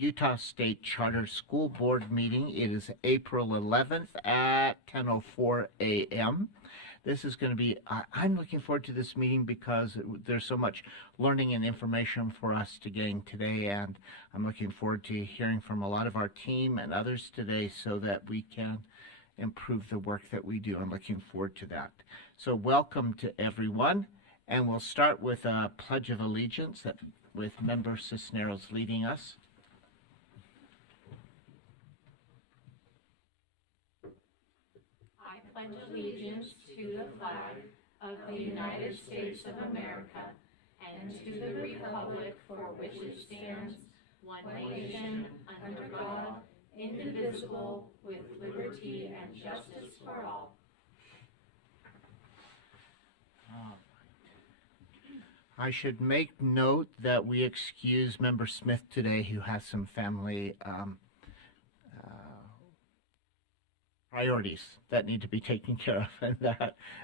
Utah State Charter School Board meeting. It is April 11th at 10:04 a.m. This is going to be, I'm looking forward to this meeting because there's so much learning and information for us to gain today, and I'm looking forward to hearing from a lot of our team and others today so that we can improve the work that we do. I'm looking forward to that. So welcome to everyone, and we'll start with a Pledge of Allegiance with Member Cisneros leading us. I pledge allegiance to the flag of the United States of America and to the republic for which it stands, one nation, under God, indivisible, with liberty and justice for all. I should make note that we excuse Member Smith today, who has some family priorities that need to be taken care of, and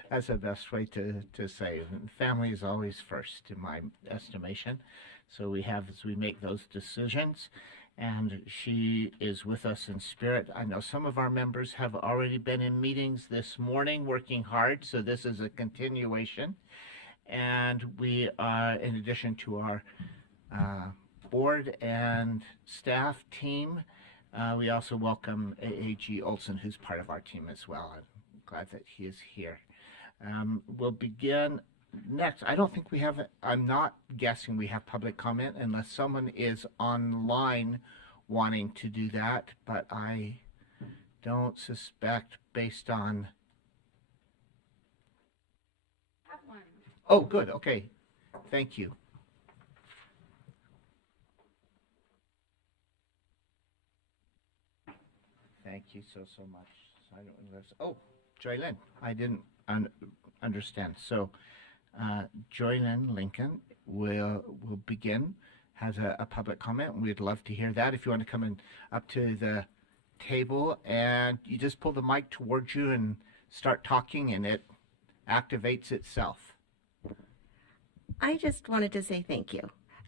that's the best way to say. Family is always first, in my estimation. So we have, as we make those decisions, and she is with us in spirit. I know some of our members have already been in meetings this morning working hard, so this is a continuation. And we are, in addition to our board and staff team, we also welcome A.A.G. Olson, who's part of our team as well. I'm glad that he is here. We'll begin next. I don't think we have, I'm not guessing we have public comment unless someone is online wanting to do that, but I don't suspect based on. Oh, good. Okay. Thank you. Thank you so much. Oh, Joylyn, I didn't understand. So, Joylyn Lincoln will begin, has a public comment. We'd love to hear that. If you want to come up to the table, and you just pull the mic towards you and start talking, and it activates itself. I just wanted to say thank you.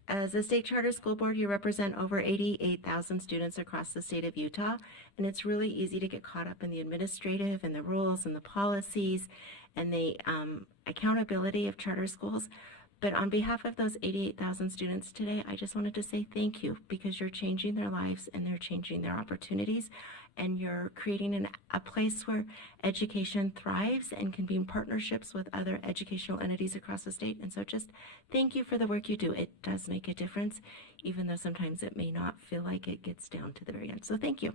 As a state charter school board, you represent over 88,000 students across the state of Utah, and it's really easy to get caught up in the administrative and the rules and the policies and the accountability of charter schools. But on behalf of those 88,000 students today, I just wanted to say thank you, because you're changing their lives and they're changing their opportunities, and you're creating a place where education thrives and can be in partnerships with other educational entities across the state. And so just thank you for the work you do. It does make a difference, even though sometimes it may not feel like it gets down to the very end. So thank you.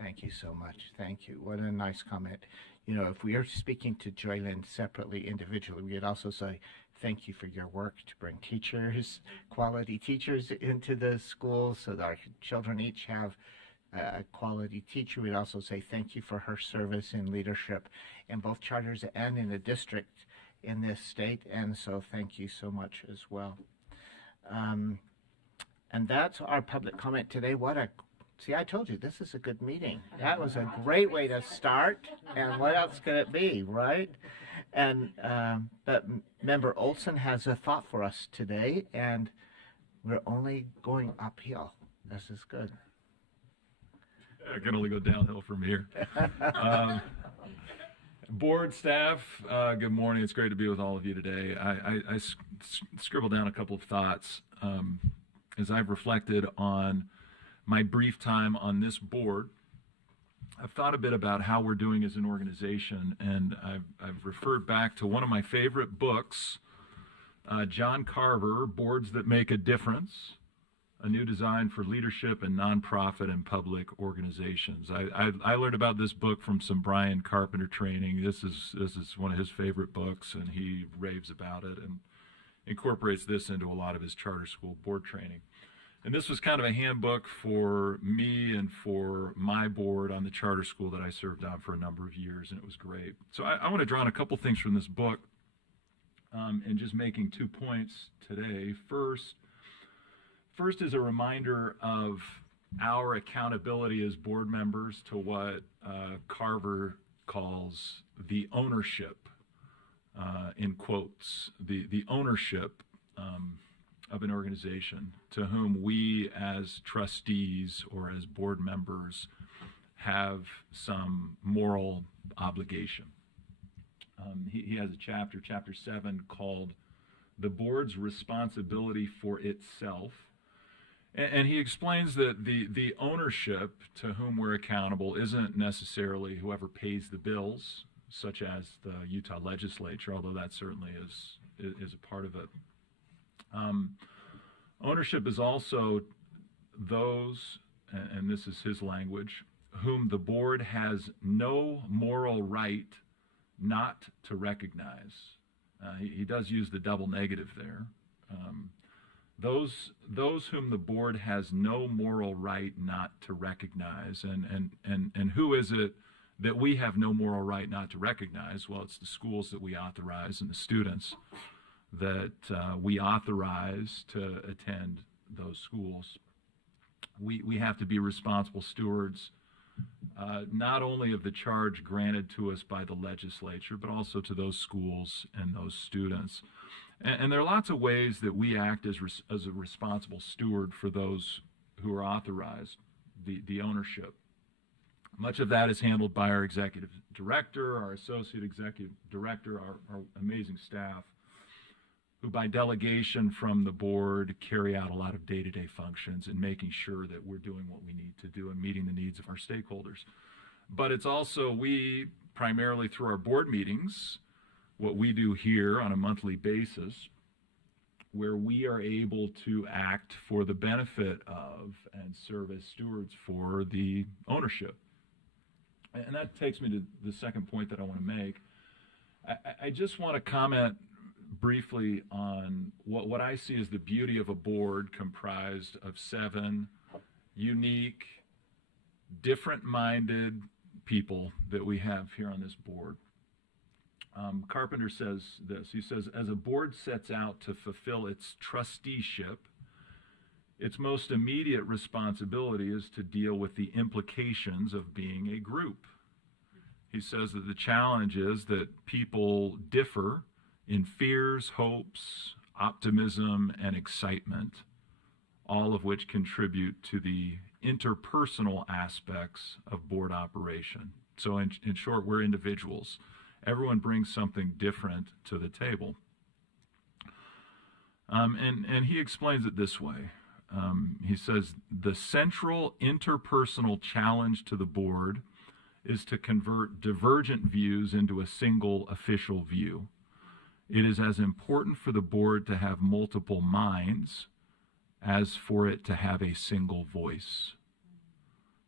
Thank you so much. Thank you. What a nice comment. You know, if we are speaking to Joylyn separately, individually, we would also say thank you for your work to bring teachers, quality teachers into the schools so that our children each have a quality teacher. We'd also say thank you for her service and leadership in both charters and in the district in this state. And so thank you so much as well. And that's our public comment today. See, I told you, this is a good meeting. That was a great way to start. And what else could it be, right? And but Member Olson has a thought for us today, and we're only going uphill. This is good. I can only go downhill from here. Board staff, good morning. It's great to be with all of you today. I scribbled down a couple of thoughts as I've reflected on my brief time on this board. I've thought a bit about how we're doing as an organization, and I've referred back to one of my favorite books, John Carver, Boards That Make a Difference, A New Design for Leadership in Nonprofit and Public Organizations. I learned about this book from some Brian Carpenter training. This is one of his favorite books, and he raves about it and incorporates this into a lot of his charter school board training. And this was kind of a handbook for me and for my board on the charter school that I served on for a number of years, and it was great. So I want to draw on a couple things from this book, and just making 2 points today. First is a reminder of our accountability as board members to what Carver calls the ownership, in quotes, the ownership of an organization to whom we as trustees or as board members have some moral obligation. He has a chapter 7, called The Board's Responsibility for Itself. And he explains that the ownership to whom we're accountable isn't necessarily whoever pays the bills, such as the Utah legislature, although that certainly is a part of it. Ownership is also those, and this is his language, whom the board has no moral right not to recognize. He does use the double negative there. Those whom the board has no moral right not to recognize. And who is it that we have no moral right not to recognize? Well, it's the schools that we authorize and the students that we authorize to attend those schools. We have to be responsible stewards, not only of the charge granted to us by the legislature, but also to those schools and those students. And there are lots of ways that we act as a responsible steward for those who are authorized, the ownership. Much of that is handled by our executive director, our associate executive director, our amazing staff, who by delegation from the board carry out a lot of day-to-day functions and making sure that we're doing what we need to do and meeting the needs of our stakeholders. But it's also, we primarily through our board meetings, what we do here on a monthly basis, where we are able to act for the benefit of and serve as stewards for the ownership. And that takes me to the second point that I want to make. I just want to comment briefly on what I see as the beauty of a board comprised of 7 unique, different-minded people that we have here on this board. Carpenter says this. He says, as a board sets out to fulfill its trusteeship, its most immediate responsibility is to deal with the implications of being a group. He says that the challenge is that people differ in fears, hopes, optimism, and excitement, all of which contribute to the interpersonal aspects of board operation. So in short, we're individuals. Everyone brings something different to the table. And he explains it this way. He says, the central interpersonal challenge to the board is to convert divergent views into a single official view. It is as important for the board to have multiple minds as for it to have a single voice.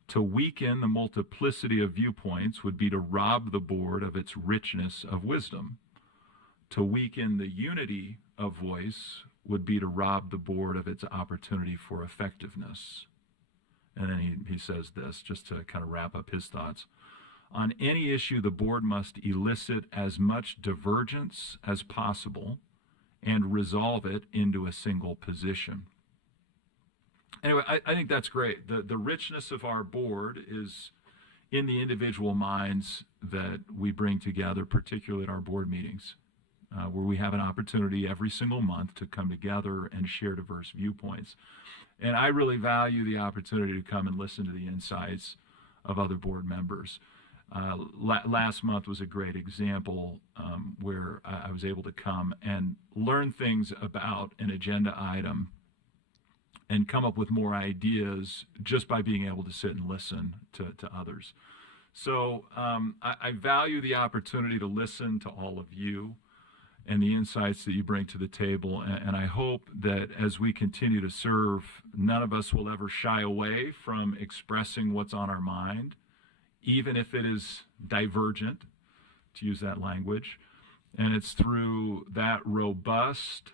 To weaken the multiplicity of viewpoints would be to rob the board of its richness of wisdom. To weaken the unity of voice would be to rob the board of its opportunity for effectiveness. And then he says this, just to kind of wrap up his thoughts. On any issue, the board must elicit as much divergence as possible and resolve it into a single position. Anyway, I think that's great. The richness of our board is in the individual minds that we bring together, particularly at our board meetings, where we have an opportunity every single month to come together and share diverse viewpoints. And I really value the opportunity to come and listen to the insights of other board members. Last month was a great example where I was able to come and learn things about an agenda item and come up with more ideas just by being able to sit and listen to others. So I value the opportunity to listen to all of you and the insights that you bring to the table. And I hope that as we continue to serve, none of us will ever shy away from expressing what's on our mind, even if it is divergent, to use that language. And it's through that robust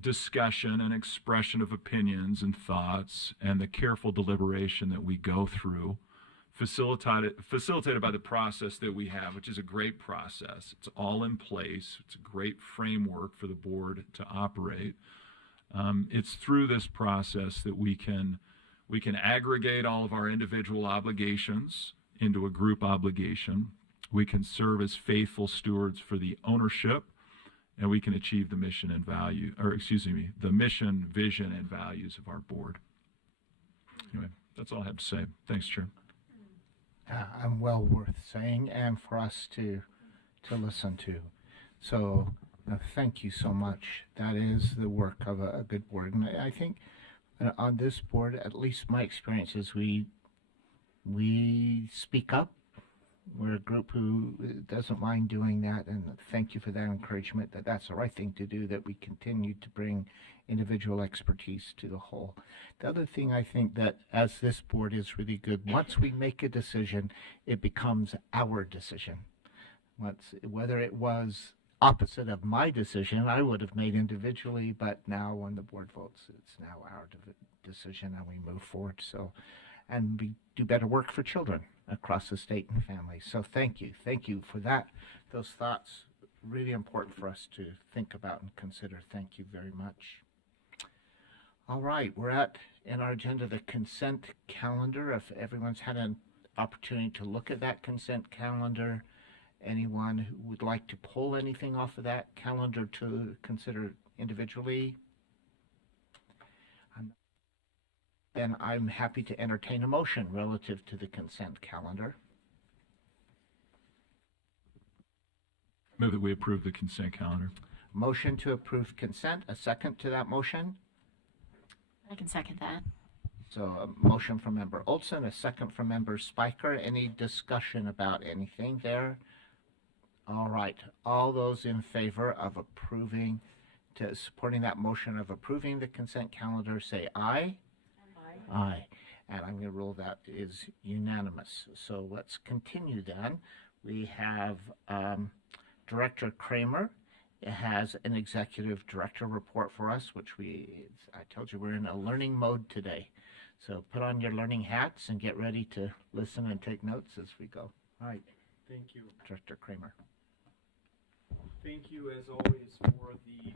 discussion and expression of opinions and thoughts and the careful deliberation that we go through, facilitated by the process that we have, which is a great process. It's all in place. It's a great framework for the board to operate. It's through this process that we can aggregate all of our individual obligations into a group obligation. We can serve as faithful stewards for the ownership and we can achieve the mission and value, or excuse me, the mission, vision, and values of our board. Anyway, that's all I have to say. Thanks, Chair. And well worth saying, and for us to listen to. So thank you so much. That is the work of a good board, and I think on this board, at least my experience is we speak up. We're a group who doesn't mind doing that, and thank you for that encouragement that that's the right thing to do, that we continue to bring individual expertise to the whole. The other thing I think that as this board is really good, once we make a decision, it becomes our decision. Whether it was opposite of my decision, I would have made individually, but now when the board votes, it's now our decision and we move forward. So, and we do better work for children across the state and families. So thank you for that. Those thoughts, really important for us to think about and consider. Thank you very much. All right, we're in our agenda, the consent calendar. If everyone's had an opportunity to look at that consent calendar, anyone who would like to pull anything off of that calendar to consider individually? Then I'm happy to entertain a motion relative to the consent calendar. Move that we approve the consent calendar. Motion to approve consent. A second to that motion? I can second that. So a motion from Member Olson, a second from Member Spiker. Any discussion about anything there? All right. All those in favor of supporting that motion of approving the consent calendar, say aye. Aye. Aye. And I'm going to rule that is unanimous. So let's continue then. We have Director Kramer has an executive director report for us, which I told you we're in a learning mode today. So put on your learning hats and get ready to listen and take notes as we go. All right. Thank you. Director Kramer. Thank you, as always, for the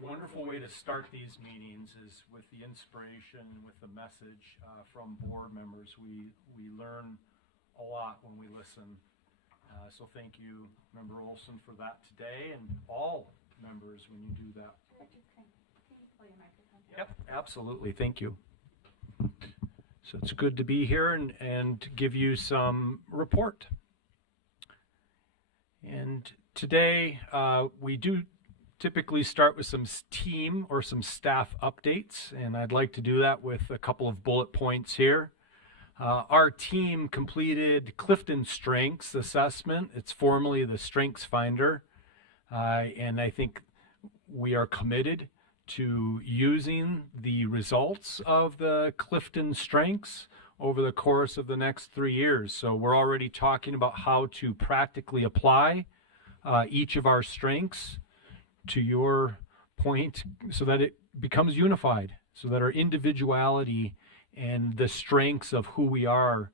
wonderful way to start these meetings is with the inspiration, with the message from board members. We learn a lot when we listen. So thank you, Member Olson, for that today, and all members when you do that. Yep, absolutely. Thank you. So it's good to be here and give you some report. And today we do typically start with some team or some staff updates, and I'd like to do that with a couple of bullet points here. Our team completed Clifton Strengths Assessment. It's formerly the Strengths Finder, and I think we are committed to using the results of the Clifton Strengths over the course of the next 3 years. So we're already talking about how to practically apply each of our strengths, to your point, so that it becomes unified, so that our individuality and the strengths of who we are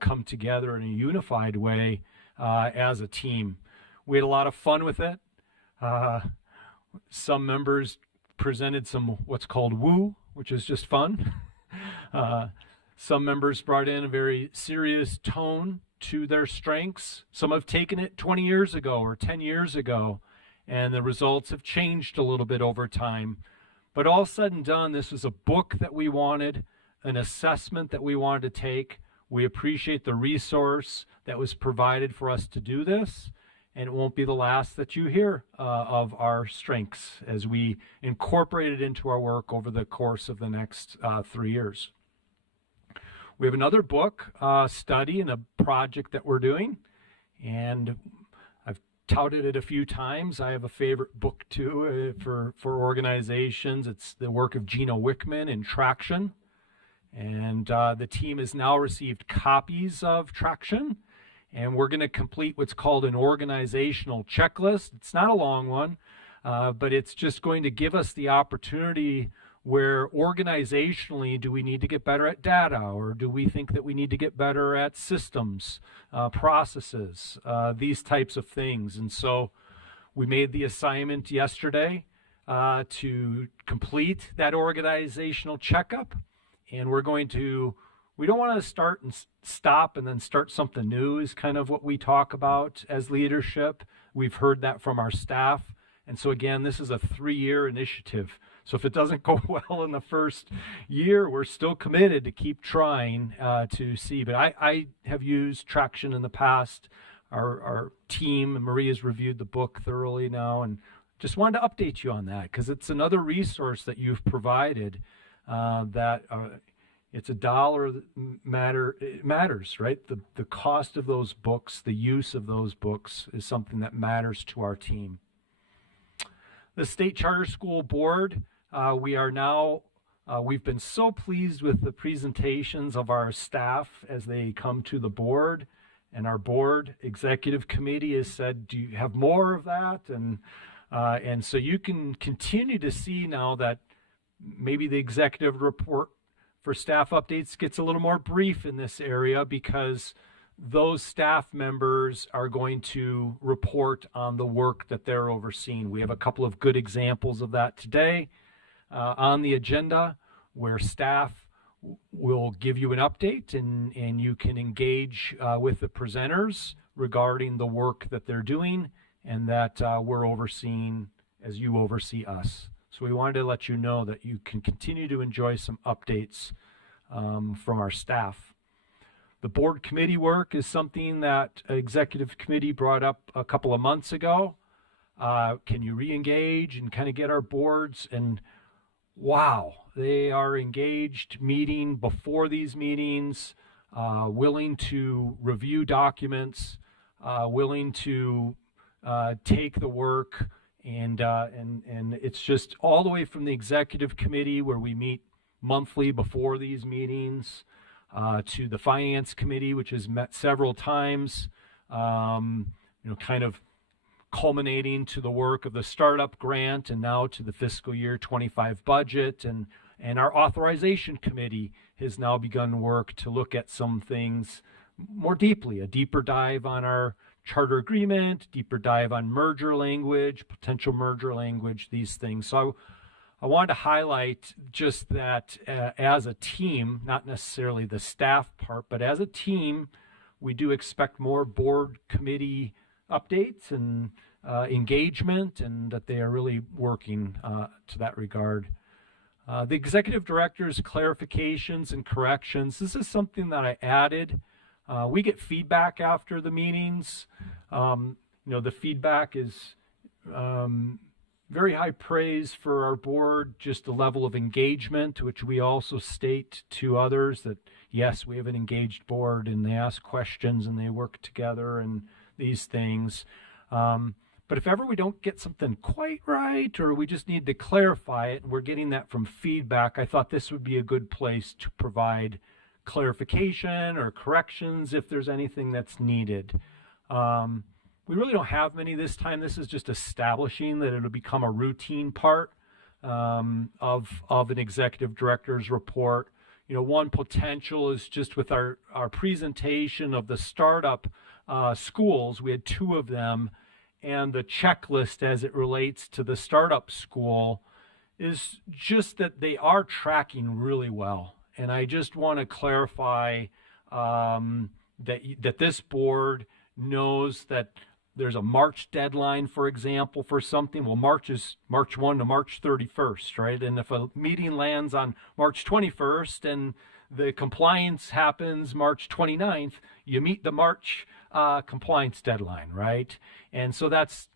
come together in a unified way as a team. We had a lot of fun with it. Some members presented some what's called woo, which is just fun. Some members brought in a very serious tone to their strengths. Some have taken it 20 years ago or 10 years ago, and the results have changed a little bit over time. But all said and done, this was a book that we wanted, an assessment that we wanted to take. We appreciate the resource that was provided for us to do this, and it won't be the last that you hear of our strengths as we incorporate it into our work over the course of the next 3 years. We have another book study and a project that we're doing, and I've touted it a few times. I have a favorite book too for organizations. It's the work of Gino Wickman in Traction. And the team has now received copies of Traction, and we're going to complete what's called an organizational checklist. It's not a long one, but it's just going to give us the opportunity where organizationally do we need to get better at data, or do we think that we need to get better at systems, processes, these types of things. And so we made the assignment yesterday to complete that organizational checkup. And we don't want to start and stop and then start something new is kind of what we talk about as leadership. We've heard that from our staff. And so again, this is a 3-year initiative. So if it doesn't go well in the first year, we're still committed to keep trying to see. But I have used Traction in the past. Our team, Maria's reviewed the book thoroughly now, and just wanted to update you on that because it's another resource that you've provided that it's a dollar that it matters, right? The cost of those books, the use of those books is something that matters to our team. The State Charter School Board, we are now, we've been so pleased with the presentations of our staff as they come to the board, and our board executive committee has said, do you have more of that? And so you can continue to see now that maybe the executive report for staff updates gets a little more brief in this area because those staff members are going to report on the work that they're overseeing. We have a couple of good examples of that today on the agenda where staff will give you an update and you can engage with the presenters regarding the work that they're doing and that we're overseeing as you oversee us. So we wanted to let you know that you can continue to enjoy some updates from our staff. The board committee work is something that executive committee brought up a couple of months ago. Can you re-engage and kind of get our boards? And wow, they are engaged, meeting before these meetings, willing to review documents, willing to take the work, and it's just all the way from the executive committee where we meet monthly before these meetings, to the finance committee, which has met several times, kind of culminating to the work of the startup grant and now to the fiscal year 25 budget. And our authorization committee has now begun work to look at some things more deeply, a deeper dive on our charter agreement, deeper dive on merger language, potential merger language, these things. So I wanted to highlight just that as a team, not necessarily the staff part, but as a team, we do expect more board committee updates and engagement, and that they are really working to that regard. The executive director's clarifications and corrections, this is something that I added. We get feedback after the meetings. The feedback is very high praise for our board, just the level of engagement, which we also state to others that, yes, we have an engaged board and they ask questions and they work together and these things. But if ever we don't get something quite right or we just need to clarify it, and we're getting that from feedback, I thought this would be a good place to provide clarification or corrections if there's anything that's needed. We really don't have many this time. This is just establishing that it'll become a routine part of an executive director's report. One potential is just with our presentation of the startup schools. We had 2 of them, and the checklist as it relates to the startup school is just that they are tracking really well. And I just want to clarify that this board knows that there's a March deadline, for example, for something. Well, March is March 1 to March 31st, right? And if a meeting lands on March 21st and the compliance happens March 29th, you meet the March compliance deadline, right? And so that's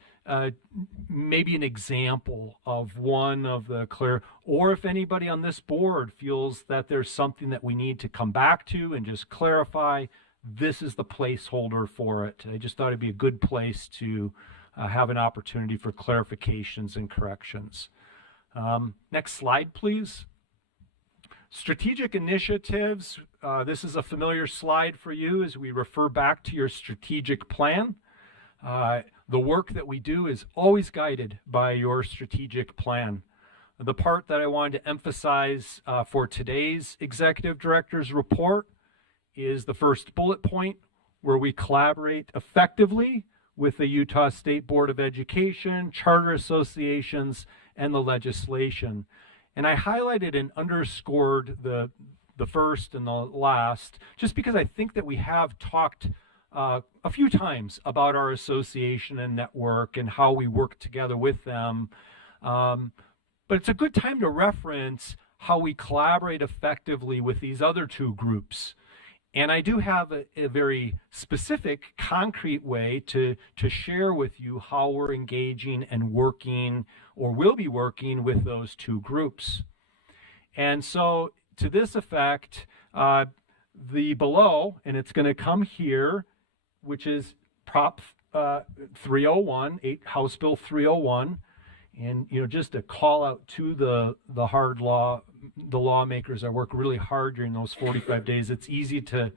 maybe an example of one of the clear, or if anybody on this board feels that there's something that we need to come back to and just clarify, this is the placeholder for it. I just thought it'd be a good place to have an opportunity for clarifications and corrections. Next slide, please. Strategic initiatives. This is a familiar slide for you as we refer back to your strategic plan. The work that we do is always guided by your strategic plan. The part that I wanted to emphasize for today's executive director's report is the first bullet point, where we collaborate effectively with the Utah State Board of Education, charter associations, and the legislation. And I highlighted and underscored the first and the last, just because I think that we have talked a few times about our association and network and how we work together with them. But it's a good time to reference how we collaborate effectively with these other two groups. And I do have a very specific, concrete way to share with you how we're engaging and working, or will be working, with those two groups. And so to this effect, the below, and it's going to come here, which is Prop 301, House Bill 301. And, just a call out to the lawmakers that work really hard during those 45 days. It's easy to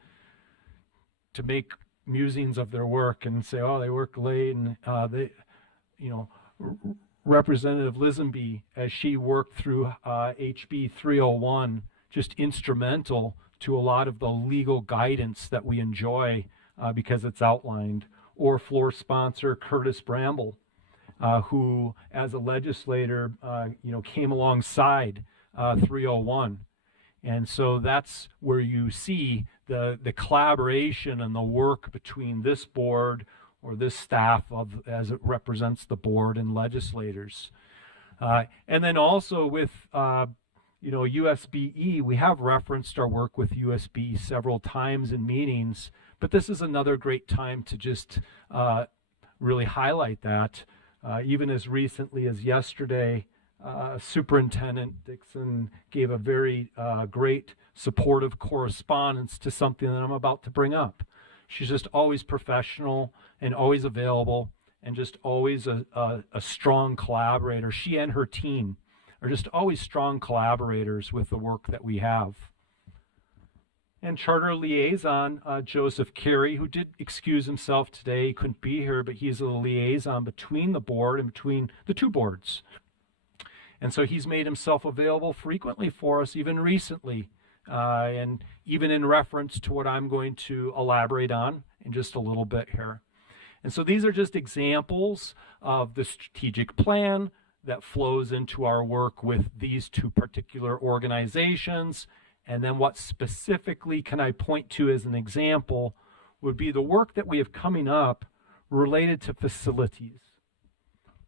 make musings of their work and say, oh, they work late, and Representative Lisenby, as she worked through HB 301, just instrumental to a lot of the legal guidance that we enjoy because it's outlined. Or floor sponsor Curtis Bramble, who, as a legislator, came alongside 301. And so that's where you see the collaboration and the work between this board, or this staff as it represents the board and legislators. And then also with USBE, we have referenced our work with USBE several times in meetings, but this is another great time to just really highlight that. Even as recently as yesterday, Superintendent Dixon gave a very great supportive correspondence to something that I'm about to bring up. She's just always professional and always available, and just always a strong collaborator. She and her team are just always strong collaborators with the work that we have. And Charter Liaison, Joseph Carey, who did excuse himself today, he couldn't be here, but he's a liaison between the board and between the two boards. And so he's made himself available frequently for us, even recently, and even in reference to what I'm going to elaborate on in just a little bit here. And so these are just examples of the strategic plan that flows into our work with these two particular organizations. And then what specifically can I point to as an example would be the work that we have coming up related to facilities.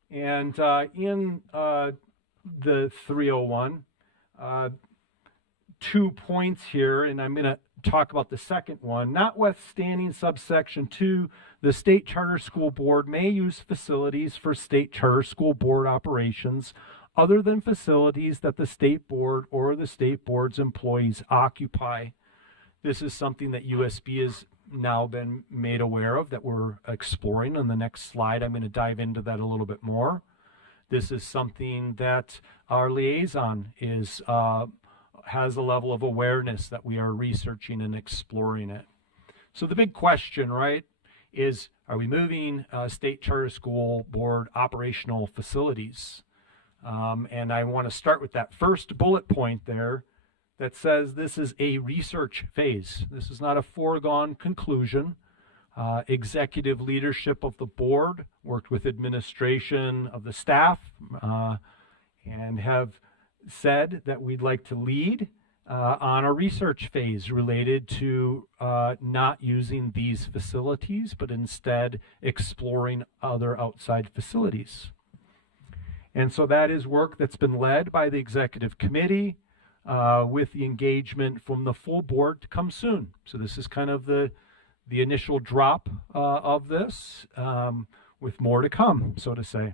And in the 301, 2 points here, and I'm going to talk about the second one. Notwithstanding subsection 2, the State Charter School Board may use facilities for State Charter School Board operations other than facilities that the State Board or the State Board's employees occupy. This is something that USB has now been made aware of, that we're exploring. On the next slide, I'm going to dive into that a little bit more. This is something that our liaison has a level of awareness that we are researching and exploring it. So the big question, right, is, are we moving State Charter School Board operational facilities? And I want to start with that first bullet point there that says this is a research phase. This is not a foregone conclusion. Executive leadership of the board worked with administration of the staff and have said that we'd like to lead on a research phase related to not using these facilities, but instead exploring other outside facilities. And so that is work that's been led by the executive committee with the engagement from the full board to come soon. So this is kind of the initial drop of this, with more to come, so to say.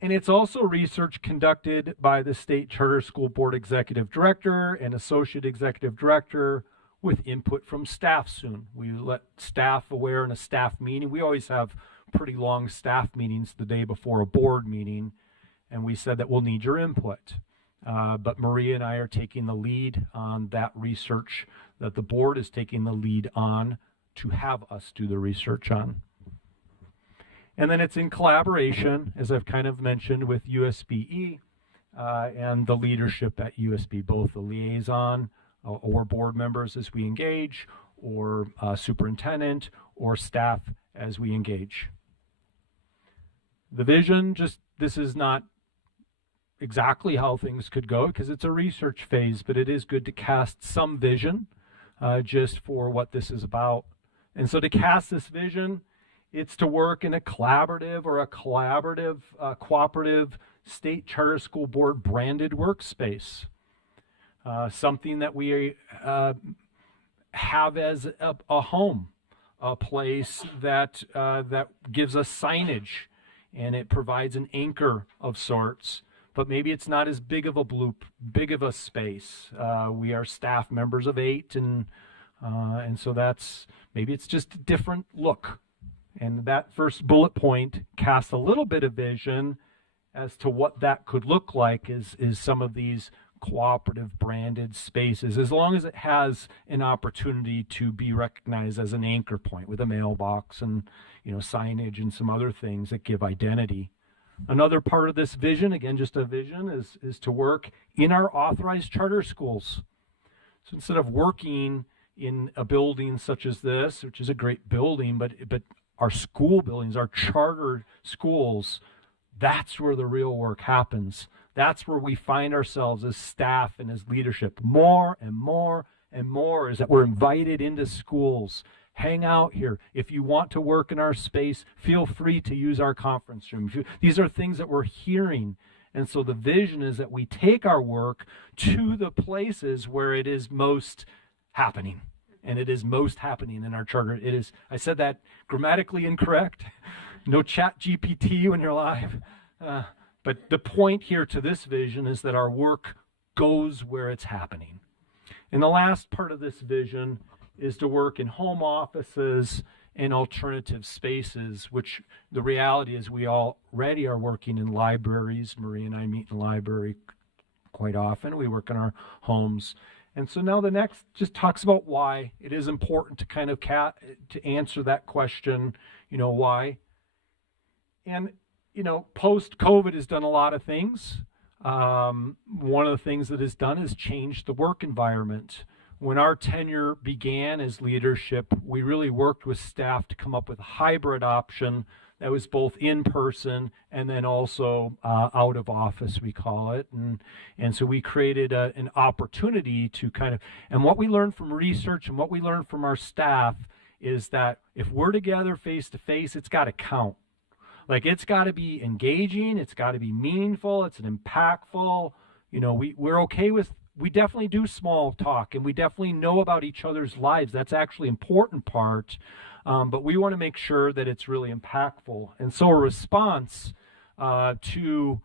And it's also research conducted by the State Charter School Board Executive Director and Associate Executive Director with input from staff soon. We let staff aware in a staff meeting. We always have pretty long staff meetings the day before a board meeting, and we said that we'll need your input. But Maria and I are taking the lead on that research that the board is taking the lead on to have us do the research on. And then it's in collaboration, as I've kind of mentioned, with USBE and the leadership at USB, both the liaison or board members as we engage, or superintendent or staff as we engage. The vision, this is not exactly how things could go because it's a research phase, but it is good to cast some vision just for what this is about And so to cast this vision, it's to work in a collaborative or a cooperative state charter school board branded workspace. Something that we have as a home, a place that gives us signage, and it provides an anchor of sorts. But maybe it's not as big of a space. We are staff members of 8, and so maybe it's just a different look. And that first bullet point casts a little bit of vision as to what that could look like is some of these cooperative branded spaces, as long as it has an opportunity to be recognized as an anchor point with a mailbox and signage and some other things that give identity. Another part of this vision, again just a vision, is to work in our authorized charter schools. So instead of working in a building such as this, which is a great building, but our school buildings, our charter schools, that's where the real work happens. That's where we find ourselves as staff and as leadership. More and more and more is that we're invited into schools. Hang out here. If you want to work in our space, feel free to use our conference room. These are things that we're hearing. And so the vision is that we take our work to the places where it is most happening. And it is most happening in our charter. It is, I said that grammatically incorrect. No chat GPT when you're live. But the point here to this vision is that our work goes where it's happening. And the last part of this vision is to work in home offices and alternative spaces, which the reality is we already are working in libraries. Marie and I meet in the library quite often. We work in our homes. And so now the next just talks about why it is important to kind of to answer that question, why. And post-COVID has done a lot of things. One of the things that it's done is change the work environment. When our tenure began as leadership, we really worked with staff to come up with a hybrid option that was both in person and then also out of office, we call it. And so we created an opportunity to and what we learned from research and what we learned from our staff is that if we're together face to face, it's got to count. Like, it's got to be engaging, it's got to be meaningful, it's an impactful, we're okay with, we definitely do small talk and we definitely know about each other's lives. That's actually an important part, but we want to make sure that it's really impactful. And so a response to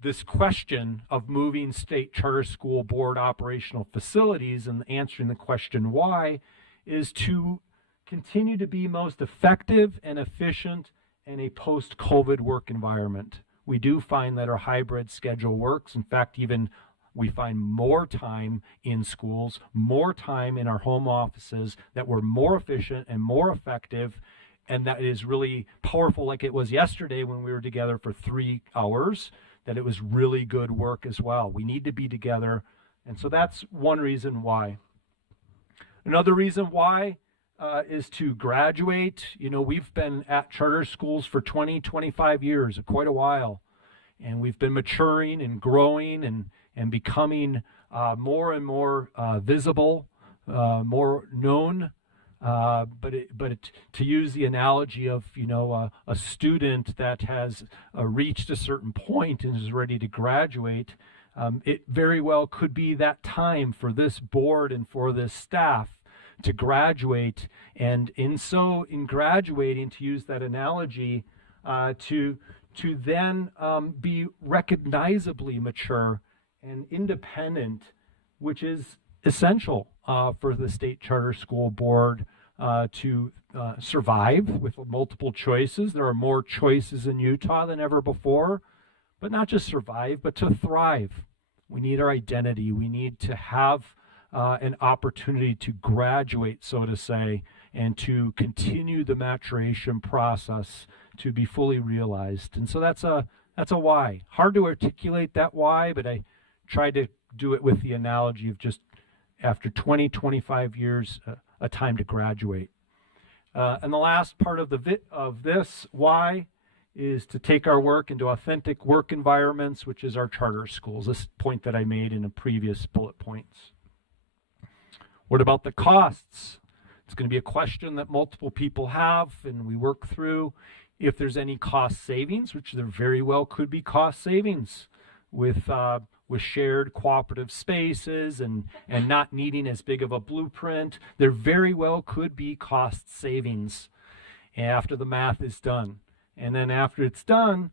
this question of moving state charter school board operational facilities and answering the question why is to continue to be most effective and efficient in a post-COVID work environment. We do find that our hybrid schedule works. In fact, even we find more time in schools, more time in our home offices, that we're more efficient and more effective, and that is really powerful, like it was yesterday when we were together for 3 hours, that it was really good work as well. We need to be together, and so that's one reason why. Another reason why is to graduate. We've been at charter schools for 20, 25 years, quite a while. And we've been maturing and growing and becoming more and more visible, more known. But to use the analogy of, a student that has reached a certain point and is ready to graduate, it very well could be that time for this board and for this staff to graduate, and in graduating, to use that analogy, to then be recognizably mature and independent, which is essential for the state charter school board to survive with multiple choices. There are more choices in Utah than ever before, but not just survive, but to thrive. We need our identity. We need to have an opportunity to graduate, so to say, and to continue the maturation process to be fully realized. And so that's a why. Hard to articulate that why, but I tried to do it with the analogy of just after 20, 25 years, a time to graduate. And the last part of this why is to take our work into authentic work environments, which is our charter schools, this point that I made in the previous bullet points. What about the costs? It's going to be a question that multiple people have, and we work through if there's any cost savings, which there very well could be cost savings with shared cooperative spaces and not needing as big of a blueprint. There very well could be cost savings after the math is done. And then after it's done,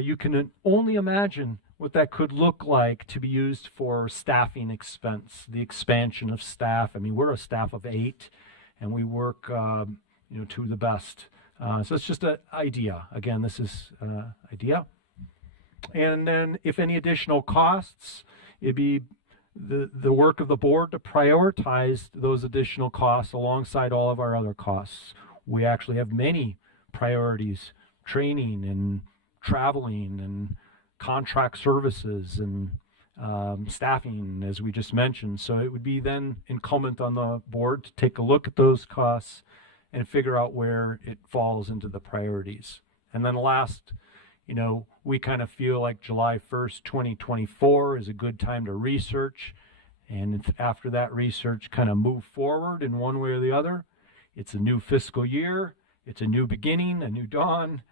you can only imagine what that could look like to be used for staffing expense, the expansion of staff. I mean, we're a staff of 8, and we work, to the best. So it's just an idea. Again, this is an idea. And then if any additional costs, it'd be the work of the board to prioritize those additional costs alongside all of our other costs. We actually have many priorities: training and traveling and contract services and staffing, as we just mentioned. So it would be then incumbent on the board to take a look at those costs and figure out where it falls into the priorities. And then last, we kind of feel like July 1st, 2024 is a good time to research. And after that research, kind of move forward in one way or the other. It's a new fiscal year. It's a new beginning, a new dawn.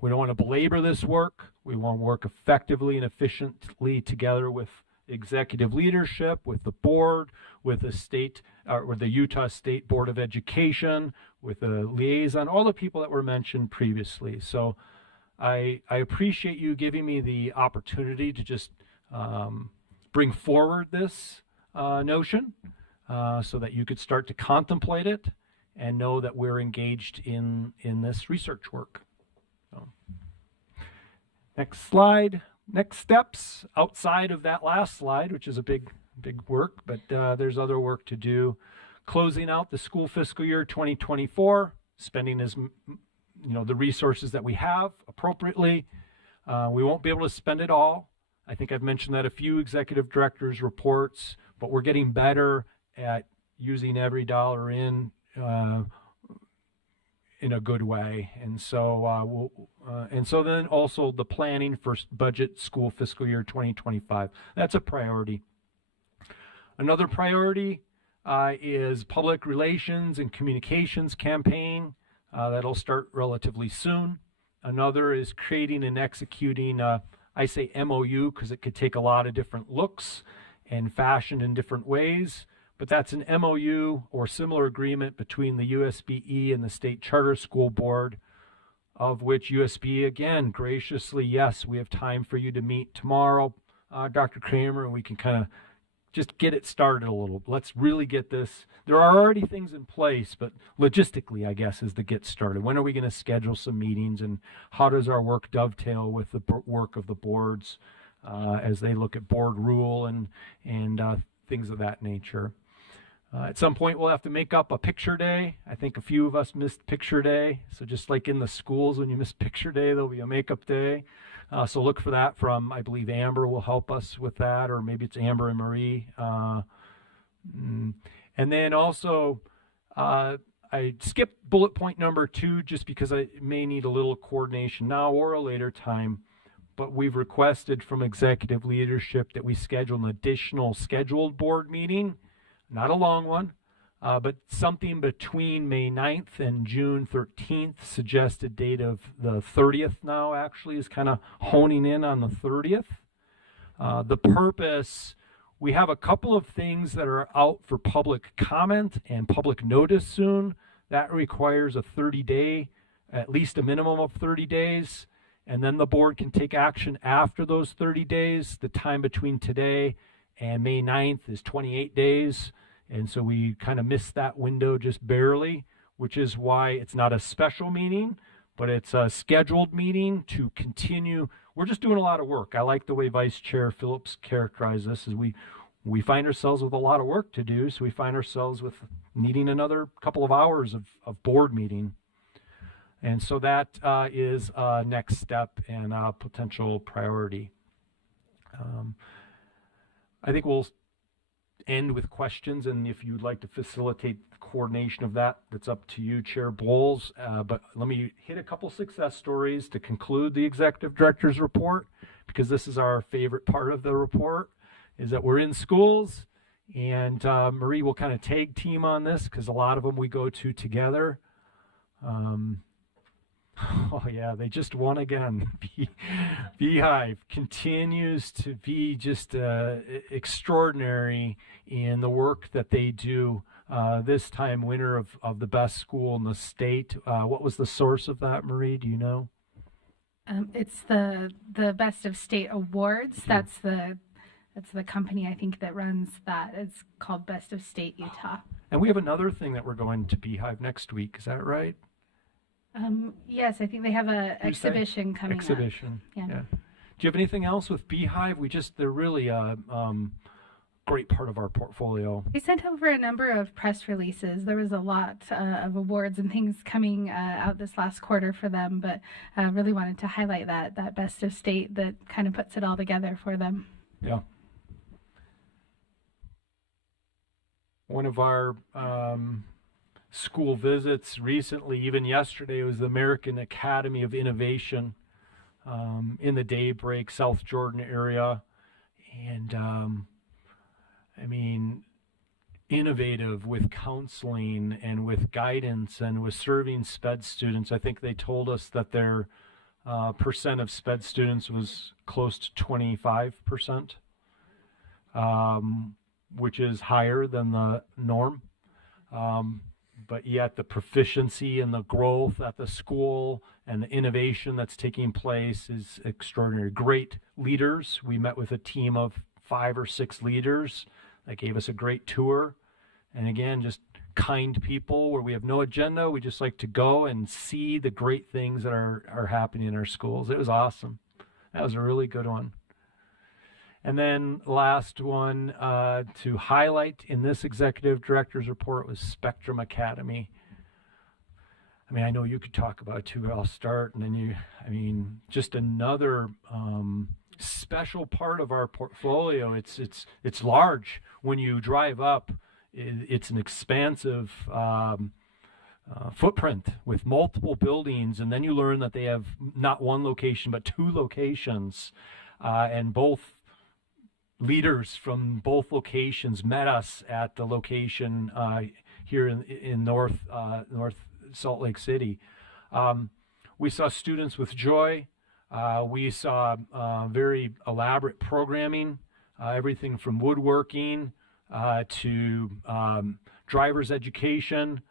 We don't want to belabor this work. We want to work effectively and efficiently together with executive leadership, with the board, with the state, or the Utah State Board of Education, with the liaison, all the people that were mentioned previously. So I appreciate you giving me the opportunity to just bring forward this notion so that you could start to contemplate it and know that we're engaged in this research work. So, next slide. Next steps outside of that last slide, which is a big work, but there's other work to do. Closing out the school fiscal year 2024, spending the resources that we have appropriately. We won't be able to spend it all. I think I've mentioned that a few executive directors' reports, but we're getting better at using every dollar in a good way. And so then also the planning for budget school fiscal year 2025. That's a priority. Another priority is public relations and communications campaign. That'll start relatively soon. Another is creating and executing, I say MOU because it could take a lot of different looks and fashioned in different ways. But that's an MOU or similar agreement between the USBE and the State Charter School Board, of which USB, again, graciously, yes, we have time for you to meet tomorrow, Dr. Kramer, and we can kind of just get it started a little. Let's really get this. There are already things in place, but logistically, I guess, is the get started. When are we going to schedule some meetings, and how does our work dovetail with the work of the boards as they look at board rule and things of that nature? At some point, we'll have to make up a picture day. I think a few of us missed picture day. So just like in the schools, when you miss picture day, there'll be a makeup day. So look for that from, I believe Amber will help us with that, or maybe it's Amber and Marie. And then also, I skipped bullet point number 2 just because I may need a little coordination now or a later time. But we've requested from executive leadership that we schedule an additional scheduled board meeting. Not a long one, but something between May 9th and June 13th. Suggested date of the 30th now actually is kind of honing in on the 30th. The purpose, we have a couple of things that are out for public comment and public notice soon. That requires a 30-day, at least a minimum of 30 days. And then the board can take action after those 30 days. The time between today and May 9th is 28 days. And so we kind of missed that window just barely, which is why it's not a special meeting, but it's a scheduled meeting to continue. We're just doing a lot of work. I like the way Vice Chair Phillips characterized this, as we find ourselves with a lot of work to do. So we find ourselves with needing another couple of hours of board meeting. And so that is a next step and a potential priority. I think we'll end with questions, and if you'd like to facilitate the coordination of that, that's up to you, Chair Bowles. But let me hit a couple success stories to conclude the Executive Director's report, because this is our favorite part of the report, is that we're in schools And Marie will kind of tag team on this because a lot of them we go to together. Oh yeah, they just won again. Beehive continues to be just extraordinary in the work that they do. This time winner of the best school in the state. What was the source of that, Marie? Do you know? It's the Best of State Awards. That's the company I think that runs that. It's called Best of State Utah. And we have another thing that we're going to Beehive next week. Is that right? Yes, I think they have a Tuesday? exhibition coming up. Exhibition. Yeah. Do you have anything else with Beehive? They're really a great part of our portfolio. They sent over a number of press releases. There was a lot of awards and things coming out this last quarter for them, but really wanted to highlight that Best of State that kind of puts it all together for them. Yeah. One of our school visits recently, even yesterday, was the American Academy of Innovation in the Daybreak, South Jordan area. And I mean, innovative with counseling and with guidance and with serving SPED students. I think they told us that their percent of SPED students was close to 25%, which is higher than the norm. But yet the proficiency and the growth at the school and the innovation that's taking place is extraordinary. Great leaders. We met with a team of 5 or 6 leaders that gave us a great tour. And again, just kind people where we have no agenda. We just like to go and see the great things that are happening in our schools. It was awesome. That was a really good one. And then last one to highlight in this executive director's report was Spectrum Academy. I mean, I know you could talk about it too, but I'll start. And then just another special part of our portfolio. It's large. When you drive up, it's an expansive footprint with multiple buildings. And then you learn that they have not one location, but 2 locations. And both leaders from both locations met us at the location here in North Salt Lake City. We saw students with joy. We saw very elaborate programming, everything from woodworking to driver's education.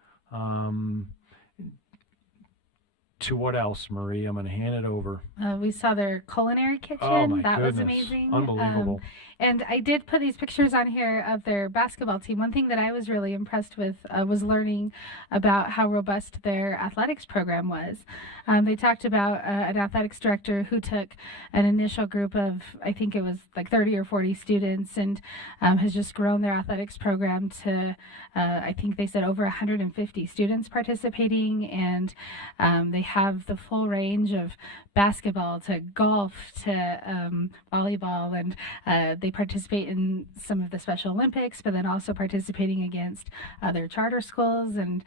To what else, Marie? I'm going to hand it over. We saw their culinary kitchen. Oh my That was goodness. amazing. Unbelievable. And I did put these pictures on here of their basketball team. One thing that I was really impressed with was learning about how robust their athletics program was. They talked about an athletics director who took an initial group of, I think it was like 30 or 40 students, and has just grown their athletics program to, I think they said over 150 students participating, and they have the full range of basketball to golf to volleyball, and they participate in some of the Special Olympics, but then also participating against other charter schools, and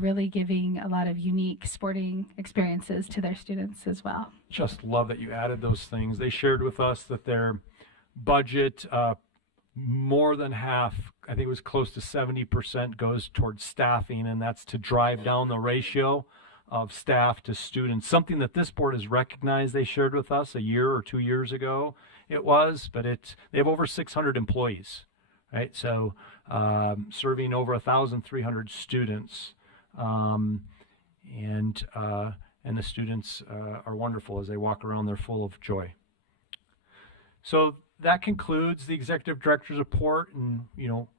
really giving a lot of unique sporting experiences to their students as well. Just love that you added those things. They shared with us that their budget, more than half, I think it was close to 70%, goes towards staffing, and that's to drive down the ratio of staff to students, something that this board has recognized. They shared with us a year or 2 years ago it was, but they have over 600 employees, right? So serving over 1,300 students, and the students are wonderful as they walk around. They're full of joy. So that concludes the executive director's report, and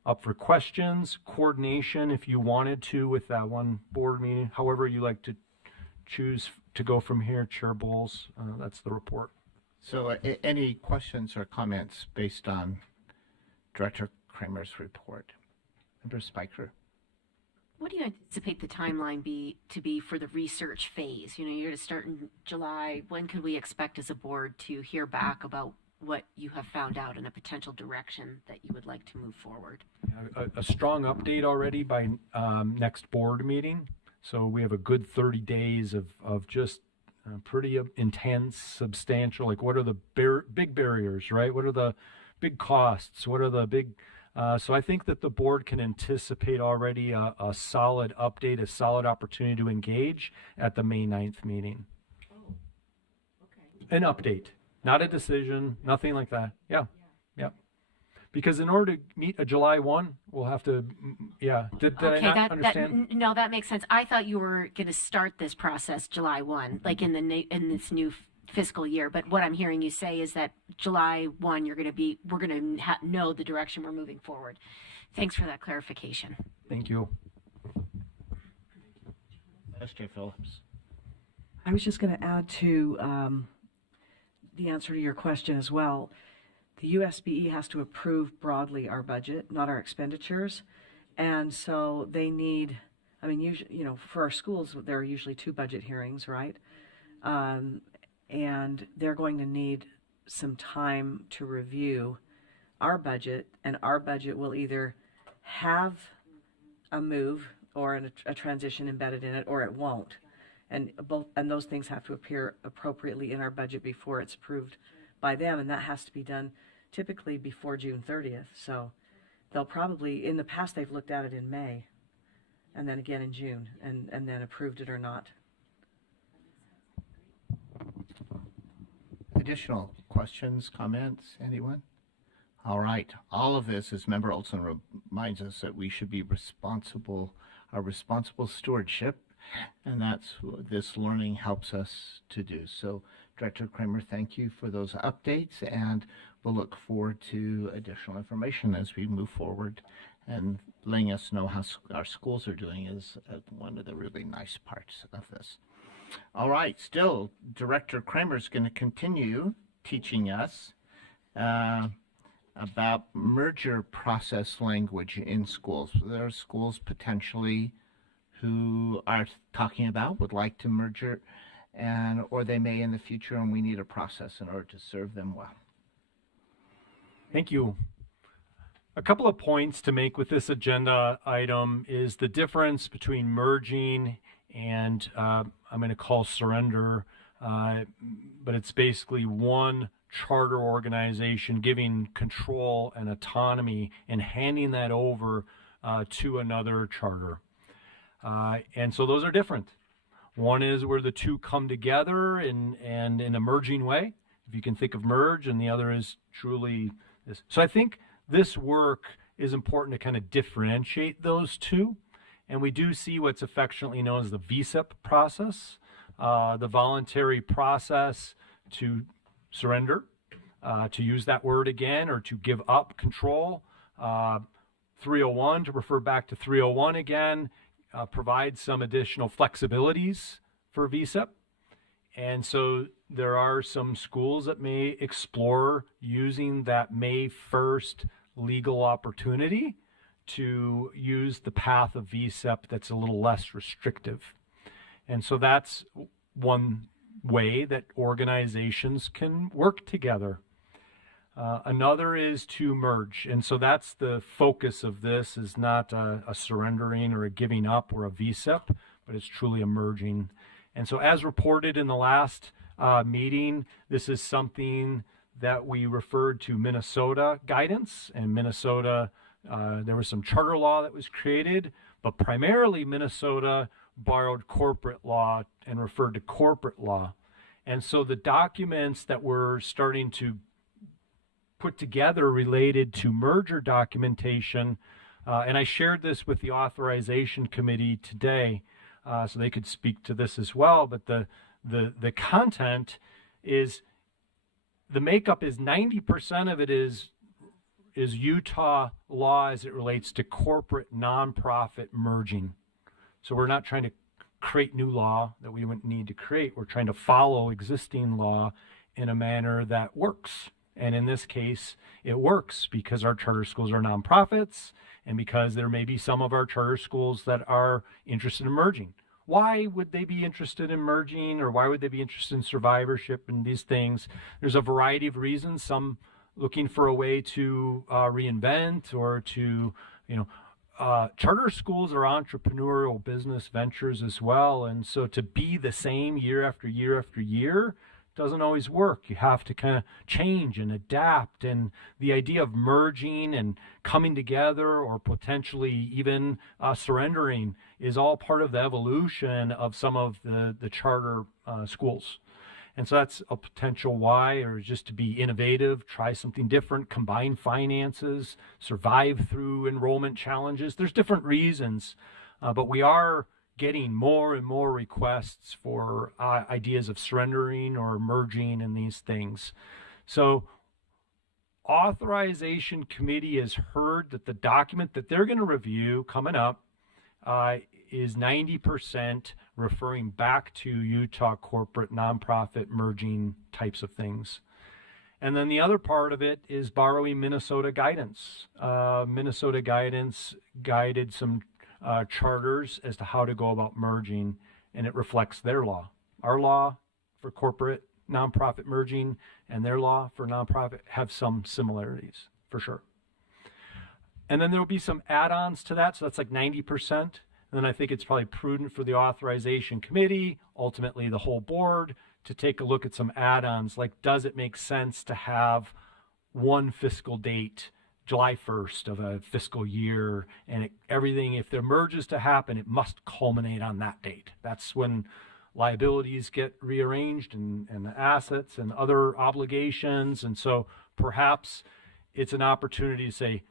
up for questions, coordination if you wanted to with that one board meeting, however you like to choose to go from here. Chair Bowles, that's the report. So any questions or comments based on Director Kramer's report? Member Spiker? What do you anticipate the timeline to be for the research phase? You're going to start in July. When could we expect as a board to hear back about what you have found out and a potential direction that you would like to move forward? A strong update already by next board meeting. So we have a good 30 days of just pretty intense, substantial, like what are the big barriers, right? What are the big costs? What are the big So I think that the board can anticipate already a solid update, a solid opportunity to engage at the May 9th meeting. An update, not a decision, nothing like that. Yeah. Because in order to meet a July 1, we'll have to, Did I not understand? No, that makes sense. I thought you were going to start this process July 1, like in this new fiscal year. But what I'm hearing you say is that July 1, we're going to know the direction we're moving forward. Thanks for that clarification. Thank you. Mr. Phillips. I was just going to add to the answer to your question as well. The USBE has to approve broadly our budget, not our expenditures. And so they need, usually, for our schools, there are usually 2 budget hearings, right? And they're going to need some time to review our budget, and our budget will either have a move or a transition embedded in it, or it won't. And those things have to appear appropriately in our budget before it's approved by them, and that has to be done typically before June 30th. So they'll probably, in the past, they've looked at it in May, and then again in June, and then approved it or not. Additional questions, comments, anyone? All right. All of this, as Member Olson reminds us, that we should be responsible stewardship, and that's what this learning helps us to do. So, Director Kramer, thank you for those updates, and we'll look forward to additional information as we move forward, and letting us know how our schools are doing is one of the really nice parts of this. All right, still, Director Kramer is going to continue teaching us about merger process language in schools. There are schools potentially who are talking about, would like to merger, or they may in the future, and we need a process in order to serve them well. Thank you. A couple of points to make with this agenda item is the difference between merging and I'm going to call surrender, but it's basically one charter organization giving control and autonomy and handing that over to another charter. And so those are different. One is where the two come together in a merging way, if you can think of merge, and the other is truly this. So I think this work is important to kind of differentiate those two. And we do see what's affectionately known as the VSEP process, the voluntary process to surrender, to use that word again, or to give up control. 301, to refer back to 301 again, provides some additional flexibilities for VSEP. And so there are some schools that may explore using that May 1st legal opportunity to use the path of VSEP that's a little less restrictive. And so that's one way that organizations can work together. Another is to merge. And so that's the focus of this, is not a surrendering or a giving up or a VSEP, but it's truly a merging. And so as reported in the last meeting, this is something that we referred to Minnesota guidance, and Minnesota, there was some charter law that was created, but primarily Minnesota borrowed corporate law and referred to corporate law. And so the documents that we're starting to put together related to merger documentation, and I shared this with the authorization committee today, so they could speak to this as well, but the content is, the makeup is 90% of it is Utah law as it relates to corporate nonprofit merging. So we're not trying to create new law that we wouldn't need to create. We're trying to follow existing law in a manner that works. And in this case, it works because our charter schools are nonprofits, and because there may be some of our charter schools that are interested in merging. Why would they be interested in merging, or why would they be interested in survivorship and these things? There's a variety of reasons. Some looking for a way to reinvent, or to, charter schools are entrepreneurial business ventures as well. And so to be the same year after year after year, doesn't always work. You have to kind of change and adapt. And the idea of merging and coming together or potentially even surrendering is all part of the evolution of some of the charter schools. And so that's a potential why, or just to be innovative, try something different, combine finances, survive through enrollment challenges. There's different reasons, but we are getting more and more requests for ideas of surrendering or merging and these things. So authorization committee has heard that the document that they're going to review coming up is 90% referring back to Utah corporate nonprofit merging types of things. And then the other part of it is borrowing Minnesota guidance. Minnesota guidance guided some charters as to how to go about merging, and it reflects their law. Our law for corporate nonprofit merging and their law for nonprofit have some similarities, for sure. And then there will be some add-ons to that, so that's like 90%. And then I think it's probably prudent for the authorization committee, ultimately the whole board, to take a look at some add-ons, like does it make sense to have one fiscal date, July 1st of a fiscal year, and everything, if the merge is to happen, it must culminate on that date. That's when liabilities get rearranged and the assets and other obligations. And so perhaps it's an opportunity to say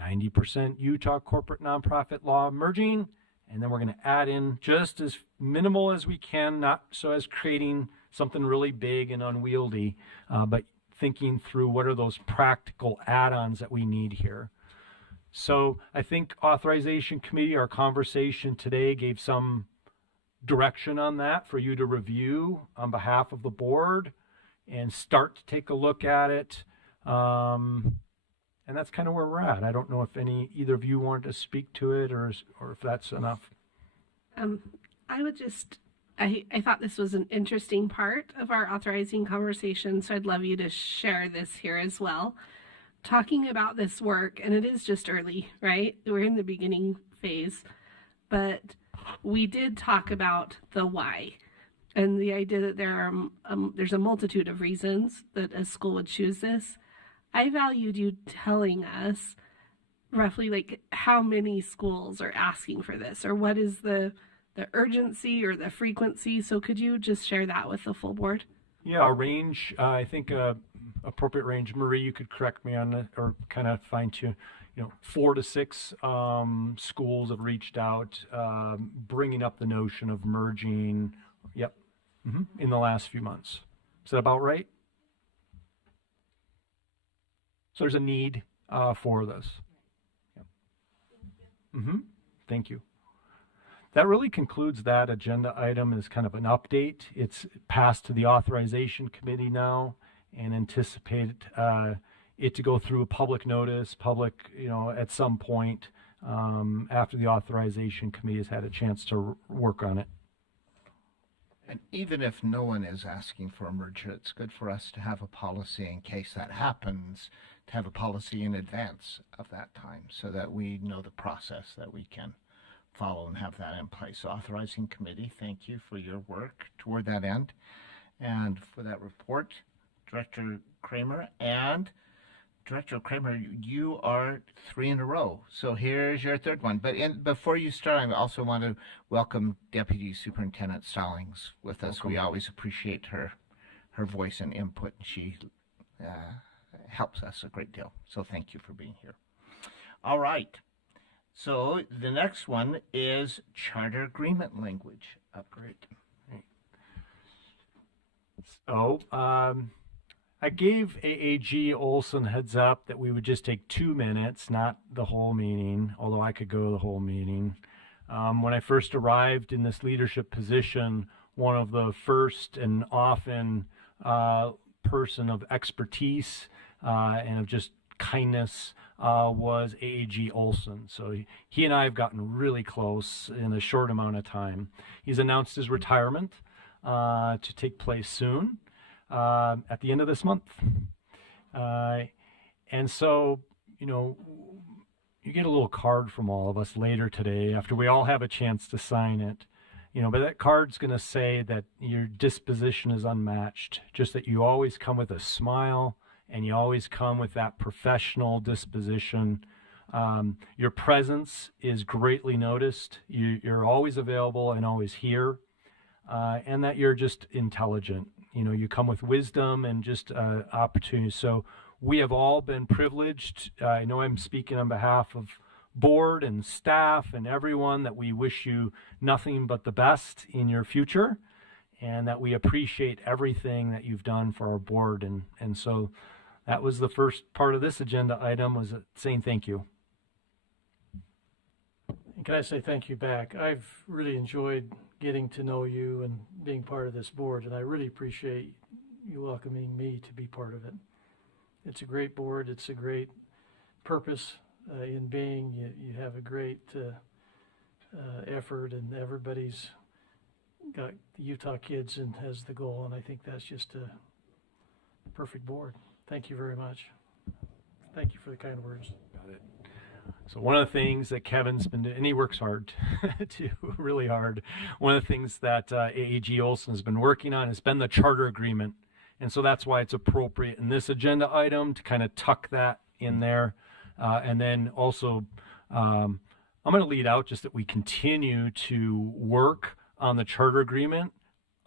90% Utah corporate nonprofit law merging, and then we're going to add in just as minimal as we can, not so as creating something really big and unwieldy, but thinking through what are those practical add-ons that we need here. So I think authorization committee, our conversation today gave some direction on that for you to review on behalf of the board and start to take a look at it. And that's kind of where we're at. I don't know if either of you wanted to speak to it or if that's enough. I thought this was an interesting part of our authorizing conversation, so I'd love you to share this here as well. Talking about this work, and it is just early, right? We're in the beginning phase, but we did talk about the why and the idea that there's a multitude of reasons that a school would choose this. I valued you telling us roughly like how many schools are asking for this, or what is the urgency or the frequency. So could you just share that with the full board? Yeah, a range, I think appropriate range. Marie, you could correct me on it or kind of fine tune. 4 to 6 schools have reached out, bringing up the notion of merging. Yep, in the last few months. Is that about right? So there's a need for this. Yep. Thank you. That really concludes that agenda item as kind of an update. It's passed to the authorization committee now, and anticipate it to go through a public notice, at some point after the authorization committee has had a chance to work on it. And even if no one is asking for a merger, it's good for us to have a policy in case that happens, to have a policy in advance of that time so that we know the process that we can follow and have that in place. So authorizing committee, thank you for your work toward that end and for that report. Director Kramer, you are 3 in a row. So here's your third one. But before you start, I also want to welcome Deputy Superintendent Stallings with us. We always appreciate her voice and input. She helps us a great deal. So thank you for being here. All right. So the next one is charter agreement language upgrade. So I gave AAG Olson heads up that we would just take 2 minutes, not the whole meeting, although I could go the whole meeting. When I first arrived in this leadership position, one of the first and often person of expertise and of just kindness was AAG Olson. So he and I have gotten really close in a short amount of time. He's announced his retirement to take place soon at the end of this month. And so, you get a little card from all of us later today after we all have a chance to sign it. but that card's going to say that your disposition is unmatched, just that you always come with a smile and you always come with that professional disposition. Your presence is greatly noticed. You're always available and always here, and that you're just intelligent. You come with wisdom and just opportunities. So we have all been privileged. I know I'm speaking on behalf of board and staff and everyone that we wish you nothing but the best in your future, and that we appreciate everything that you've done for our board. And so that was the first part of this agenda item, was saying thank you. And can I say thank you back? I've really enjoyed getting to know you and being part of this board, and I really appreciate you welcoming me to be part of it. It's a great board. It's a great purpose in being. You have a great effort, and everybody's got the Utah kids and has the goal, and I think that's just a perfect board. Thank you very much. Thank you for the kind words. Got it. So one of the things that Kevin's been doing, and he works hard too, really hard. One of the things that AAG Olson has been working on has been the charter agreement. And so that's why it's appropriate in this agenda item to kind of tuck that in there. And then also, I'm going to lead out just that we continue to work on the charter agreement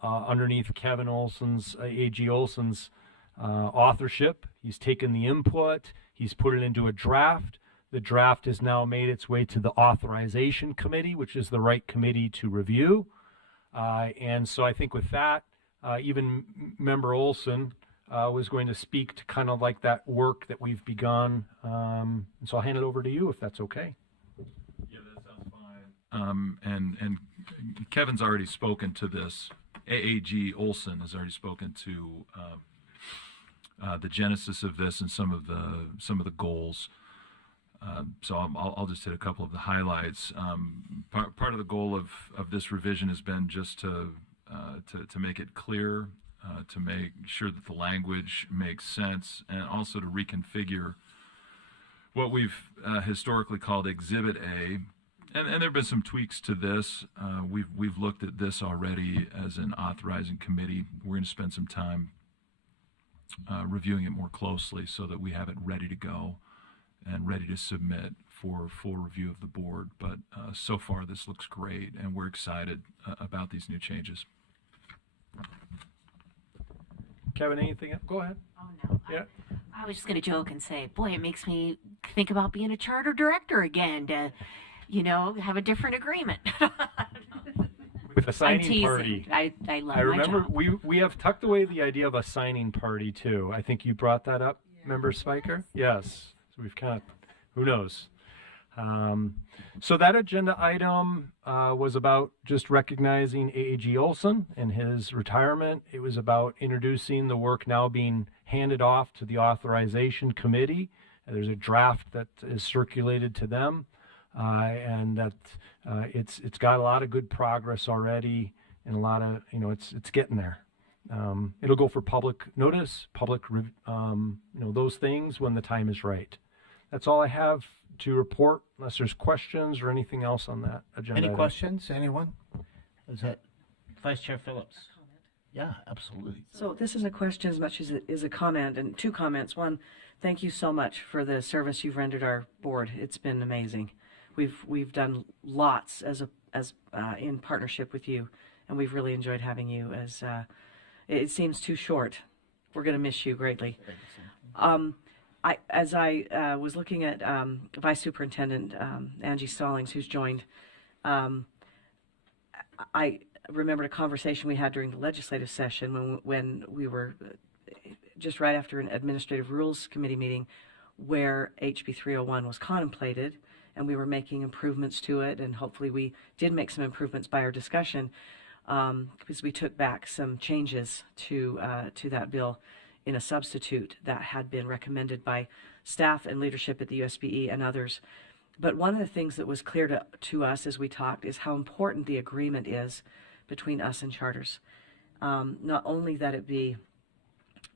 underneath Kevin Olson's, AAG Olson's authorship. He's taken the input, he's put it into a draft. The draft has now made its way to the authorization committee, which is the right committee to review. And so I think with that, even Member Olson was going to speak to kind of like that work that we've begun. And so I'll hand it over to you if that's okay. Yeah, that sounds fine. And Kevin's already spoken to this. AAG Olson has already spoken to the genesis of this and some of the goals. So I'll just hit a couple of the highlights. Part of the goal of this revision has been just to make it clear, to make sure that the language makes sense, and also to reconfigure what we've historically called Exhibit A. And there have been some tweaks to this. We've looked at this already as an authorizing committee. We're going to spend some time reviewing it more closely so that we have it ready to go and ready to submit for full review of the board. But so far this looks great, and we're excited about these new changes. Kevin, anything? Go ahead. Oh, no. Yeah. I was just going to joke and say, boy, it makes me think about being a charter director again to, have a different agreement. With a I'm signing teasing. party. I love I remember my job. we have tucked away the idea of a signing party too. I think you brought that up, Member Spiker? Yes. So we've kind of, who knows? So that agenda item was about just recognizing AAG Olson and his retirement. It was about introducing the work now being handed off to the authorization committee. There's a draft that is circulated to them, and that it's got a lot of good progress already, and a lot of it's getting there. It'll go for public notice, those things when the time is right. That's all I have to report, unless there's questions or anything else on that agenda. Any item. questions? Anyone? Is that Vice Chair Phillips? Yeah, absolutely. So this is a question as much as it is a comment, and two comments. One, thank you so much for the service you've rendered our board. It's been amazing. We've done lots as in partnership with you, and we've really enjoyed having you. As it seems too short. We're going to miss you greatly. As I was looking at Vice Superintendent Angie Stallings, who's joined, I remembered a conversation we had during the legislative session when we were just right after an Administrative Rules Committee meeting where HB 301 was contemplated, and we were making improvements to it, and hopefully we did make some improvements by our discussion, because we took back some changes to that bill in a substitute that had been recommended by staff and leadership at the USBE and others. But one of the things that was clear to us as we talked is how important the agreement is between us and charters. Not only that it be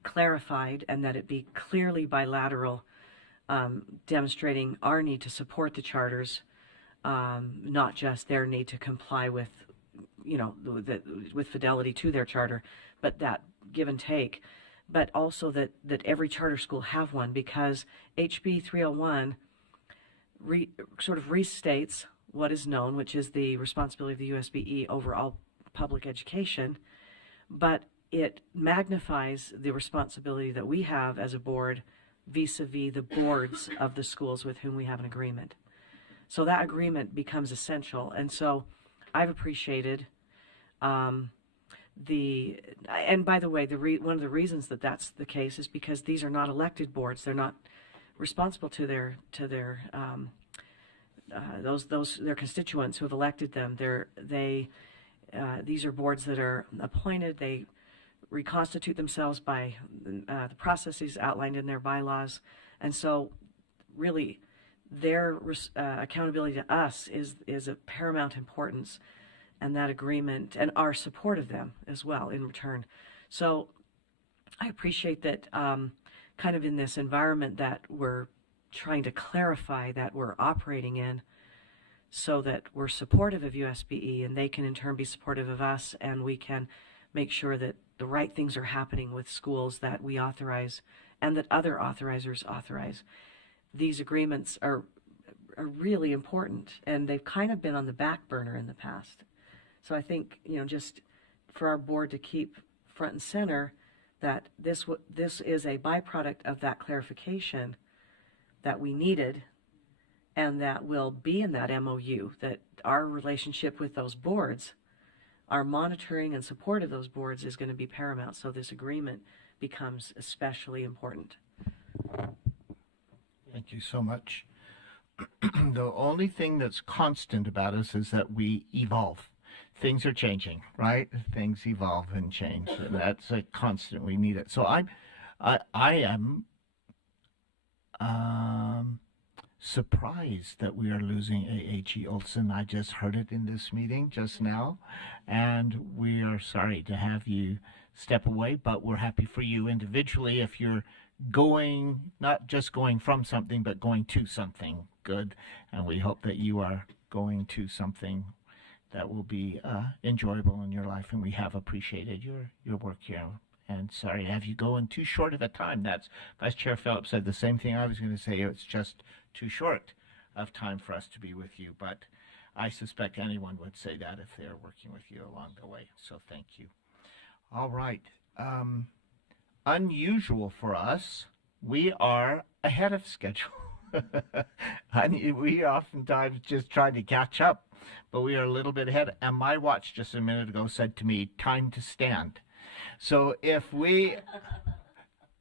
clarified and that it be clearly bilateral, demonstrating our need to support the charters, not just their need to comply with with fidelity to their charter, but that give and take, but also that every charter school have one, because HB 301 sort of restates what is known, which is the responsibility of the USBE over all public education, but it magnifies the responsibility that we have as a board vis-a-vis the boards of the schools with whom we have an agreement. So that agreement becomes essential. And so I've appreciated and by the way, one of the reasons that that's the case is because these are not elected boards. They're not responsible to their their constituents who have elected them. These are boards that are appointed. They reconstitute themselves by the processes outlined in their bylaws, and so really their accountability to us is of paramount importance, and that agreement and our support of them as well in return. So I appreciate that kind of in this environment that we're trying to clarify that we're operating in, so that we're supportive of USBE and they can in turn be supportive of us, and we can make sure that the right things are happening with schools that we authorize and that other authorizers authorize. These agreements are really important, and they've kind of been on the back burner in the past. So I think, just for our board to keep front and center that this is a byproduct of that clarification that we needed, and that will be in that MOU, that our relationship with those boards, our monitoring and support of those boards is going to be paramount. So this agreement becomes especially important. Thank you so much. The only thing that's constant about us is that we evolve. Things are changing, right? Things evolve and change, and that's a constant. We need it. So I am surprised that we are losing A.H.E. Olson. I just heard it in this meeting just now, and we are sorry to have you step away, but we're happy for you individually if you're going, not just going from something, but going to something good. And we hope that you are going to something that will be enjoyable in your life, and we have appreciated your work here. And sorry to have you go in too short of a time. That's Vice Chair Phillips said the same thing I was going to say. It's just too short of time for us to be with you. But I suspect anyone would say that if they're working with you along the way. So thank you. All right. Unusual for us, we are ahead of schedule. We oftentimes just try to catch up, but we are a little bit ahead. And my watch just a minute ago said to me, time to stand. So if we,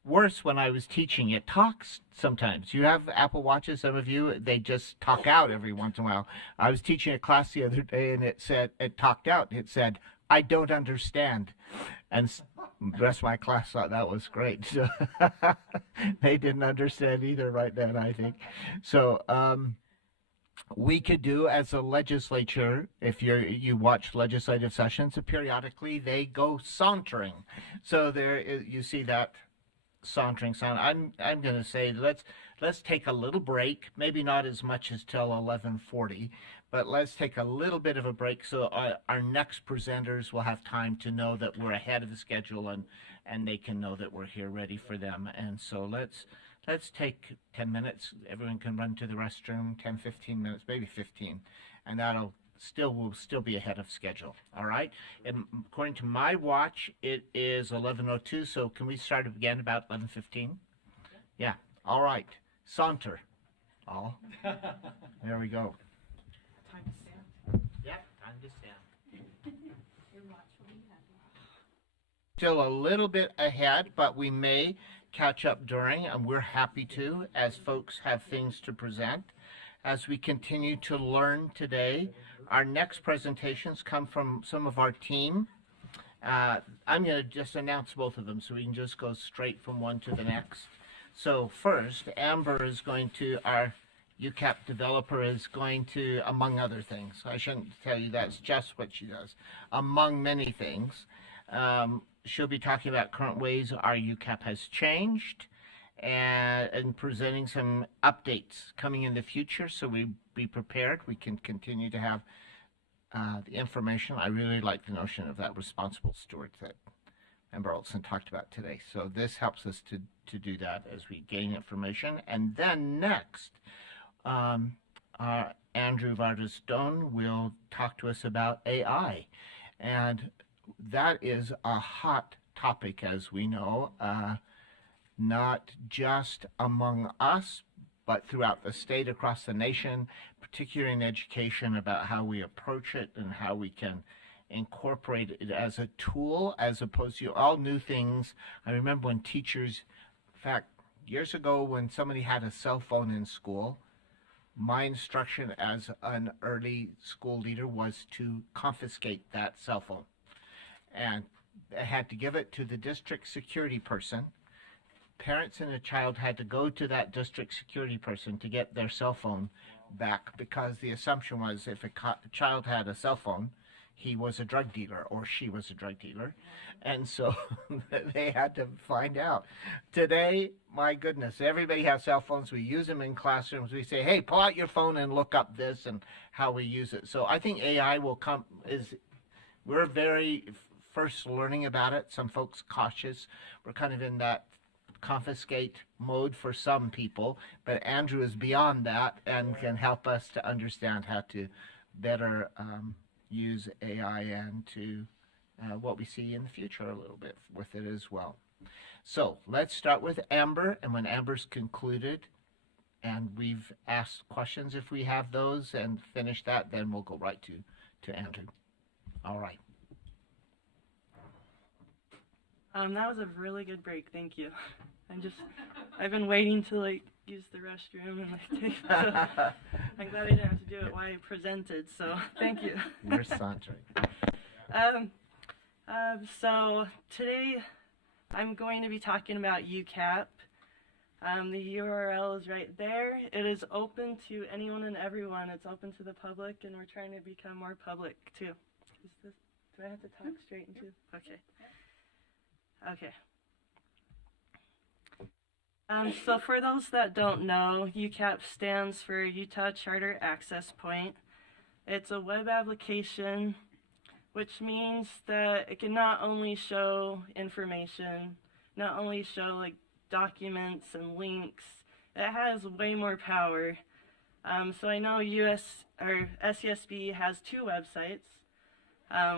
worse when I was teaching, it talks sometimes. You have Apple Watches, some of you, they just talk out every once in a while. I was teaching a class the other day and it talked out. It said, I don't understand. And the rest of my class thought that was great. So they didn't understand either right then, I think. So we could do as a legislature, if you watch legislative sessions, periodically they go sauntering. So there you see that sauntering sound. I'm going to say let's take a little break, maybe not as much as till 11:40, but let's take a little bit of a break so our next presenters will have time to know that we're ahead of the schedule and they can know that we're here ready for them. And so let's take 10 minutes. Everyone can run to the restroom, 10, 15 minutes, maybe 15, and we'll still be ahead of schedule. All right. And according to my watch, it is 11:02. So can we start again about 11:15? Yeah. All right. Saunter. All. There we go. Time to stand. Yep. Time to stand. Still a little bit ahead, but we may catch up during, and we're happy to, as folks have things to present. As we continue to learn today, our next presentations come from some of our team. I'm going to just announce both of them so we can just go straight from one to the next. So first, Amber is going to, our UCAP developer is going to, among other things, I shouldn't tell you that's just what she does, among many things, she'll be talking about current ways our UCAP has changed and presenting some updates coming in the future, so we be prepared. We can continue to have the information. I really like the notion of that responsible steward that Member Olson talked about today. So this helps us to do that as we gain information. And then next, Andrew Vargas Stone will talk to us about AI. And that is a hot topic, as we know, not just among us, but throughout the state, across the nation, particularly in education, about how we approach it and how we can incorporate it as a tool as opposed to all new things. I remember when teachers, in fact, years ago when somebody had a cell phone in school, my instruction as an early school leader was to confiscate that cell phone. And I had to give it to the district security person. Parents and a child had to go to that district security person to get their cell phone back, because the assumption was if a child had a cell phone, he was a drug dealer or she was a drug dealer. And so they had to find out. Today, my goodness, everybody has cell phones. We use them in classrooms. We say, hey, pull out your phone and look up this and how we use it. So I think AI will come, we're very first learning about it. Some folks cautious. We're kind of in that confiscate mode for some people, but Andrew is beyond that and can help us to understand how to better use AI and to what we see in the future a little bit with it as well. So let's start with Amber, and when Amber's concluded and we've asked questions, if we have those, and finish that, then we'll go right to Andrew. All right. That was a really good break. Thank you. I've been waiting to use the restroom and take. So I'm glad I didn't have to do it while I presented. So thank you. You're sauntering. So today I'm going to be talking about UCAP. The URL is right there. It is open to anyone and everyone. It's open to the public, and we're trying to become more public too. Do I have to talk straight into? Okay. Okay. So for those that don't know, UCAP stands for Utah Charter Access Point. It's a web application, which means that it can not only show information, not only show documents and links, it has way more power. So I know SCSB has two websites.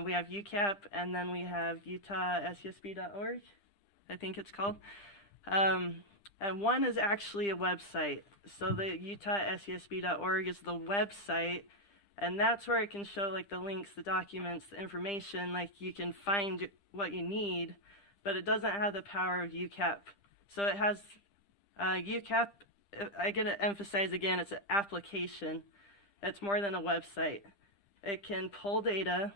We have UCAP, and then we have UtahSCSB.org, I think it's called. And one is actually a website. So the UtahSCSB.org is the website, and that's where it can show the links, the documents, the information, you can find what you need, but it doesn't have the power of UCAP. So it has UCAP, I gotta emphasize again, it's an application. It's more than a website. It can pull data,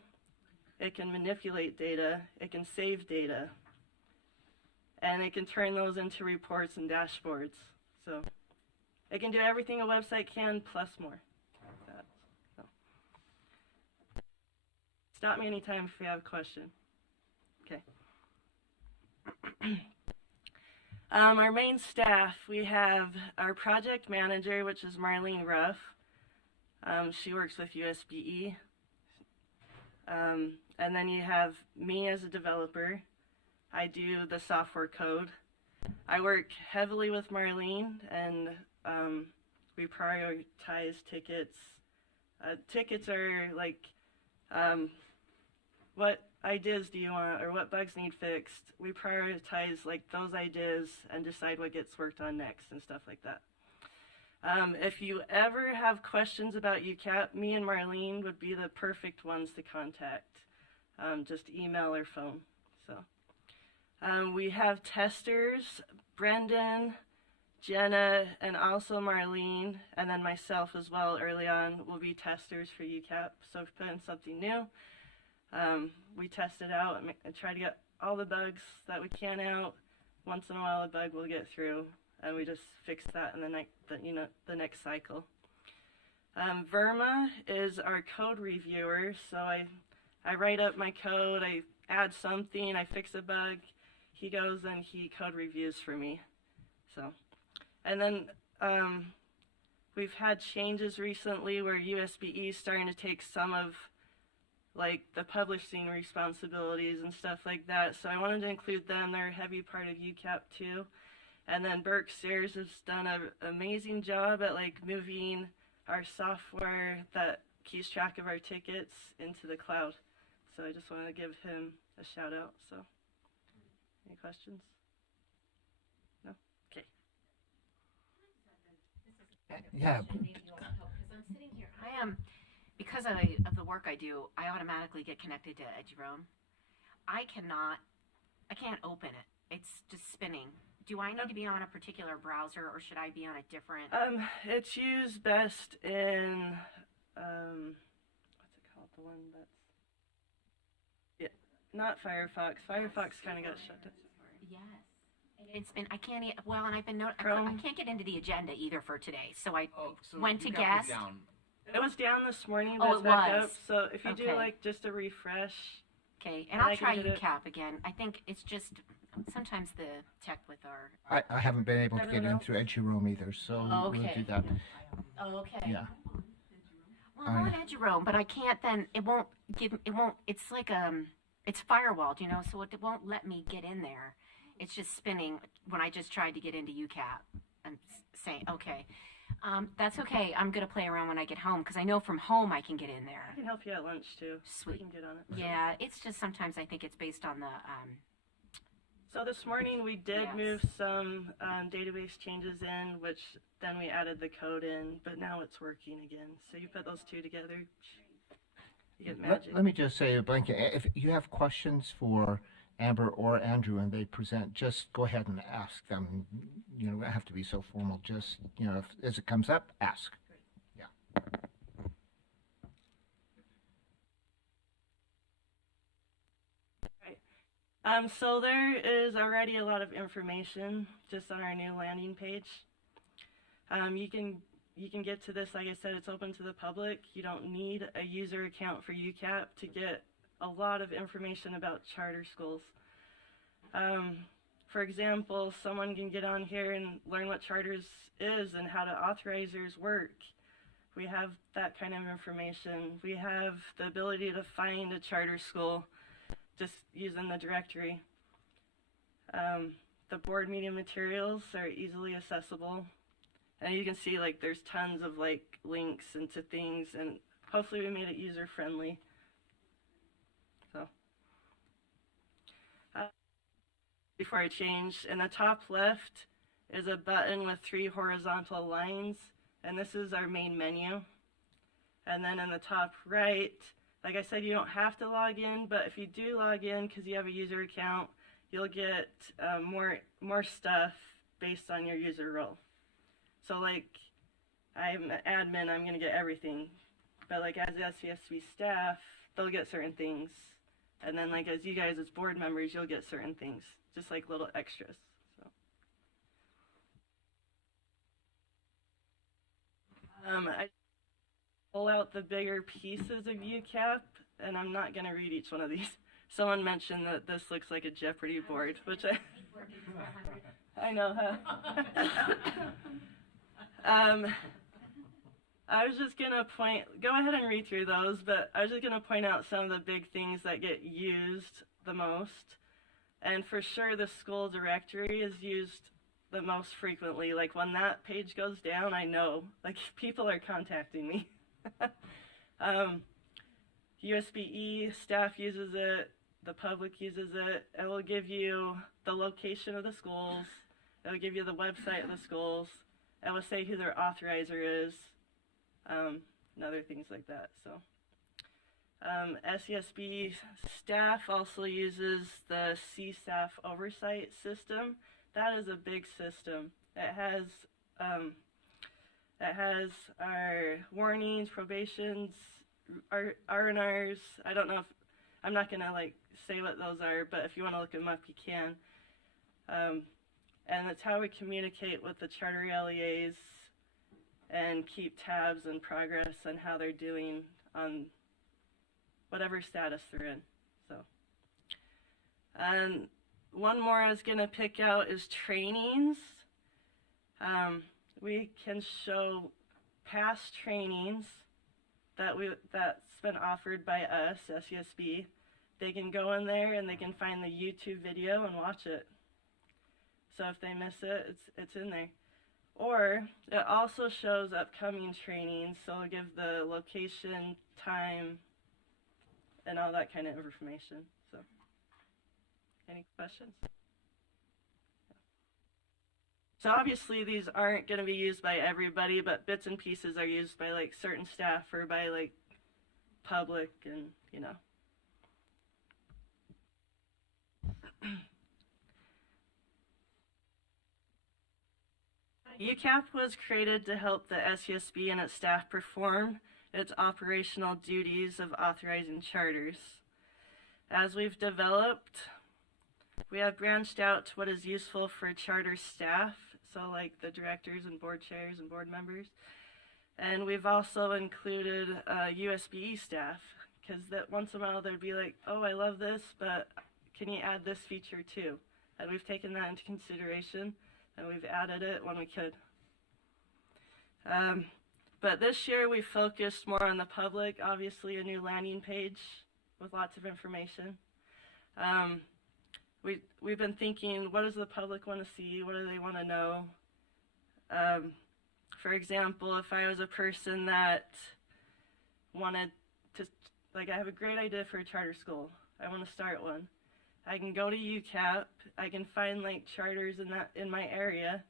it can manipulate data, it can save data, and it can turn those into reports and dashboards. So it can do everything a website can, plus more. So. Stop me anytime if you have a question. Okay. Our main staff, we have our project manager, which is Marlene Ruff. She works with USBE. And then you have me as a developer. I do the software code. I work heavily with Marlene, and we prioritize tickets. Tickets are what ideas do you want, or what bugs need fixed? We prioritize those ideas and decide what gets worked on next and stuff like that. If you ever have questions about UCAP, me and Marlene would be the perfect ones to contact. Just email or phone. So we have testers, Brendan, Jenna, and also Marlene, and then myself as well early on will be testers for UCAP. So if we put in something new, we test it out and try to get all the bugs that we can out. Once in a while a bug will get through, and we just fix that in the next cycle. Verma is our code reviewer, so I write up my code, I add something, I fix a bug, he goes and he code reviews for me. So, and then we've had changes recently where USBE is starting to take some of like the publishing responsibilities and stuff like that. So I wanted to include them. They're a heavy part of UCAP too. And then Burke Stairs has done an amazing job at like moving our software that keeps track of our tickets into the cloud. So I just want to give him a shout out. So, any questions? No? Okay. Yeah. Because I'm sitting here, I am, because of the work I do, I automatically get connected to Eduroam. I can't open it. It's just spinning. Do I need to be on a particular browser, or should I be on a different? It's used best in, what's it called? The one that's, yeah, not Firefox. Firefox kind of got shut down. Yes. It's been, I can't, well, and I've been, I Chrome. can't get into the agenda either for today, so I So went to UCAP was guest. down. It was down this morning, Oh, but it's it back was. up. So if you do Okay. like just a refresh, Okay, and And I'll I can try get it. UCAP again. I think it's just, sometimes the tech with our, I haven't been able to get Everyone in through Eduroam either, so we'll do Okay. that. oh, okay. Yeah. Well, I'm on Eduroam, but I can't then, it's like, it's firewalled, so it won't let me get in there. It's just spinning when I just tried to get into UCAP. I'm saying, okay, that's okay. I'm going to play around when I get home, because I know from home I can get in I there. can help you at lunch too. We Sweet. can get on it. Yeah, it's just sometimes I think it's based on the, So this morning we did Yes. move some database changes in, which then we added the code in, but now it's working again. So you put those two together, you get magic. Let me just say, Blanket, if you have questions for Amber or Andrew and they present, just go ahead and ask them. You don't have to be so formal. Just, as it comes up, ask. Yeah. So there is already a lot of information just on our new landing page. You can get to this, like I said, it's open to the public. You don't need a user account for UCAP to get a lot of information about charter schools. For example, someone can get on here and learn what charters is and how the authorizers work. We have that kind of information. We have the ability to find a charter school just using the directory. The board meeting materials are easily accessible. And you can see like there's tons of like links into things, and hopefully we made it user friendly. So before I change, in the top left is a button with 3 horizontal lines, and this is our main menu. And then in the top right, like I said, you don't have to log in, but if you do log in because you have a user account, you'll get more stuff based on your user role. So like, I'm an admin, I'm gonna get everything. But like as SCSB staff, they'll get certain things. And then like as you guys as board members, you'll get certain things, just like little extras. So. I pull out the bigger pieces of UCAP, and I'm not gonna read each one of these. Someone mentioned that this looks like a Jeopardy board, which I know, huh? I was just gonna go ahead and read through those, but I was just gonna point out some of the big things that get used the most. And for sure, the school directory is used the most frequently. Like when that page goes down, I know, like people are contacting me. USBE staff uses it, the public uses it. It will give you the location of the schools. It will give you the website of the schools. It will say who their authorizer is, and other things like that. So, SESB staff also uses the CSAF oversight system. That is a big system. It has our warnings, probations, our R&Rs. I don't know if I'm not gonna like say what those are, but if you want to look them up, you can. And it's how we communicate with the charter LEAs and keep tabs and progress on how they're doing on whatever status they're in. So, and one more I was gonna pick out is trainings. We can show past trainings that's been offered by us, SUSB. They can go in there and they can find the YouTube video and watch it. So if they miss it, it's in there. Or it also shows upcoming trainings, so it'll give the location, time, and all that kind of information. So, any questions? So obviously these aren't going to be used by everybody, but bits and pieces are used by like certain staff or by like public and, you know. UCAP was created to help the SUSB and its staff perform its operational duties of authorizing charters. As we've developed, we have branched out to what is useful for charter staff, so like the directors and board chairs and board members. And we've also included USBE staff, because that once in a while they'd be like, oh, I love this, but can you add this feature too? And we've taken that into consideration, and we've added it when we could. But this year we focused more on the public, obviously a new landing page with lots of information. We've been thinking, what does the public want to see? What do they want to know? For example, if I was a person that wanted to, like I have a great idea for a charter school. I want to start one. I can go to UCAP, I can find like charters in my area,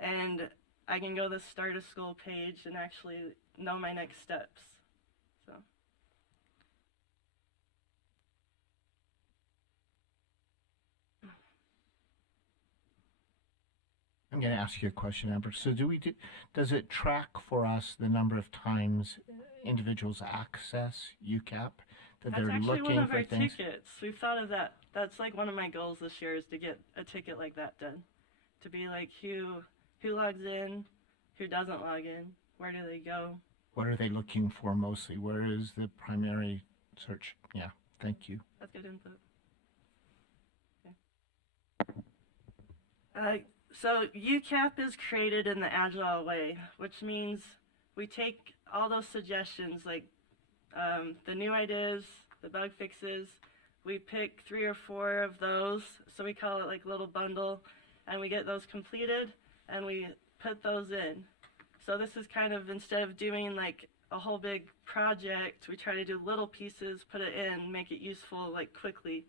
and I can go to the start a school page and actually know my next steps. So. I'm going to ask you a question, Amber. So does it track for us the number of times individuals access UCAP? That That's they're actually looking one of for our things? tickets. We've thought of that. That's like one of my goals this year is to get a ticket like that done. To be like who logs in, who doesn't log in, where do they go? What are they looking for mostly? Where is the primary search? Yeah, thank you. That's good input. Okay. So UCAP is created in the agile way, which means we take all those suggestions like the new ideas, the bug fixes, we pick 3 or 4 of those, so we call it like a little bundle, and we get those completed and we put those in. So this is kind of, instead of doing like a whole big project, we try to do little pieces, put it in, make it useful like quickly,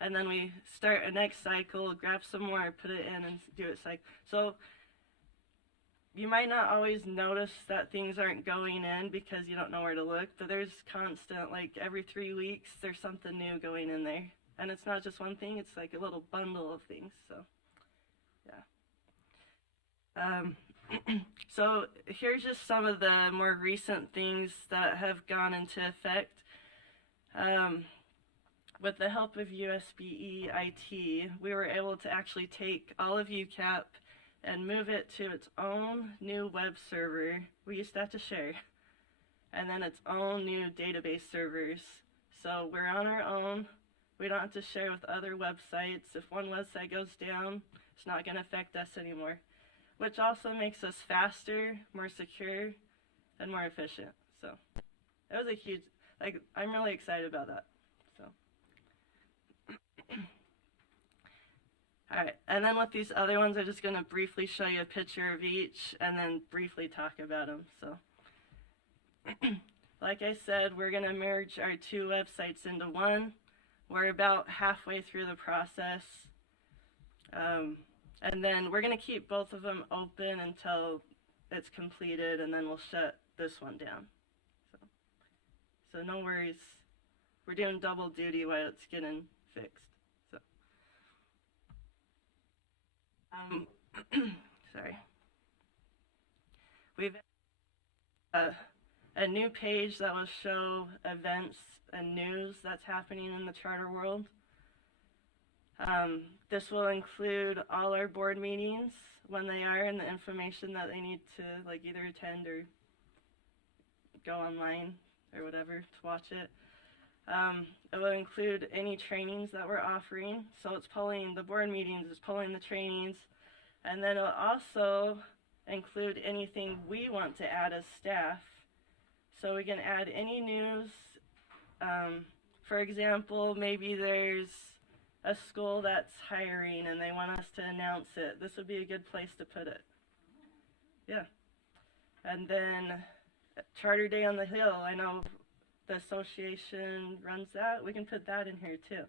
and then we start a next cycle, grab some more, put it in, and do it cycle. So you might not always notice that things aren't going in because you don't know where to look, but there's constant, like every 3 weeks, there's something new going in there. And it's not just one thing, it's like a little bundle of things, so, yeah. So here's just some of the more recent things that have gone into effect. With the help of USBE IT, we were able to actually take all of UCAP and move it to its own new web server. We used to have to share. And then its own new database servers. So we're on our own. We don't have to share with other websites. If one website goes down, it's not going to affect us anymore. Which also makes us faster, more secure, and more efficient. So it was a huge, like, I'm really excited about that. So. Alright, and then with these other ones, I'm just going to briefly show you a picture of each and then briefly talk about them. So, like I said, we're going to merge our 2 websites into one. We're about halfway through the process. And then we're going to keep both of them open until it's completed, and then we'll shut this one down. So no worries. We're doing double duty while it's getting fixed. So. Sorry. We've a new page that will show events and news that's happening in the charter world. This will include all our board meetings when they are and the information that they need to like either attend or go online or whatever to watch it. It will include any trainings that we're offering. So it's pulling the board meetings, it's pulling the trainings, and then it'll also include anything we want to add as staff. so we can add any news. For example, maybe there's a school that's hiring and they want us to announce it. This would be a good place to put it. Yeah. And then Charter Day on the Hill, I know the association runs that. We can put that in here too.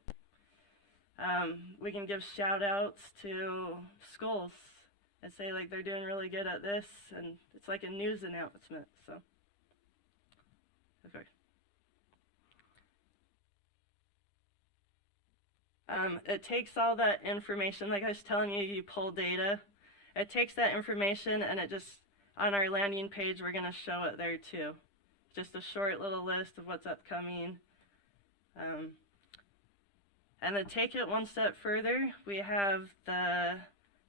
We can give shout outs to schools and say like they're doing really good at this, and it's like a news announcement. So, okay. It takes all that information, like I was telling you, you pull data. It takes that information and it just, on our landing page, we're going to show it there too. Just a short little list of what's upcoming. And then take it one step further, we have the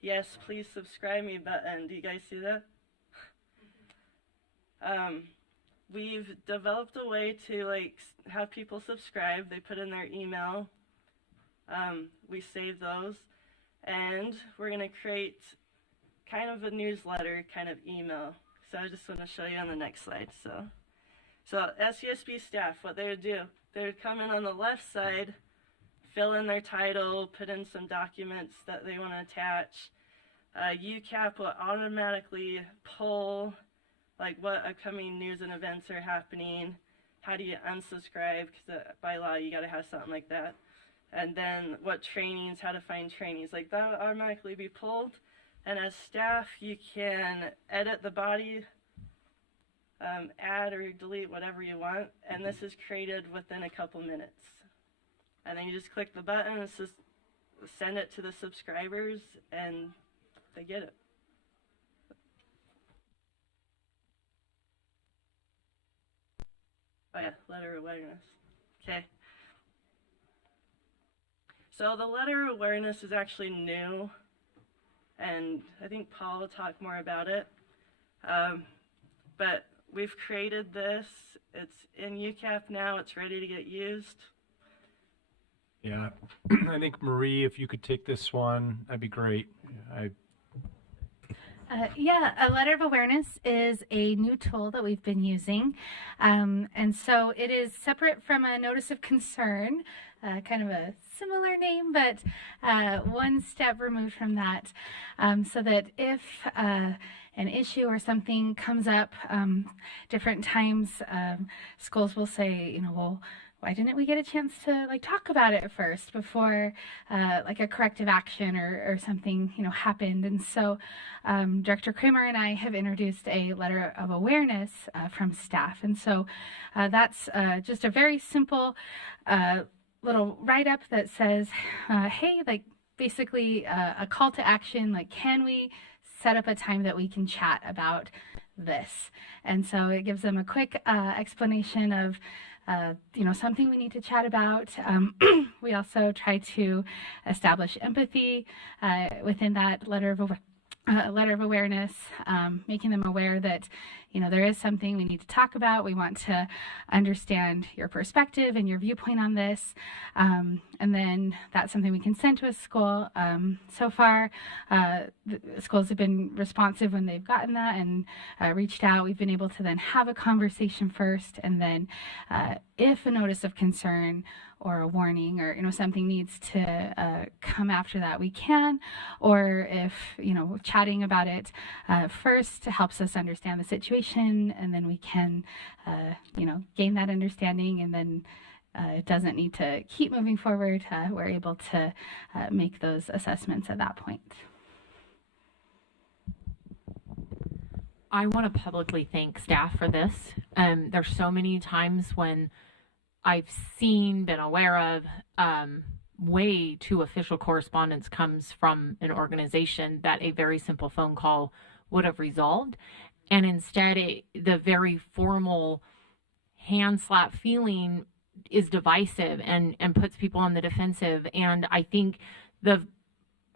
yes, please subscribe me button. Do you guys see that? We've developed a way to like have people subscribe. They put in their email. We save those, and we're going to create kind of a newsletter kind of email. So I just want to show you on the next slide. So SCSB staff, what they would do, they would come in on the left side, fill in their title, put in some documents that they want to attach. UCAP will automatically pull like what upcoming news and events are happening. How do you unsubscribe? Because by law you got to have something like that. And then what trainings, how to find trainings. Like that will automatically be pulled. And as staff, you can edit the body, add or delete whatever you want. And this is created within a couple minutes. And then you just click the button and send it to the subscribers, and they get it. Oh yeah, letter of awareness. Okay. So the letter of awareness is actually new, and I think Paul will talk more about it. But we've created this. It's in UCAP now. It's ready to get used. Yeah, I think Marie, if you could take this one, that'd be great. Yeah, a letter of awareness is a new tool that we've been using. And so it is separate from a notice of concern, kind of a similar name, but one step removed from that, so that if an issue or something comes up, different times, schools will say, you know, well, why didn't we get a chance to like talk about it first before like a corrective action or something, you know, happened? And so Director Kramer and I have introduced a letter of awareness from staff. And so that's just a very simple little write-up that says, hey, like basically a call to action, like can we set up a time that we can chat about this? And so it gives them a quick explanation of you know, something we need to chat about. We also try to establish empathy within that letter of awareness, making them aware that, you know, there is something we need to talk about. We want to understand your perspective and your viewpoint on this. And then that's something we can send to a school. So far, the schools have been responsive when they've gotten that and reached out. We've been able to then have a conversation first, and then if a notice of concern or a warning or, you know, something needs to come after that, we can. Or if, you know, chatting about it first helps us understand the situation, and then we can, you know, gain that understanding, and then it doesn't need to keep moving forward. We're able to make those assessments at that point. I want to publicly thank staff for this. There's so many times when I've seen, been aware of, way too official correspondence comes from an organization that a very simple phone call would have resolved. And instead, the very formal hand slap feeling is divisive and puts people on the defensive. And I think the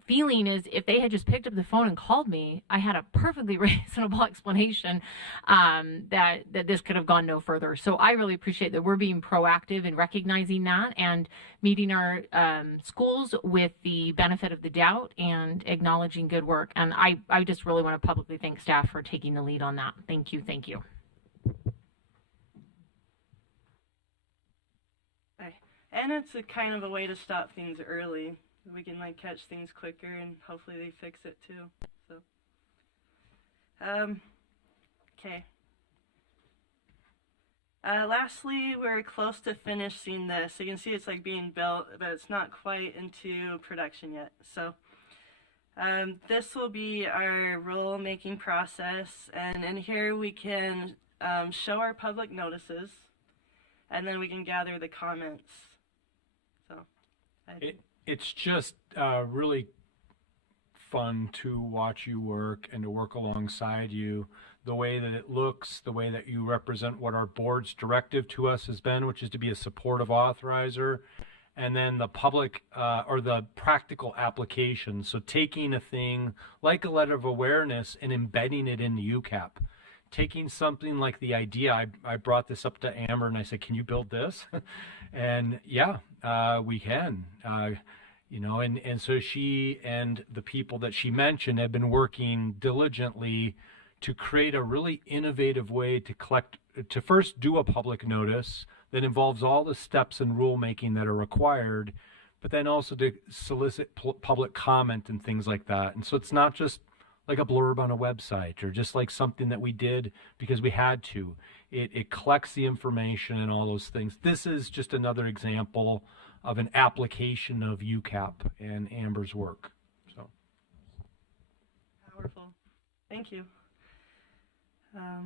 feeling is if they had just picked up the phone and called me, I had a perfectly reasonable explanation that this could have gone no further. So I really appreciate that we're being proactive in recognizing that and meeting our schools with the benefit of the doubt and acknowledging good work. And I just really want to publicly thank staff for taking the lead on that. Thank you. Thank you. and it's a kind of a way to stop things early. We can like catch things quicker, and hopefully they fix it too. So, okay. Lastly, we're close to finishing this. So you can see it's like being built, but it's not quite into production yet. So this will be our rule-making process, and in here we can show our public notices, and then we can gather the comments. So It's just really fun to watch you work and to work alongside you. The way that it looks, the way that you represent what our board's directive to us has been, which is to be a supportive authorizer, and then the public or the practical application. So taking a thing like a letter of awareness and embedding it in the UCAP. Taking something like the idea, I brought this up to Amber and I said, can you build this? And yeah, we can. You know, and so she and the people that she mentioned have been working diligently to create a really innovative way to first do a public notice that involves all the steps in rulemaking that are required, but then also to solicit public comment and things like that. And so it's not just like a blurb on a website or just like something that we did because we had to. It collects the information and all those things. This is just another example of an application of UCAP and Amber's work. So powerful. Thank you. All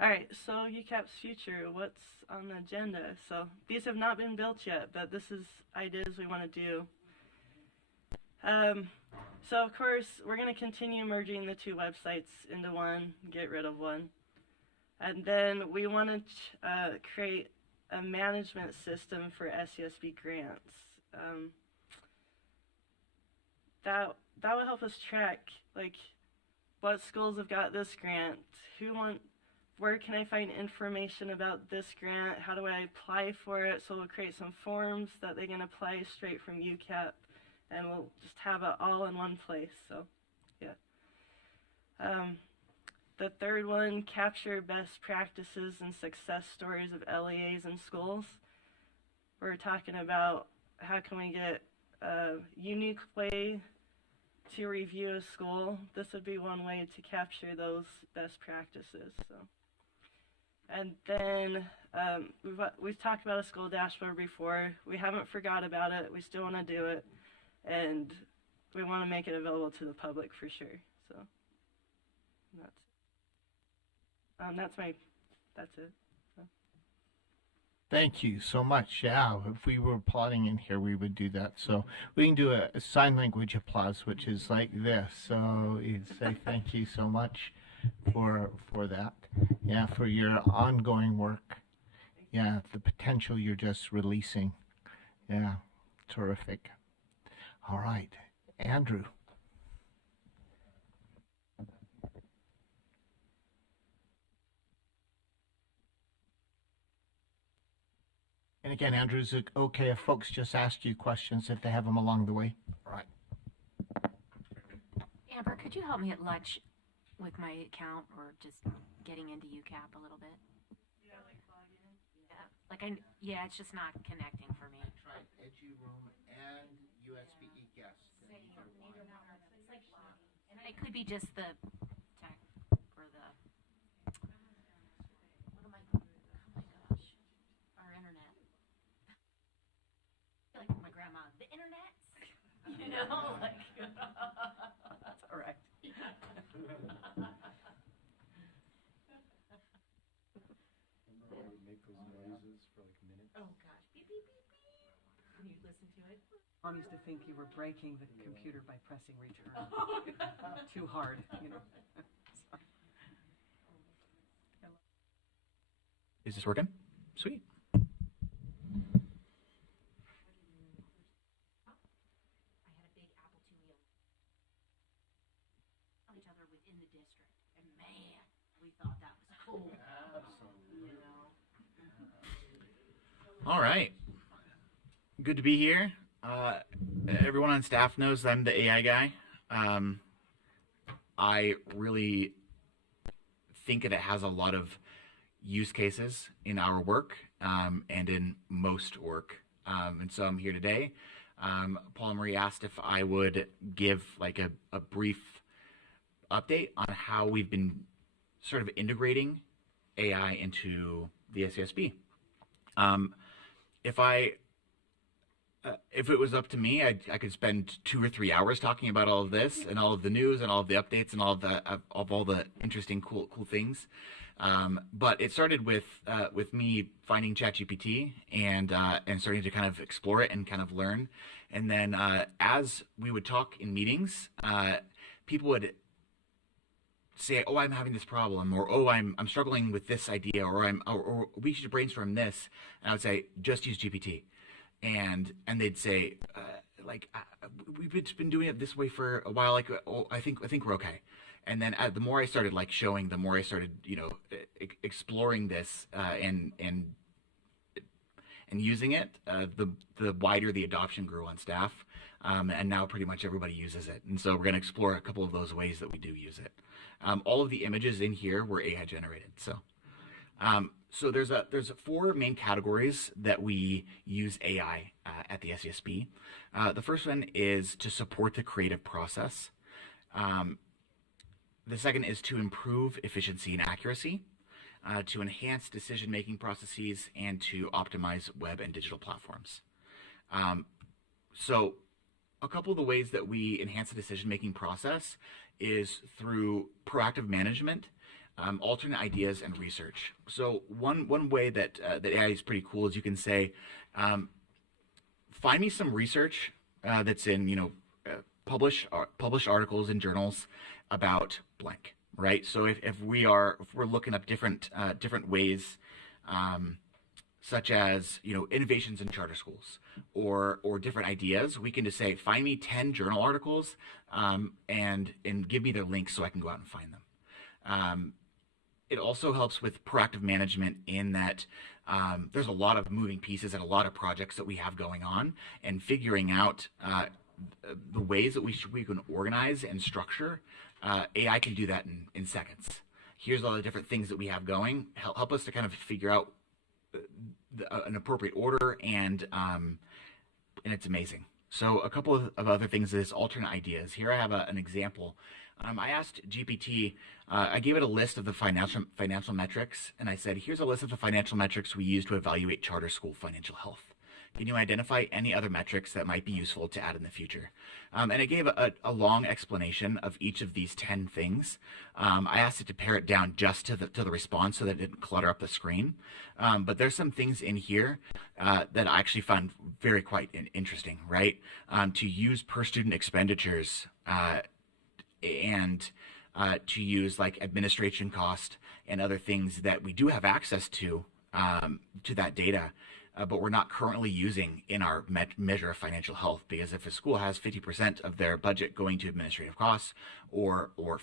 right, so UCAP's future, what's on the agenda? So these have not been built yet, but this is ideas we want to do. So of course, we're going to continue merging the two websites into one, get rid of one. And then we want to create a management system for SCSB grants. That will help us track, like, what schools have got this grant, where can I find information about this grant, how do I apply for it, so we'll create some forms that they can apply straight from UCAP, and we'll just have it all in one place, so, yeah. The third one, capture best practices and success stories of LEAs in schools. We're talking about how can we get a unique way to review a school. This would be one way to capture those best practices. So, and then we've talked about a school dashboard before. We haven't forgot about it. We still want to do it, and we want to make it available to the public for sure. So that's it. Thank you so much. Yeah, if we were plotting in here, we would do that. So we can do a sign language applause, which is like this. So you'd say thank you so much for that. Yeah, for your ongoing work. Yeah, the potential you're just releasing. Yeah, terrific. All right, Andrew. And again, Andrew, is it okay if folks just ask you questions if they have them along the way? All right. Amber, could you help me at lunch with my account or just getting into UCAP a little bit? Yeah, like log in? Yeah, it's just not connecting for me. Try EduRoom and USB eGuest. And it could be just the tech or the, oh my gosh, our internet. I feel like my grandma, the internet, you know, like, That's all right. make those noises for like a minute. oh gosh, beep, beep, beep, beep. Can you listen to it? Mom used to think you were breaking the computer by pressing return. Too hard, you know. Is this working? Sweet. I had a big Apple II each other within the district, and man, we thought that was cool. Absolutely. You know? All right. Good to be here. Everyone on staff knows that I'm the AI guy. I really think that it has a lot of use cases in our work, and in most work. And so I'm here today. Paula Marie asked if I would give like a brief update on how we've been sort of integrating AI into the SASB. If it was up to me, I could spend 2 or 3 hours talking about all of this and all of the news and all of the updates and all of all the interesting, cool things. But it started with me finding ChatGPT and starting to kind of explore it and kind of learn. And then as we would talk in meetings, people would say, "Oh, I'm having this problem," or "Oh, I'm struggling with this idea," or "We should brainstorm this." And I would say, "Just use GPT." And they'd say, "We've been doing it this way for a while. Like, oh, I think we're okay." And then the more I started showing, the more I started, exploring this and using it, the wider the adoption grew on staff. And now pretty much everybody uses it. And so we're going to explore a couple of those ways that we do use it. All of the images in here were AI generated. So there's 4 main categories that we use AI at the SASB. The first one is to support the creative process. The second is to improve efficiency and accuracy, to enhance decision-making processes, and to optimize web and digital platforms. So a couple of the ways that we enhance the decision-making process is through proactive management, alternate ideas, and research. So one way that AI is pretty cool is you can say, find me some research that's in published articles in journals about blank, right? So if we're looking up different ways, such as innovations in charter schools or different ideas, we can just say, find me 10 journal articles and give me their links so I can go out and find them. It also helps with proactive management in that there's a lot of moving pieces and a lot of projects that we have going on, and figuring out the ways that we can organize and structure. AI can do that in seconds. Here's all the different things that we have going. Help us to kind of figure out an appropriate order, and it's amazing. So a couple of other things is alternate ideas. Here I have an example. I asked GPT, I gave it a list of the financial metrics, and I said, here's a list of the financial metrics we use to evaluate charter school financial health. Can you identify any other metrics that might be useful to add in the future? And it gave a long explanation of each of these 10 things. I asked it to pare it down just to the response so that it didn't clutter up the screen. But there's some things in here that I actually found very quite interesting, right? To use per student expenditures and to use like administration cost and other things that we do have access to that data. But we're not currently using in our measure of financial health, because if a school has 50% of their budget going to administrative costs, or 5%,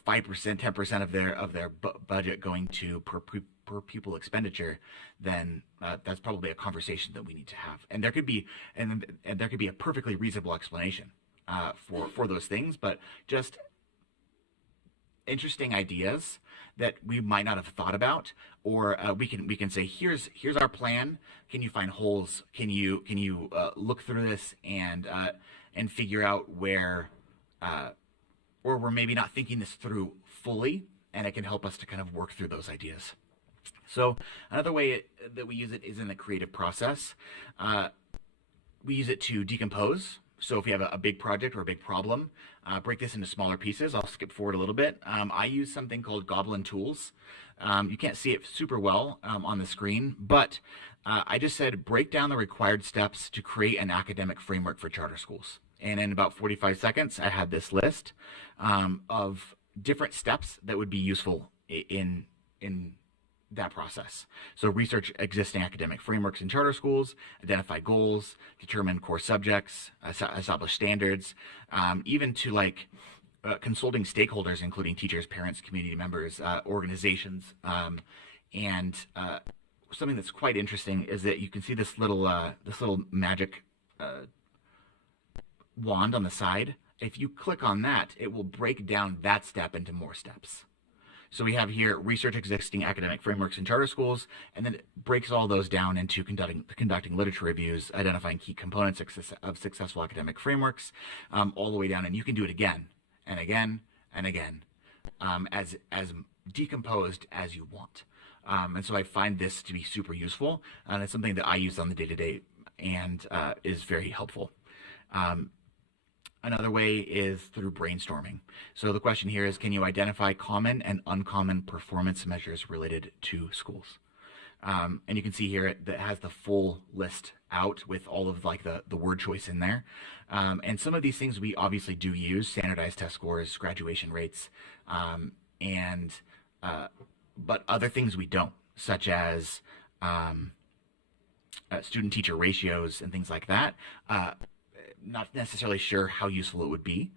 10% of their budget going to per pupil expenditure, then that's probably a conversation that we need to have. And there could be a perfectly reasonable explanation for those things, but just interesting ideas that we might not have thought about, or we can say, here's our plan. Can you find holes? Can you look through this and figure out where or we're maybe not thinking this through fully, and it can help us to kind of work through those ideas. So another way that we use it is in the creative process. We use it to decompose. So if you have a big project or a big problem, break this into smaller pieces. I'll skip forward a little bit. I use something called Goblin Tools. You can't see it super well on the screen, but I just said break down the required steps to create an academic framework for charter schools. And in about 45 seconds, I had this list of different steps that would be useful in that process. So research existing academic frameworks in charter schools, identify goals, determine core subjects, establish standards, even to consulting stakeholders, including teachers, parents, community members, organizations. And something that's quite interesting is that you can see this little magic wand on the side. If you click on that, it will break down that step into more steps. So we have here research existing academic frameworks in charter schools, and then it breaks all those down into conducting literature reviews, identifying key components of successful academic frameworks, all the way down. And you can do it again and again and again, as decomposed as you want. And so I find this to be super useful, and it's something that I use on the day-to-day and is very helpful. Another way is through brainstorming. So the question here is, can you identify common and uncommon performance measures related to schools? And you can see here that has the full list out with all of like the word choice in there. And some of these things we obviously do use, standardized test scores, graduation rates, but other things we don't, such as student-teacher ratios and things like that. Not necessarily sure how useful it would be,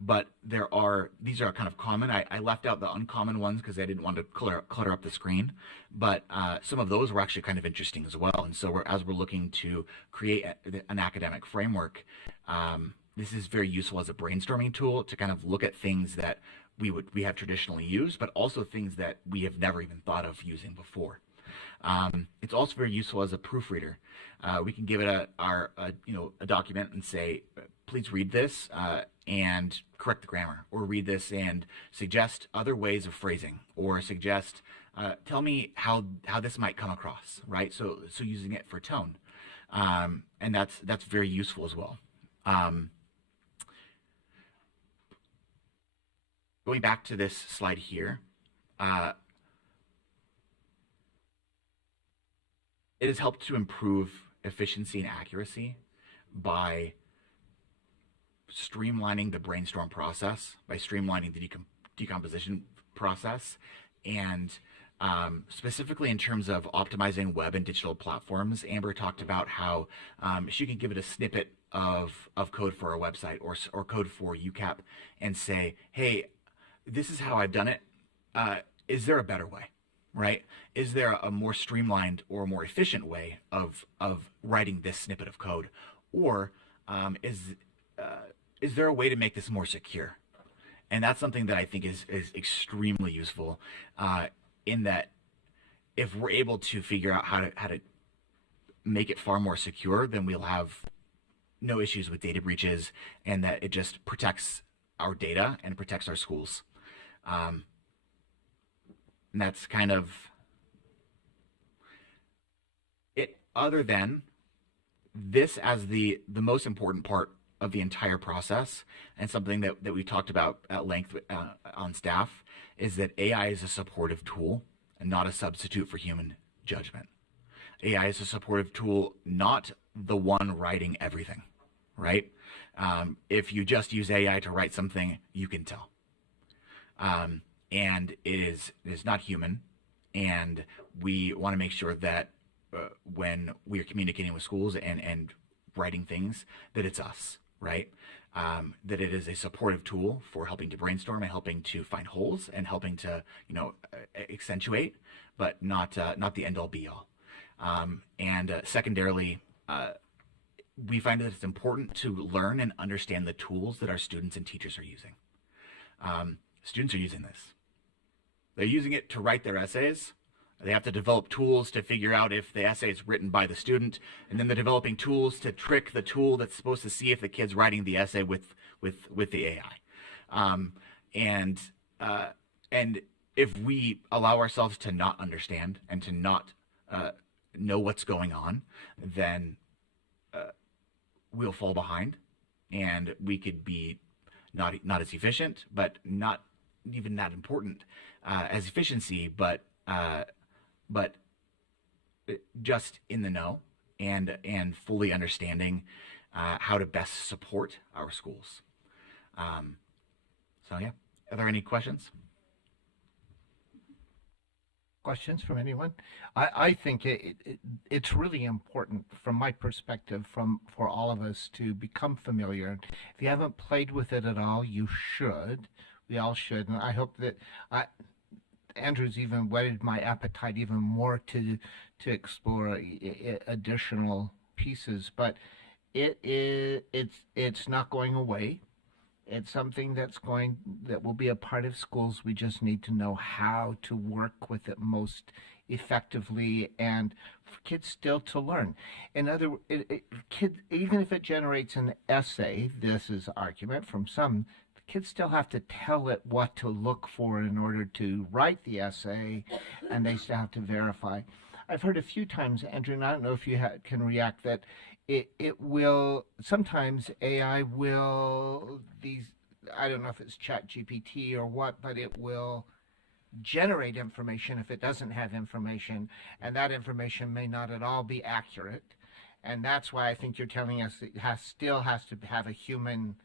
but these are kind of common. I left out the uncommon ones because I didn't want to clutter up the screen, but some of those were actually kind of interesting as well. And so as we're looking to create an academic framework, this is very useful as a brainstorming tool to kind of look at things that we have traditionally used, but also things that we have never even thought of using before. It's also very useful as a proofreader. We can give it a document and say, please read this and correct the grammar, or read this and suggest other ways of phrasing, or suggest, tell me how this might come across, right? So using it for tone, and that's very useful as well. Going back to this slide here, it has helped to improve efficiency and accuracy by streamlining the brainstorm process, by streamlining the decomposition process, and specifically in terms of optimizing web and digital platforms. Amber talked about how she could give it a snippet of code for a website or code for UCAP and say, hey, this is how I've done it. Is there a better way? Right? Is there a more streamlined or more efficient way of writing this snippet of code? Or is there a way to make this more secure? And that's something that I think is extremely useful, in that if we're able to figure out how to make it far more secure, then we'll have no issues with data breaches, and that it just protects our data and protects our schools. And that's kind of it. Other than this as the most important part of the entire process, and something that we talked about at length on staff, is that AI is a supportive tool and not a substitute for human judgment. AI is a supportive tool, not the one writing everything, right? If you just use AI to write something, you can tell. And it is not human, and we want to make sure that when we are communicating with schools and writing things, that it's us, right? That it is a supportive tool for helping to brainstorm and helping to find holes and helping to accentuate, but not the end all be all. Secondarily, we find that it's important to learn and understand the tools that our students and teachers are using. Students are using this. They're using it to write their essays. They have to develop tools to figure out if the essay is written by the student, and then they're developing tools to trick the tool that's supposed to see if the kid's writing the essay with the AI. And if we allow ourselves to not understand and to not know what's going on, then we'll fall behind, and we could be not as efficient, but not even that important as efficiency, but just in the know and fully understanding how to best support our schools. So yeah, are there any questions? Questions from anyone? I think it's really important from my perspective for all of us to become familiar. If you haven't played with it at all, you should. We all should. And I hope that Andrew's even whetted my appetite even more to explore additional pieces. But it's not going away. It's something that will be a part of schools. We just need to know how to work with it most effectively, and for kids still to learn. In other words, kids, even if it generates an essay, this is argument from some, the kids still have to tell it what to look for in order to write the essay, and they still have to verify. I've heard a few times, Andrew, and I don't know if you can react, that it will, sometimes AI will, I don't know if it's ChatGPT or what, but it will generate information if it doesn't have information, and that information may not at all be accurate. And that's why I think you're telling us it still has to have a human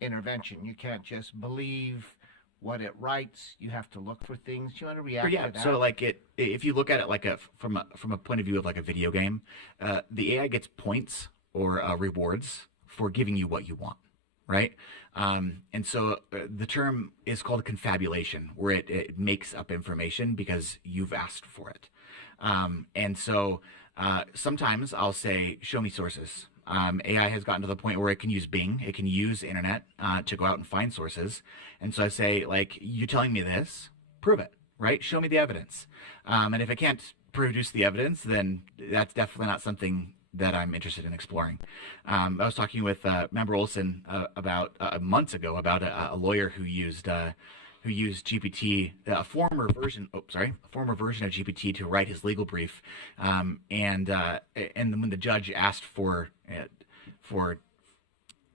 intervention. You can't just believe what it writes. You have to look for things. Do you want to react to that? So like if you look at it like from a point of view of like a video game, the AI gets points or rewards for giving you what you want, right? And so the term is called confabulation, where it makes up information because you've asked for it. And so sometimes I'll say, show me sources. AI has gotten to the point where it can use Bing, it can use internet to go out and find sources. And so I say, like, you telling me this, prove it, right? Show me the evidence. And if it can't produce the evidence, then that's definitely not something that I'm interested in exploring. I was talking with Member Olson about months ago about a lawyer who used GPT, a former version of GPT to write his legal brief, and when the judge asked for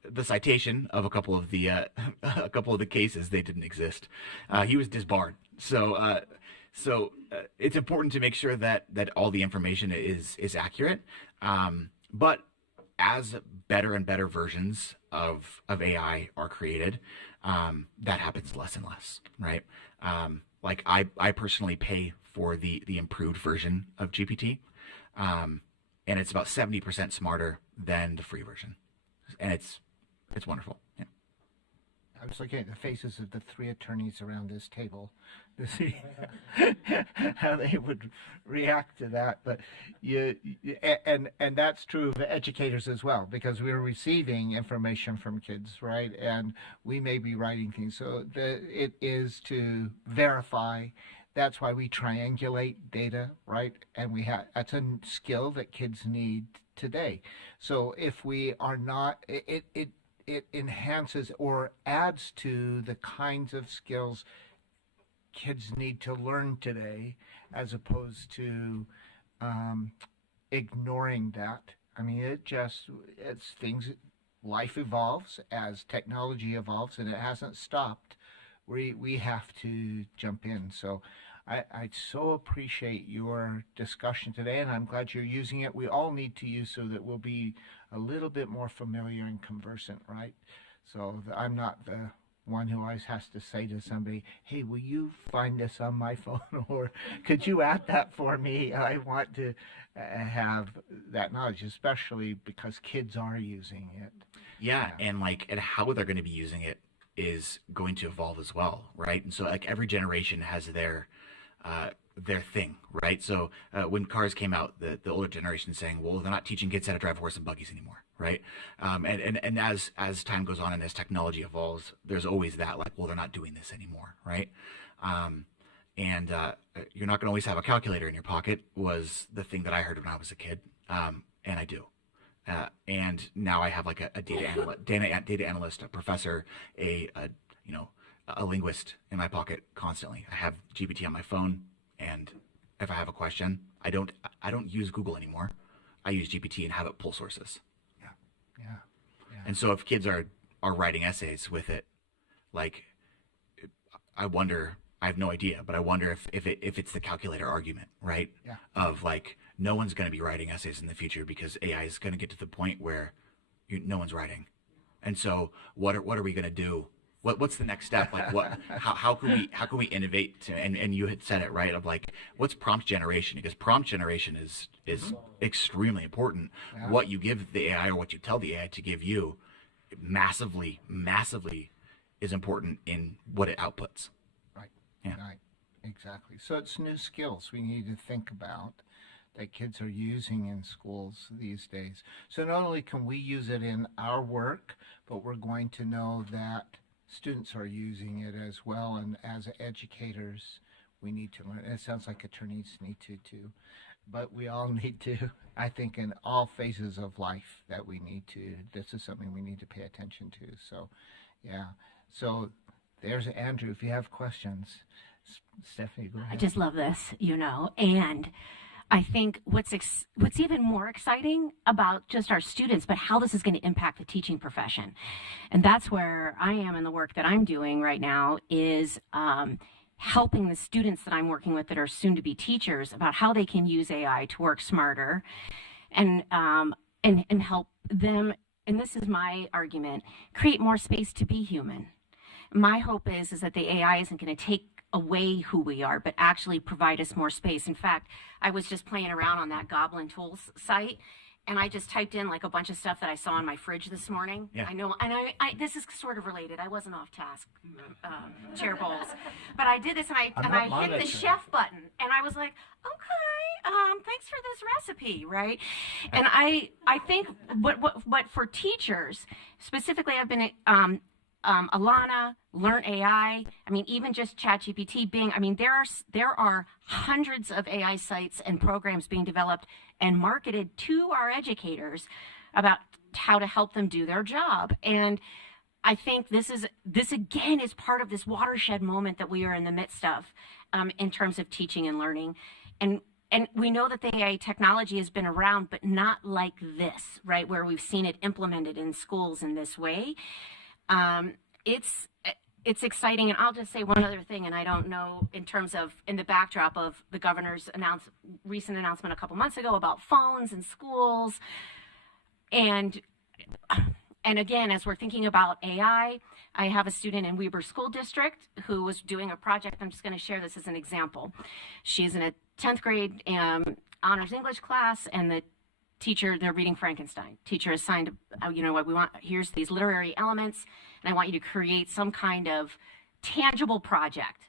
the citation of a couple of the cases, they didn't exist. He was disbarred. So it's important to make sure that all the information is accurate. But as better and better versions of AI are created, that happens less and less, right? Like I personally pay for the improved version of GPT, and it's about 70% smarter than the free version, and it's wonderful. Yeah. I was looking at the faces of the three attorneys around this table to see how they would react to that. But and that's true of educators as well, because we're receiving information from kids, right? And we may be writing things. So it is to verify. That's why we triangulate data, right? And that's a skill that kids need today. So if we are not, it enhances or adds to the kinds of skills kids need to learn today, as opposed to ignoring that. I mean, it's things, life evolves as technology evolves, and it hasn't stopped. We have to jump in. So I so appreciate your discussion today, and I'm glad you're using it. We all need to use so that we'll be a little bit more familiar and conversant, right? So I'm not the one who always has to say to somebody, hey, will you find this on my phone, or could you add that for me? I want to have that knowledge, especially because kids are using it. Yeah, and how they're going to be using it is going to evolve as well, right? And so like every generation has their thing, right? So when cars came out, the older generation saying, well, they're not teaching kids how to drive horse and buggies anymore, right? And as time goes on and as technology evolves, there's always that, like, well, they're not doing this anymore, right? And you're not going to always have a calculator in your pocket was the thing that I heard when I was a kid, and I do. And now I have like a data analyst, a professor, a linguist in my pocket constantly. I have GPT on my phone, and if I have a question, I don't use Google anymore. I use GPT and have it pull sources. Yeah. And so if kids are writing essays with it, like, I wonder, I have no idea, but I wonder if it's the calculator argument, right? Yeah. Of like, no one's going to be writing essays in the future because AI is going to get to the point where no one's writing. And so what are we going to do? What's the next step? Like how can we innovate and you had said it, right? Of like, what's prompt generation? Because prompt generation is extremely important. Yeah. What you give the AI or what you tell the AI to give you massively is important in what it outputs. Right. Yeah. Right. Exactly. So it's new skills we need to think about that kids are using in schools these days. So not only can we use it in our work, but we're going to know that students are using it as well, and as educators, we need to learn. It sounds like attorneys need to too, but we all need to. I think in all phases of life that we need to. This is something we need to pay attention to. So, yeah. So there's Andrew. If you have questions, Stephanie, go ahead. I just love this, and I think what's even more exciting about just our students, but how this is going to impact the teaching profession. And that's where I am in the work that I'm doing right now is helping the students that I'm working with that are soon to be teachers about how they can use AI to work smarter and help them. And this is my argument, create more space to be human. My hope is that the AI isn't going to take away who we are, but actually provide us more space. In fact, I was just playing around on that Goblin Tools site, and I just typed in like a bunch of stuff that I saw on my fridge this morning. Yeah. I know, and I this is sort of related. I wasn't off task, chair bowls, but I did this, and I hit the chef button, and I was like, okay, thanks for this recipe, right? And I think what for teachers specifically, I've been Alana, Learn AI. I mean, even just ChatGPT, Bing. I mean, there are hundreds of AI sites and programs being developed and marketed to our educators about how to help them do their job. And I think this again is part of this watershed moment that we are in the midst of in terms of teaching and learning. And we know that the AI technology has been around, but not like this, right? Where we've seen it implemented in schools in this way. It's exciting, and I'll just say one other thing, and I don't know in terms of in the backdrop of the governor's recent announcement a couple months ago about phones in schools, and again, as we're thinking about AI, I have a student in Weber School District who was doing a project. I'm just going to share this as an example. She's in a 10th grade honors English class, and the teacher, they're reading Frankenstein. Teacher assigned, what we want, here's these literary elements, and I want you to create some kind of tangible project.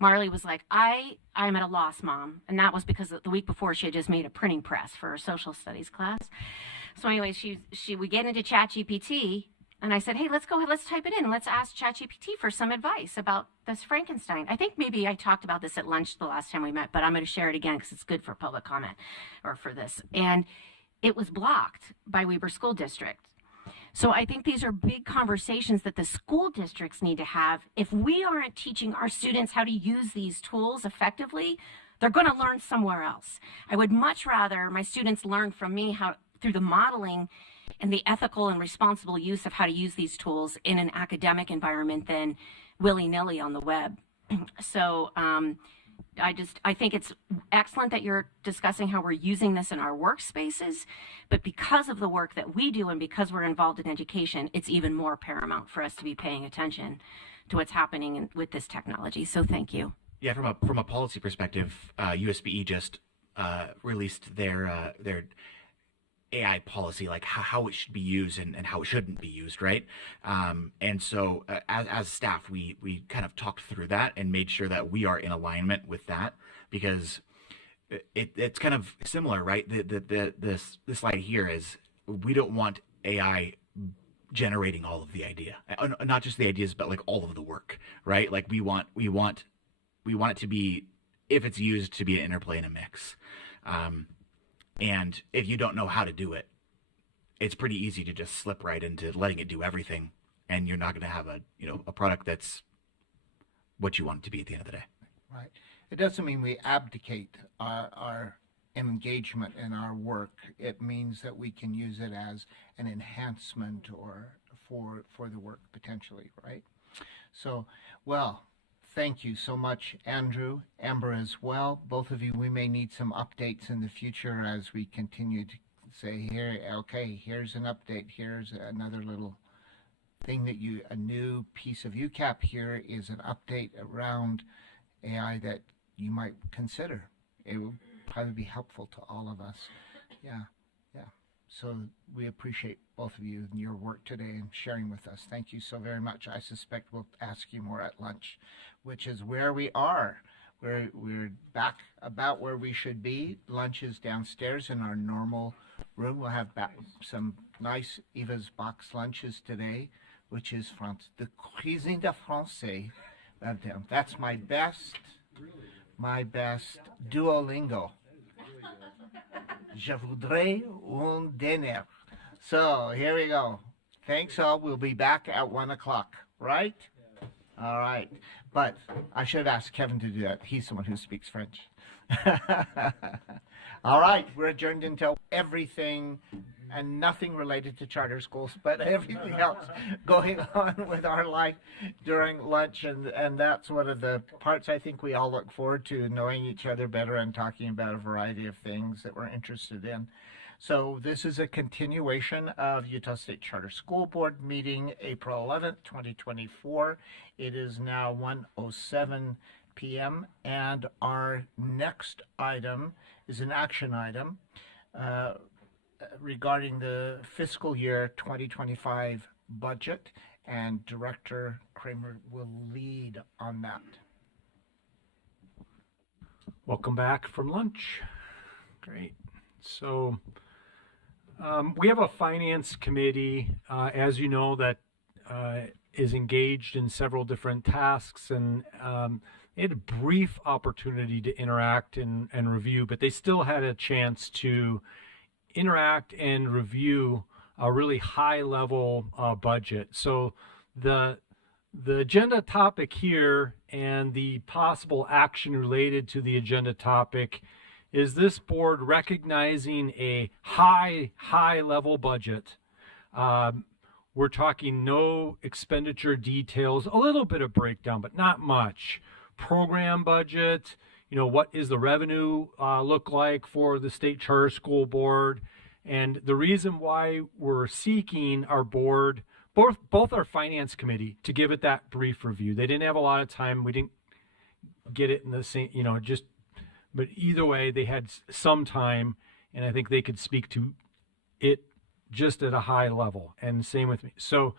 Marley was like, I'm at a loss, Mom. And that was because the week before she had just made a printing press for her social studies class. So anyway, we get into ChatGPT, and I said, hey, let's go ahead, let's type it in, and let's ask ChatGPT for some advice about this Frankenstein. I think maybe I talked about this at lunch the last time we met, but I'm going to share it again because it's good for public comment or for this. And it was blocked by Weber School District. So I think these are big conversations that the school districts need to have. If we aren't teaching our students how to use these tools effectively, they're going to learn somewhere else. I would much rather my students learn from me how through the modeling and the ethical and responsible use of how to use these tools in an academic environment than willy-nilly on the web. So I think it's excellent that you're discussing how we're using this in our workspaces, but because of the work that we do and because we're involved in education, it's even more paramount for us to be paying attention to what's happening with this technology. So thank you. Yeah, from a policy perspective, USBE just released their AI policy, like how it should be used and how it shouldn't be used, right? And so as staff, we kind of talked through that and made sure that we are in alignment with that, because it's kind of similar, right? This slide here is, we don't want AI generating all of the idea, not just the ideas, but like all of the work, right? Like we want it to be, if it's used, to be an interplay and a mix. And if you don't know how to do it, it's pretty easy to just slip right into letting it do everything, and you're not going to have a product that's what you want it to be at the end of the day. Right. It doesn't mean we abdicate our engagement in our work. It means that we can use it as an enhancement or for the work potentially, right? So, well, thank you so much, Andrew, Amber as well. Both of you, we may need some updates in the future as we continue to say here, okay, here's an update, here's another little thing a new piece of UCAP here is an update around AI that you might consider. It will probably be helpful to all of us. Yeah. So we appreciate both of you and your work today and sharing with us. Thank you so very much. I suspect we'll ask you more at lunch, which is where we are. We're back about where we should be. Lunch is downstairs in our normal room. We'll have some nice Eva's Box lunches today which is the cuisine de français of them. That's my best Duolingo. Je voudrais un dîner. So here we go. Thanks all. We'll be back at 1 o'clock, right? All right. But I should have asked Kevin to do that. He's the one who speaks French. All right. We're adjourned until everything and nothing related to charter schools, but everything else going on with our life during lunch. And that's one of the parts I think we all look forward to, knowing each other better and talking about a variety of things that we're interested in. So this is a continuation of Utah State Charter School Board meeting April 11th, 2024. It is now 1:07 p.m. and our next item is an action item regarding the fiscal year 2025 budget, and Director Kramer will lead on that. Welcome back from lunch. Great. So we have a finance committee, as you know, that is engaged in several different tasks, and they had a brief opportunity to interact and review, but they still had a chance to interact and review a really high-level budget. So the agenda topic here and the possible action related to the agenda topic is this board recognizing a high-level budget. We're talking no expenditure details, a little bit of breakdown, but not much. Program budget, what is the revenue look like for the State Charter School Board? And the reason why we're seeking our board, both our finance committee, to give it that brief review. They didn't have a lot of time. We didn't get it in the same, but either way, they had some time, and I think they could speak to it just at a high level. And same with me. So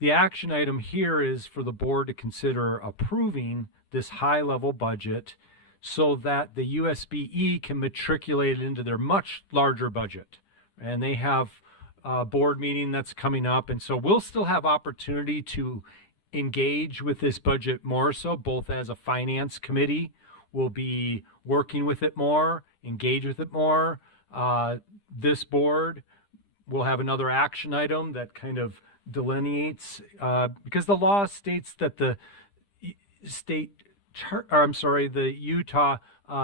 the action item here is for the board to consider approving this high-level budget so that the USBE can matriculate it into their much larger budget. And they have a board meeting that's coming up, and so we'll still have opportunity to engage with this budget more so, both as a finance committee. We'll be working with it more, engage with it more. This board will have another action item that kind of delineates, because the law states that the Utah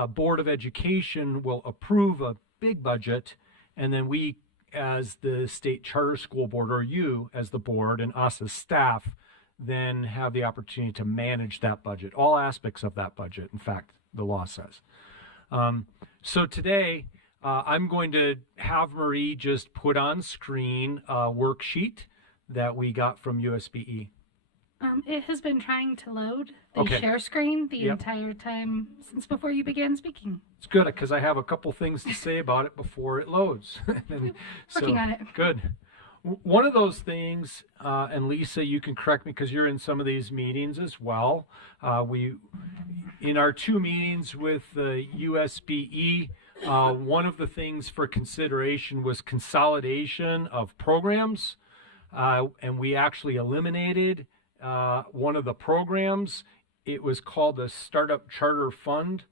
Board of Education will approve a big budget, and then we, as the State Charter School Board, or you as the board and us as staff, then have the opportunity to manage that budget, all aspects of that budget, in fact, the law says. So today, I'm going to have Marie just put on screen a worksheet that we got from USBE. It has been trying to load the Okay. share screen the Yep. entire time since before you began speaking. It's good because I have a couple things to say about it before it loads. And Working on it. Good. One of those things, and Lisa, you can correct me because you're in some of these meetings as well. In our two meetings with the USBE, one of the things for consideration was consolidation of programs, and we actually eliminated one of the programs. It was called the Startup Charter Fund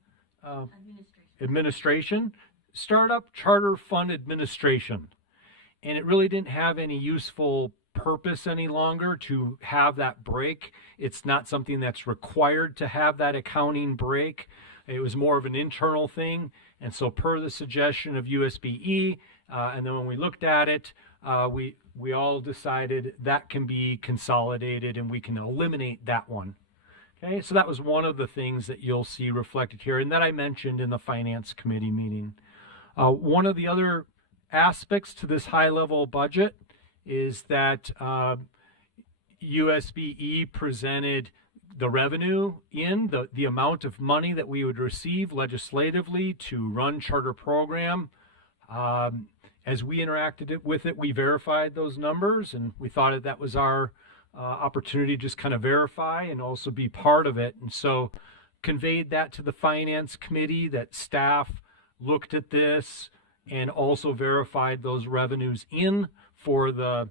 Administration. Startup Charter Fund Administration. And it really didn't have any useful purpose any longer to have that break. It's not something that's required to have that accounting break. It was more of an internal thing. And so per the suggestion of USBE, and then when we looked at it, we all decided that can be consolidated and we can eliminate that one. Okay, so that was one of the things that you'll see reflected here and that I mentioned in the Finance Committee meeting. One of the other aspects to this high-level budget is that USBE presented the revenue in the amount of money that we would receive legislatively to run charter program. As we interacted with it, we verified those numbers, and we thought that was our opportunity to just kind of verify and also be part of it. And so conveyed that to the Finance Committee, that staff looked at this and also verified those revenues in for the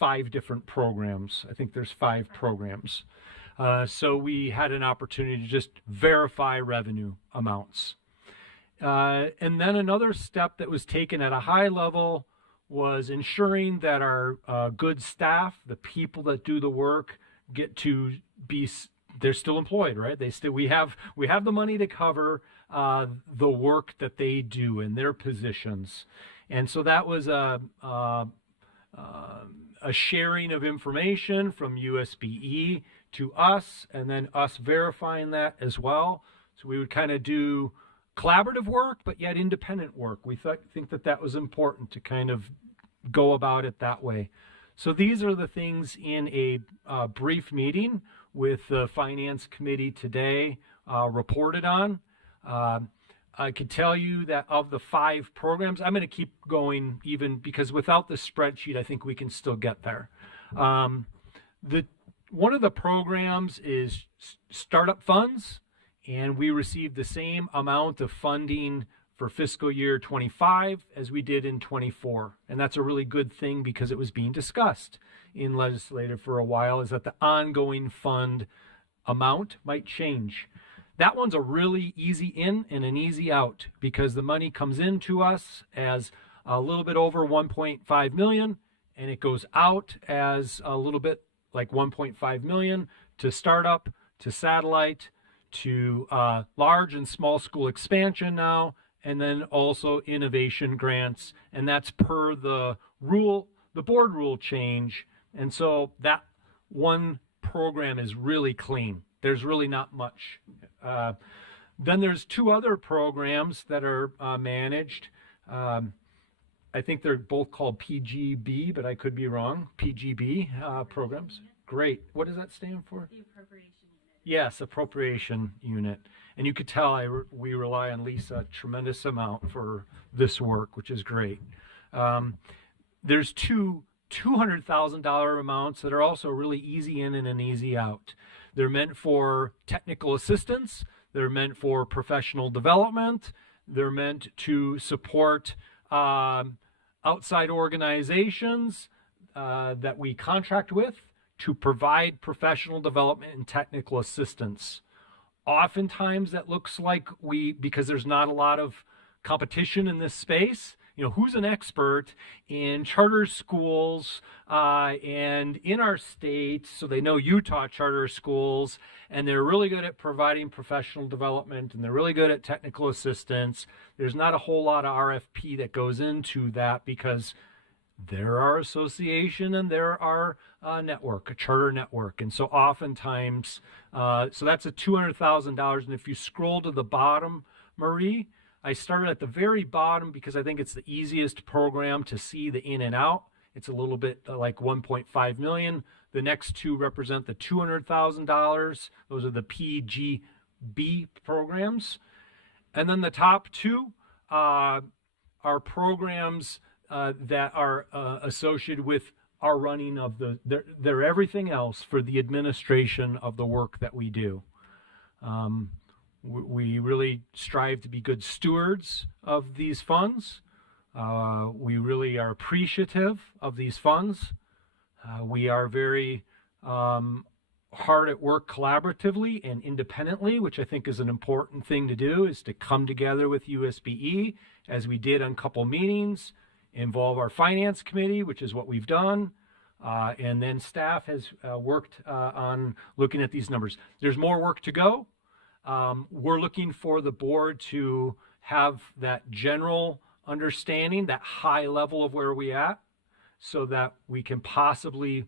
5 different programs. I think there's 5 programs. So we had an opportunity to just verify revenue amounts. And then another step that was taken at a high level was ensuring that our good staff, the people that do the work, get to be, they're still employed, right? We have the money to cover the work that they do in their positions. And so that was a sharing of information from USBE to us, and then us verifying that as well. So we would kind of do collaborative work, but yet independent work. We think that was important to kind of go about it that way. So these are the things in a brief meeting with the Finance Committee today reported on. I could tell you that of the 5 programs, I'm going to keep going even because without the spreadsheet, I think we can still get there. One of the programs is startup funds, and we received the same amount of funding for fiscal year 25 as we did in 24. And that's a really good thing because it was being discussed in legislative for a while, is that the ongoing fund amount might change. That one's a really easy in and an easy out because the money comes into us as a little bit over 1.5 million and it goes out as a little bit like 1.5 million to startup, to satellite, to large and small school expansion now, and then also innovation grants. And that's per the rule, the board rule change. And so that one program is really clean. There's really not much. Then there's 2 other programs that are managed. I think they're both called PGB, but I could be wrong. PGB programs. Great. What does that stand for? The Appropriation Unit. Yes, Appropriation Unit. And you could tell we rely on Lisa a tremendous amount for this work, which is great. There's 2 $200,000 amounts that are also really easy in and an easy out. They're meant for technical assistance. They're meant for professional development. They're meant to support outside organizations that we contract with to provide professional development and technical assistance. Oftentimes that looks like because there's not a lot of competition in this space, who's an expert in charter schools and in our state, so they know Utah charter schools, and they're really good at providing professional development, and they're really good at technical assistance. There's not a whole lot of RFP that goes into that because there are association and there are a charter network. And so oftentimes, so that's a $200,000. And if you scroll to the bottom, Marie, I started at the very bottom because I think it's the easiest program to see the in and out. It's a little bit like 1.5 million. The next 2 represent the $200,000. Those are the PGB programs. And then the top 2 are programs that are associated with our running of they're everything else for the administration of the work that we do. We really strive to be good stewards of these funds. We really are appreciative of these funds. We are very hard at work collaboratively and independently, which I think is an important thing to do, is to come together with USBE, as we did on a couple meetings, involve our finance committee, which is what we've done, and then staff has worked on looking at these numbers. There's more work to go. We're looking for the board to have that general understanding, that high level of where we at, so that we can possibly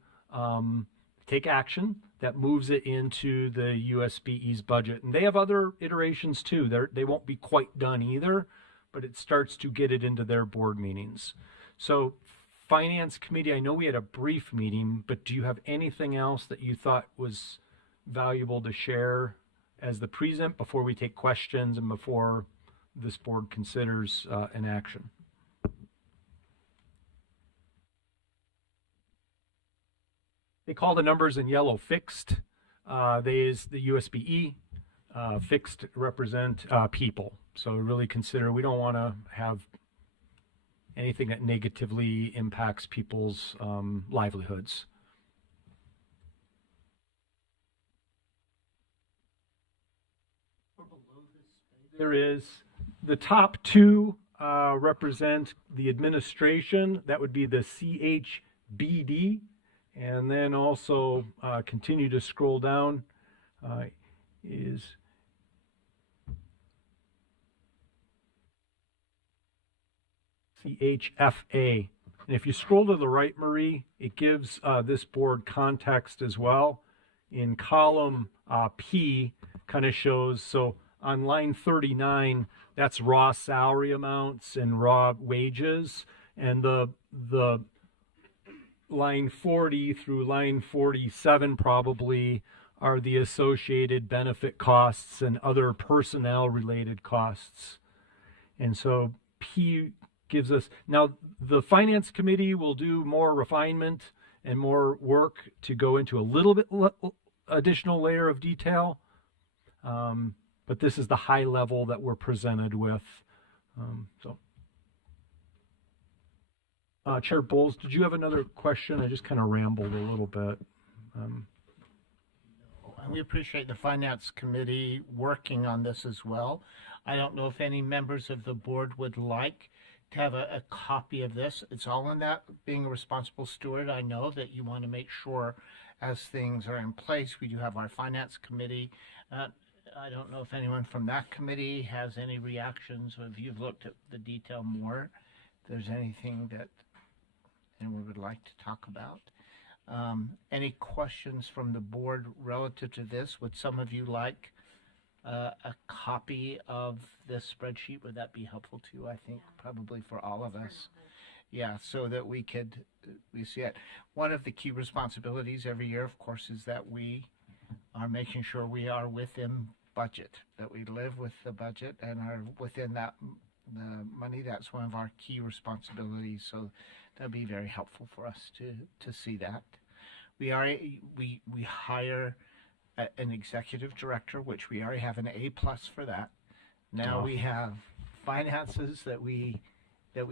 take action that moves it into the USBE's budget. And they have other iterations too. They won't be quite done either, but it starts to get it into their board meetings. So Finance Committee, I know we had a brief meeting, but do you have anything else that you thought was valuable to share as the present before we take questions and before this board considers an action? They call the numbers in yellow fixed. They is the USBE. Fixed represent people. So really consider, we don't want to have anything that negatively impacts people's livelihoods. There is the top two represent the administration. That would be the CHBD. And then also continue to scroll down is CHFA. And if you scroll to the right, Marie, it gives this board context as well. In column P, kind of shows, so on line 39, that's raw salary amounts and raw wages. And the line 40 through line 47 probably are the associated benefit costs and other personnel related costs. And so P gives us, now the finance committee will do more refinement and more work to go into a little bit additional layer of detail. But this is the high level that we're presented with. Chair Bowles, did you have another question? I just kind of rambled a little bit. We appreciate the Finance Committee working on this as well. I don't know if any members of the board would like to have a copy of this. It's all in that, being a responsible steward. I know that you want to make sure as things are in place, we do have our Finance Committee. I don't know if anyone from that committee has any reactions, or if you've looked at the detail more, if there's anything that anyone would like to talk about. Any questions from the board relative to this? Would some of you like a copy of this spreadsheet? Would that be helpful too? I think probably for all of us. Yeah, so that we see it. One of the key responsibilities every year, of course, is that we are making sure we are within budget, that we live with the budget and are within that the money. That's one of our key responsibilities. So that'd be very helpful for us to see that. We hire an executive director, which we already have an A+ for that. Now we have finances that we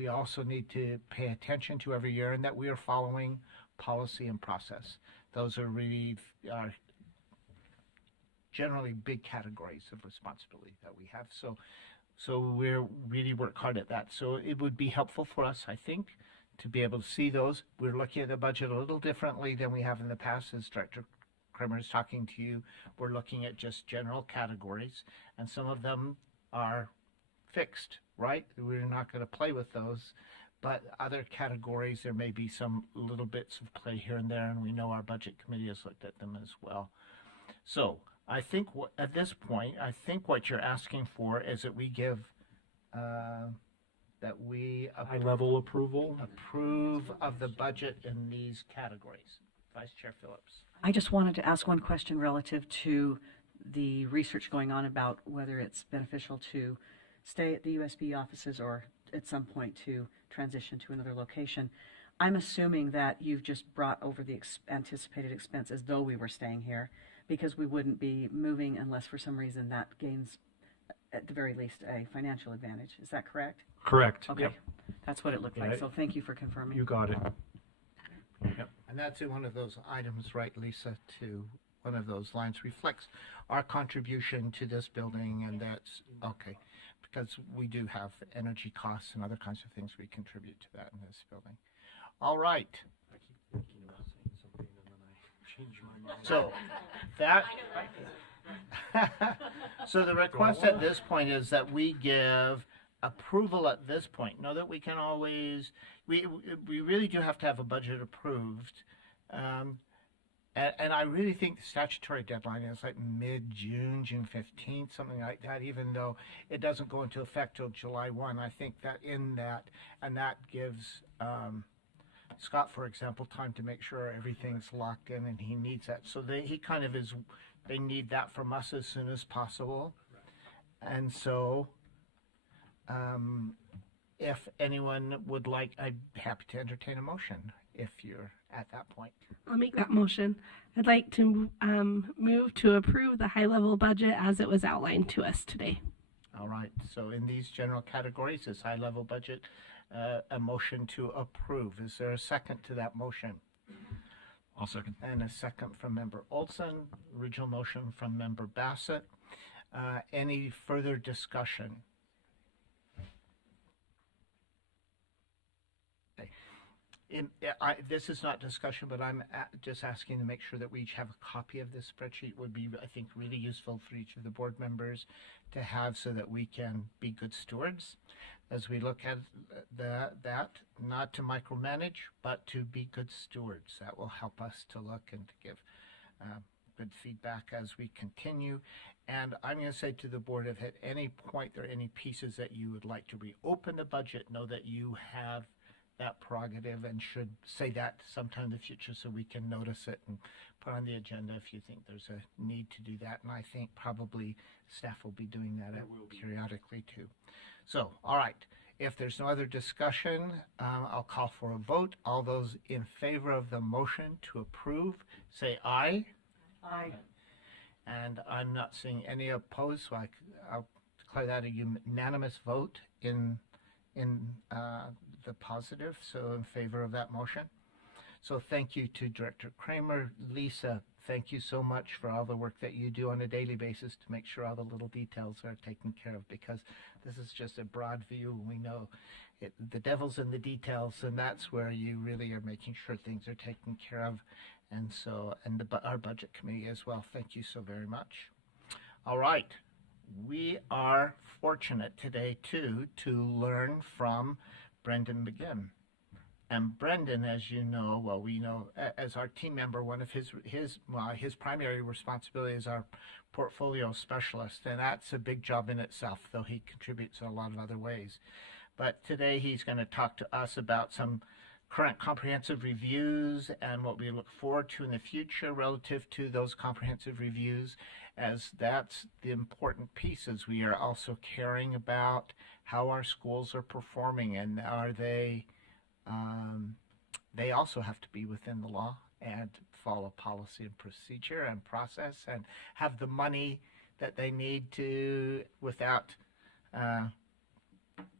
also need to pay attention to every year, and that we are following policy and process. Those are really our generally big categories of responsibility that we have. So we're really work hard at that. So it would be helpful for us, I think, to be able to see those. We're looking at the budget a little differently than we have in the past. As Director Kramer is talking to you, we're looking at just general categories, and some of them are fixed, right? We're not going to play with those. But other categories, there may be some little bits of play here and there, and we know our budget committee has looked at them as well. So I think at this point, I think what you're asking for is that we give, high-level approval? Approve of the budget in these categories. Vice Chair Phillips. I just wanted to ask one question relative to the research going on about whether it's beneficial to stay at the USB offices or at some point to transition to another location. I'm assuming that you've just brought over the anticipated expense as though we were staying here, because we wouldn't be moving unless for some reason that gains, at the very least, a financial advantage. Is that correct? Correct. Okay. Yep. That's what it looked like. So thank you for confirming. You got it. Yep. And that's in one of those items, right, Lisa, to one of those lines reflects our contribution to this building, and that's okay, because we do have energy costs and other kinds of things we contribute to that in this building. All right. So that so the request at this point is that we give approval at this point. Know that we can always we really do have to have a budget approved, and I really think the statutory deadline is like mid-June, June 15th, something like that, even though it doesn't go into effect till July 1. I think that that gives Scott, for example, time to make sure everything's locked in, and he needs that. So they need that from us as soon as possible. And so if anyone would like, I'd be happy to entertain a motion if you're at that point. I'll make that motion. I'd like to move to approve the high-level budget as it was outlined to us today. All right. So in these general categories, this high-level budget a motion to approve. Is there a second to that motion? I'll second. And a second from Member Olson, original motion from Member Bassett. Any further discussion? This is not discussion, but I'm just asking to make sure that we each have a copy of this spreadsheet. Would be, I think, really useful for each of the board members to have so that we can be good stewards as we look at that, not to micromanage, but to be good stewards. That will help us to look and to give good feedback as we continue. And I'm going to say to the board, if at any point there are any pieces that you would like to reopen the budget, know that you have that prerogative and should say that sometime in the future so we can notice it and put on the agenda if you think there's a need to do that. And I think probably staff will be doing that periodically too. So, all right. If there's no other discussion, I'll call for a vote. All those in favor of the motion to approve, say aye. Aye. And I'm not seeing any opposed, so I'll declare that a unanimous vote in the positive, so in favor of that motion. So thank you to Director Kramer. Lisa, thank you so much for all the work that you do on a daily basis to make sure all the little details are taken care of, because this is just a broad view. We know the devil's in the details, and that's where you really are making sure things are taken care of. And so, and our budget committee as well. Thank you so very much. All right. We are fortunate today, too, to learn from Brendan McGinn. And Brendan, as you know, well, we know as our team member, one of his primary responsibility is our portfolio specialist, and that's a big job in itself, though he contributes in a lot of other ways. But today he's going to talk to us about some current comprehensive reviews and what we look forward to in the future relative to those comprehensive reviews, as that's the important piece, as we are also caring about how our schools are performing, and are they also have to be within the law and follow policy and procedure and process and have the money that they need to without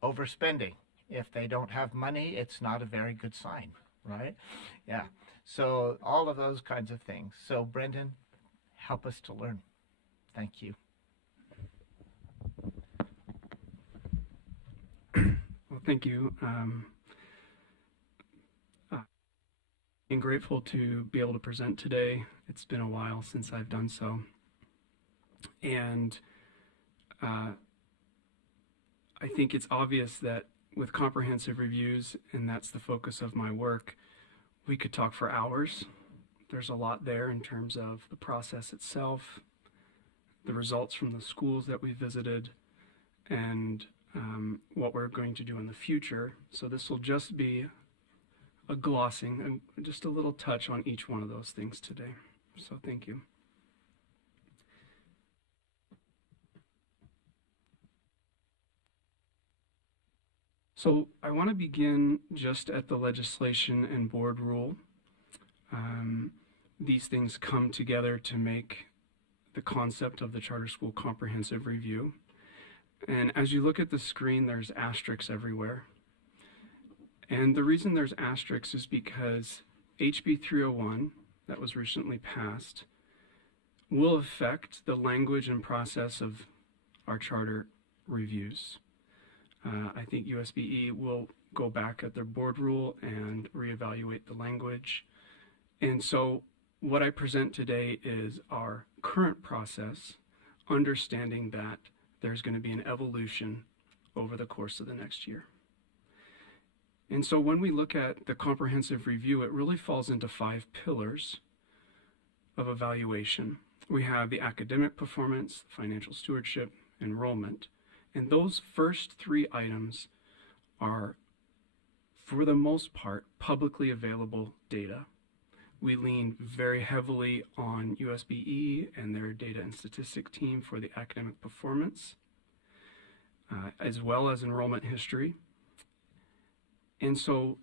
overspending. If they don't have money, it's not a very good sign, right? Yeah. So all of those kinds of things. So Brendan, help us to learn. Thank you. Well, thank you. I'm grateful to be able to present today. It's been a while since I've done so. And I think it's obvious that with comprehensive reviews, and that's the focus of my work, we could talk for hours. There's a lot there in terms of the process itself, the results from the schools that we visited, and what we're going to do in the future. So this will just be a glossing, just a little touch on each one of those things today. So thank you. So I want to begin just at the legislation and board rule. These things come together to make the concept of the Charter School Comprehensive Review. And as you look at the screen, there's asterisks everywhere. And the reason there's asterisks is because HB 301, that was recently passed, will affect the language and process of our charter reviews. I think USBE will go back at their board rule and reevaluate the language. And so what I present today is our current process, understanding that there's going to be an evolution over the course of the next year. And so when we look at the comprehensive review, it really falls into 5 pillars of evaluation. We have the academic performance, financial stewardship, enrollment. And those first 3 items are, for the most part, publicly available data. We lean very heavily on USBE and their data and statistic team for the academic performance, as well as enrollment history. And so,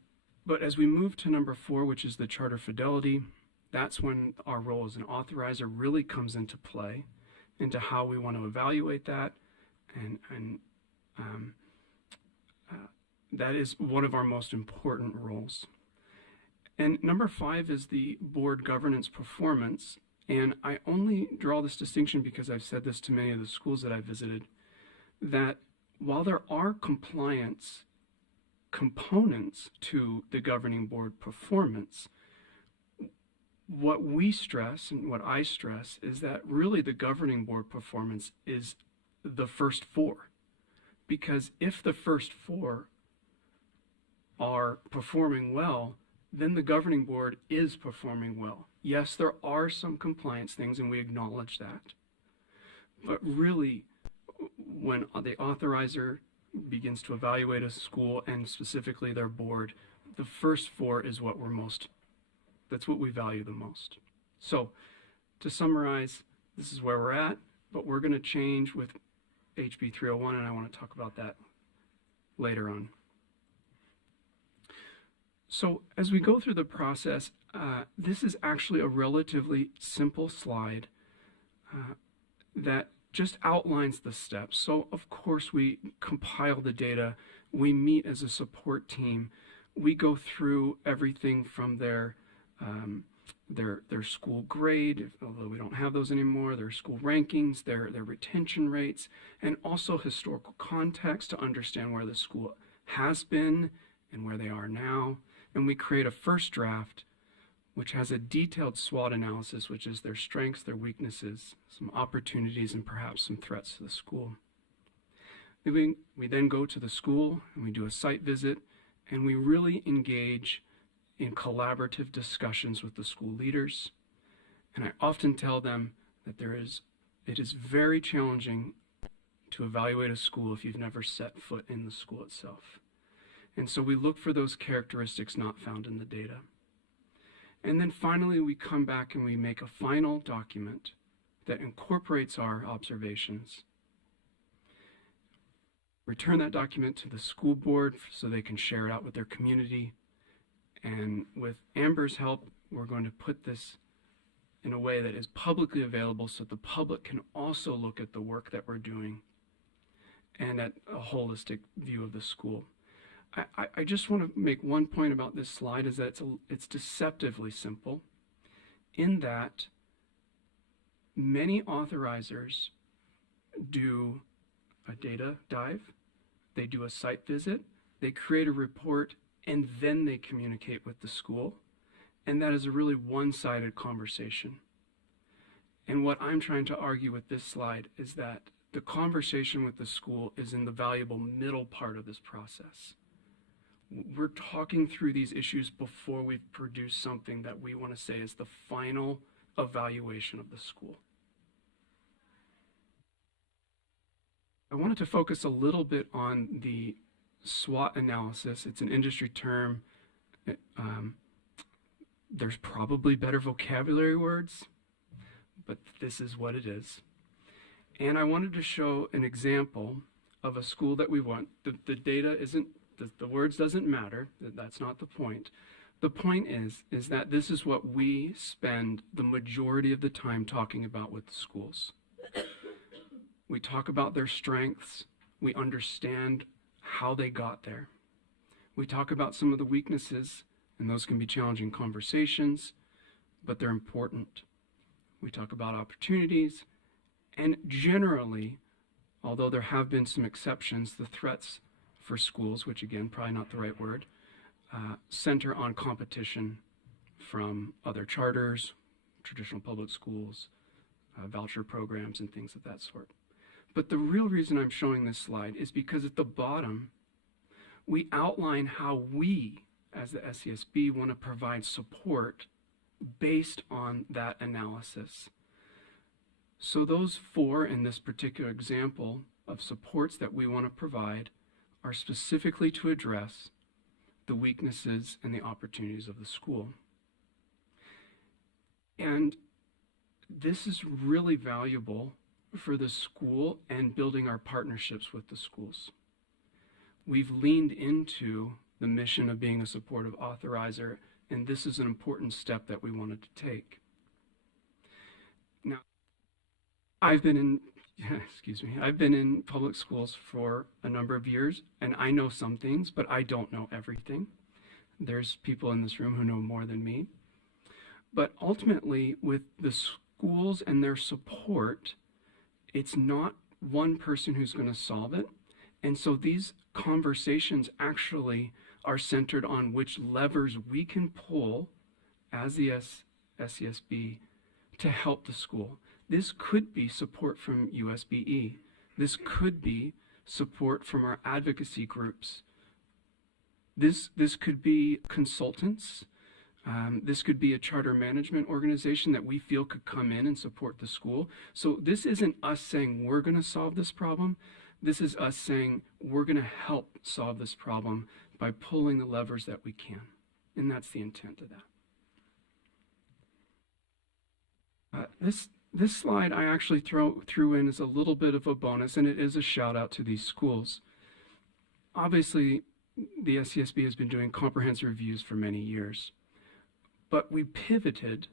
but as we move to number 4, which is the charter fidelity, that's when our role as an authorizer really comes into play, into how we want to evaluate that and That is one of our most important roles. And number 5 is the board governance performance. And I only draw this distinction because I've said this to many of the schools that I've visited, that while there are compliance components to the governing board performance, what we stress and what I stress is that really the governing board performance is the first 4. Because if the first 4 are performing well, then the governing board is performing well. Yes, there are some compliance things, and we acknowledge that. But really, when the authorizer begins to evaluate a school, and specifically their board, the first 4 is what that's what we value the most. So, to summarize, this is where we're at, but we're going to change with HB 301, and I want to talk about that later on. So as we go through the process, this is actually a relatively simple slide that just outlines the steps. So of course we compile the data, we meet as a support team, we go through everything from their school grade, although we don't have those anymore, their school rankings, their retention rates, and also historical context to understand where the school has been and where they are now. And we create a first draft, which has a detailed SWOT analysis, which is their strengths, their weaknesses, some opportunities, and perhaps some threats to the school. We then go to the school and we do a site visit, and we really engage in collaborative discussions with the school leaders. And I often tell them that it is very challenging to evaluate a school if you've never set foot in the school itself. And so we look for those characteristics not found in the data. And then finally, we come back and we make a final document that incorporates our observations. Return that document to the school board so they can share it out with their community. And with Amber's help, we're going to put this in a way that is publicly available so the public can also look at the work that we're doing and at a holistic view of the school. I just want to make one point about this slide, is that it's deceptively simple in that many authorizers do a data dive, they do a site visit, they create a report, and then they communicate with the school. And that is a really one-sided conversation. And what I'm trying to argue with this slide is that the conversation with the school is in the valuable middle part of this process. We're talking through these issues before we've produced something that we want to say is the final evaluation of the school. I wanted to focus a little bit on the SWOT analysis. It's an industry term. There's probably better vocabulary words, but this is what it is. And I wanted to show an example of a school that we want. The data isn't, the words doesn't matter. That's not the point. The point is that this is what we spend the majority of the time talking about with the schools. We talk about their strengths. We understand how they got there. We talk about some of the weaknesses, and those can be challenging conversations, but they're important. We talk about opportunities, and generally, although there have been some exceptions, the threats for schools, which again, probably not the right word, center on competition from other charters, traditional public schools, voucher programs, and things of that sort. But the real reason I'm showing this slide is because at the bottom, we outline how we, as the SCSB, want to provide support based on that analysis. So those 4 in this particular example of supports that we want to provide are specifically to address the weaknesses and the opportunities of the school. And this is really valuable for the school and building our partnerships with the schools. We've leaned into the mission of being a supportive authorizer, and this is an important step that we wanted to take. Now, I've been excuse me, I've been in public schools for a number of years, and I know some things, but I don't know everything. There's people in this room who know more than me. But ultimately, with the schools and their support, it's not one person who's going to solve it. And so these conversations actually are centered on which levers we can pull as the SCSB to help the school. This could be support from USBE. This could be support from our advocacy groups. This could be consultants. This could be a charter management organization that we feel could come in and support the school. So this isn't us saying we're going to solve this problem. This is us saying we're going to help solve this problem by pulling the levers that we can. And that's the intent of that. This slide I actually threw in as a little bit of a bonus, and it is a shout out to these schools. Obviously, the SCSB has been doing comprehensive reviews for many years, but we pivoted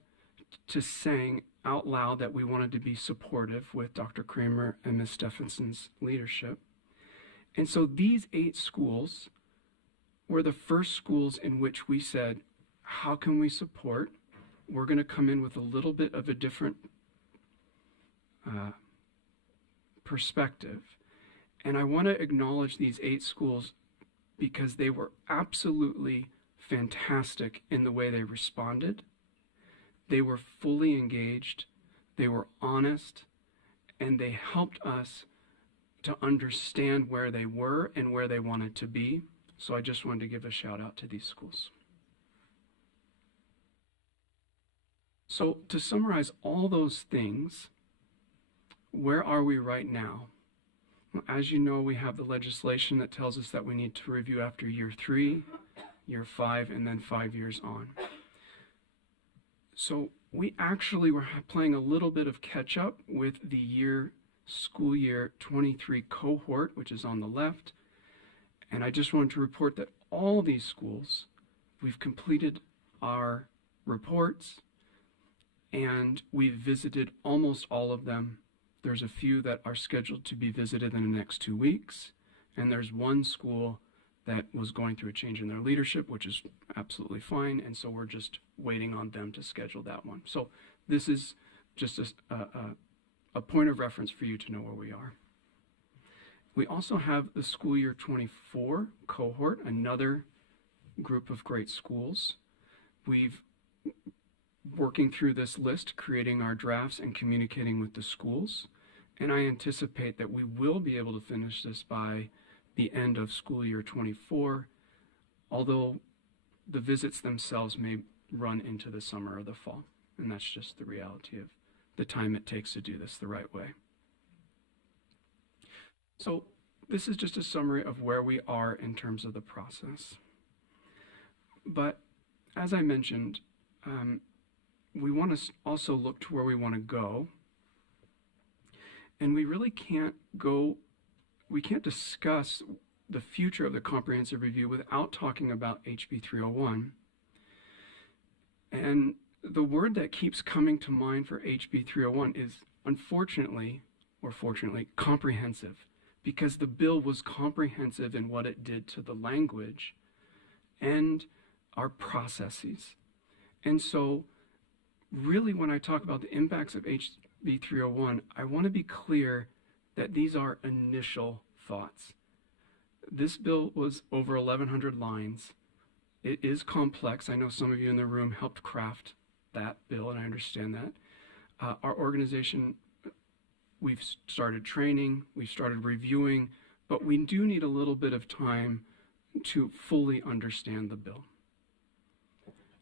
to saying out loud that we wanted to be supportive with Dr. Kramer and Ms. Stephenson's leadership. And so these 8 schools were the first schools in which we said, how can we support? We're going to come in with a little bit of a different perspective. And I want to acknowledge these 8 schools because they were absolutely fantastic in the way they responded. They were fully engaged, they were honest, and they helped us to understand where they were and where they wanted to be. So I just wanted to give a shout out to these schools. So to summarize all those things, where are we right now? Well, as you know, we have the legislation that tells us that we need to review after year 3, year 5, and then 5 years on. So we actually were playing a little bit of catch up with the school year 23 cohort, which is on the left. And I just wanted to report that all these schools, we've completed our reports and we've visited almost all of them. There's a few that are scheduled to be visited in the next 2 weeks. And there's one school that was going through a change in their leadership, which is absolutely fine. And so we're just waiting on them to schedule that one. So this is just a point of reference for you to know where we are. We also have the school year 24 cohort, another group of great schools. We've working through this list, creating our drafts and communicating with the schools. And I anticipate that we will be able to finish this by the end of school year 24, although the visits themselves may run into the summer or the fall. And that's just the reality of the time it takes to do this the right way. So this is just a summary of where we are in terms of the process. But as I mentioned, we want to also look to where we want to go. And we really can't discuss the future of the comprehensive review without talking about HB 301. And the word that keeps coming to mind for HB 301 is unfortunately, or fortunately, comprehensive, because the bill was comprehensive in what it did to the language and our processes. And so really when I talk about the impacts of HB 301, I want to be clear that these are initial thoughts. This bill was over 1,100 lines. It is complex. I know some of you in the room helped craft that bill, and I understand that. Our organization, we've started training, we've started reviewing, but we do need a little bit of time to fully understand the bill.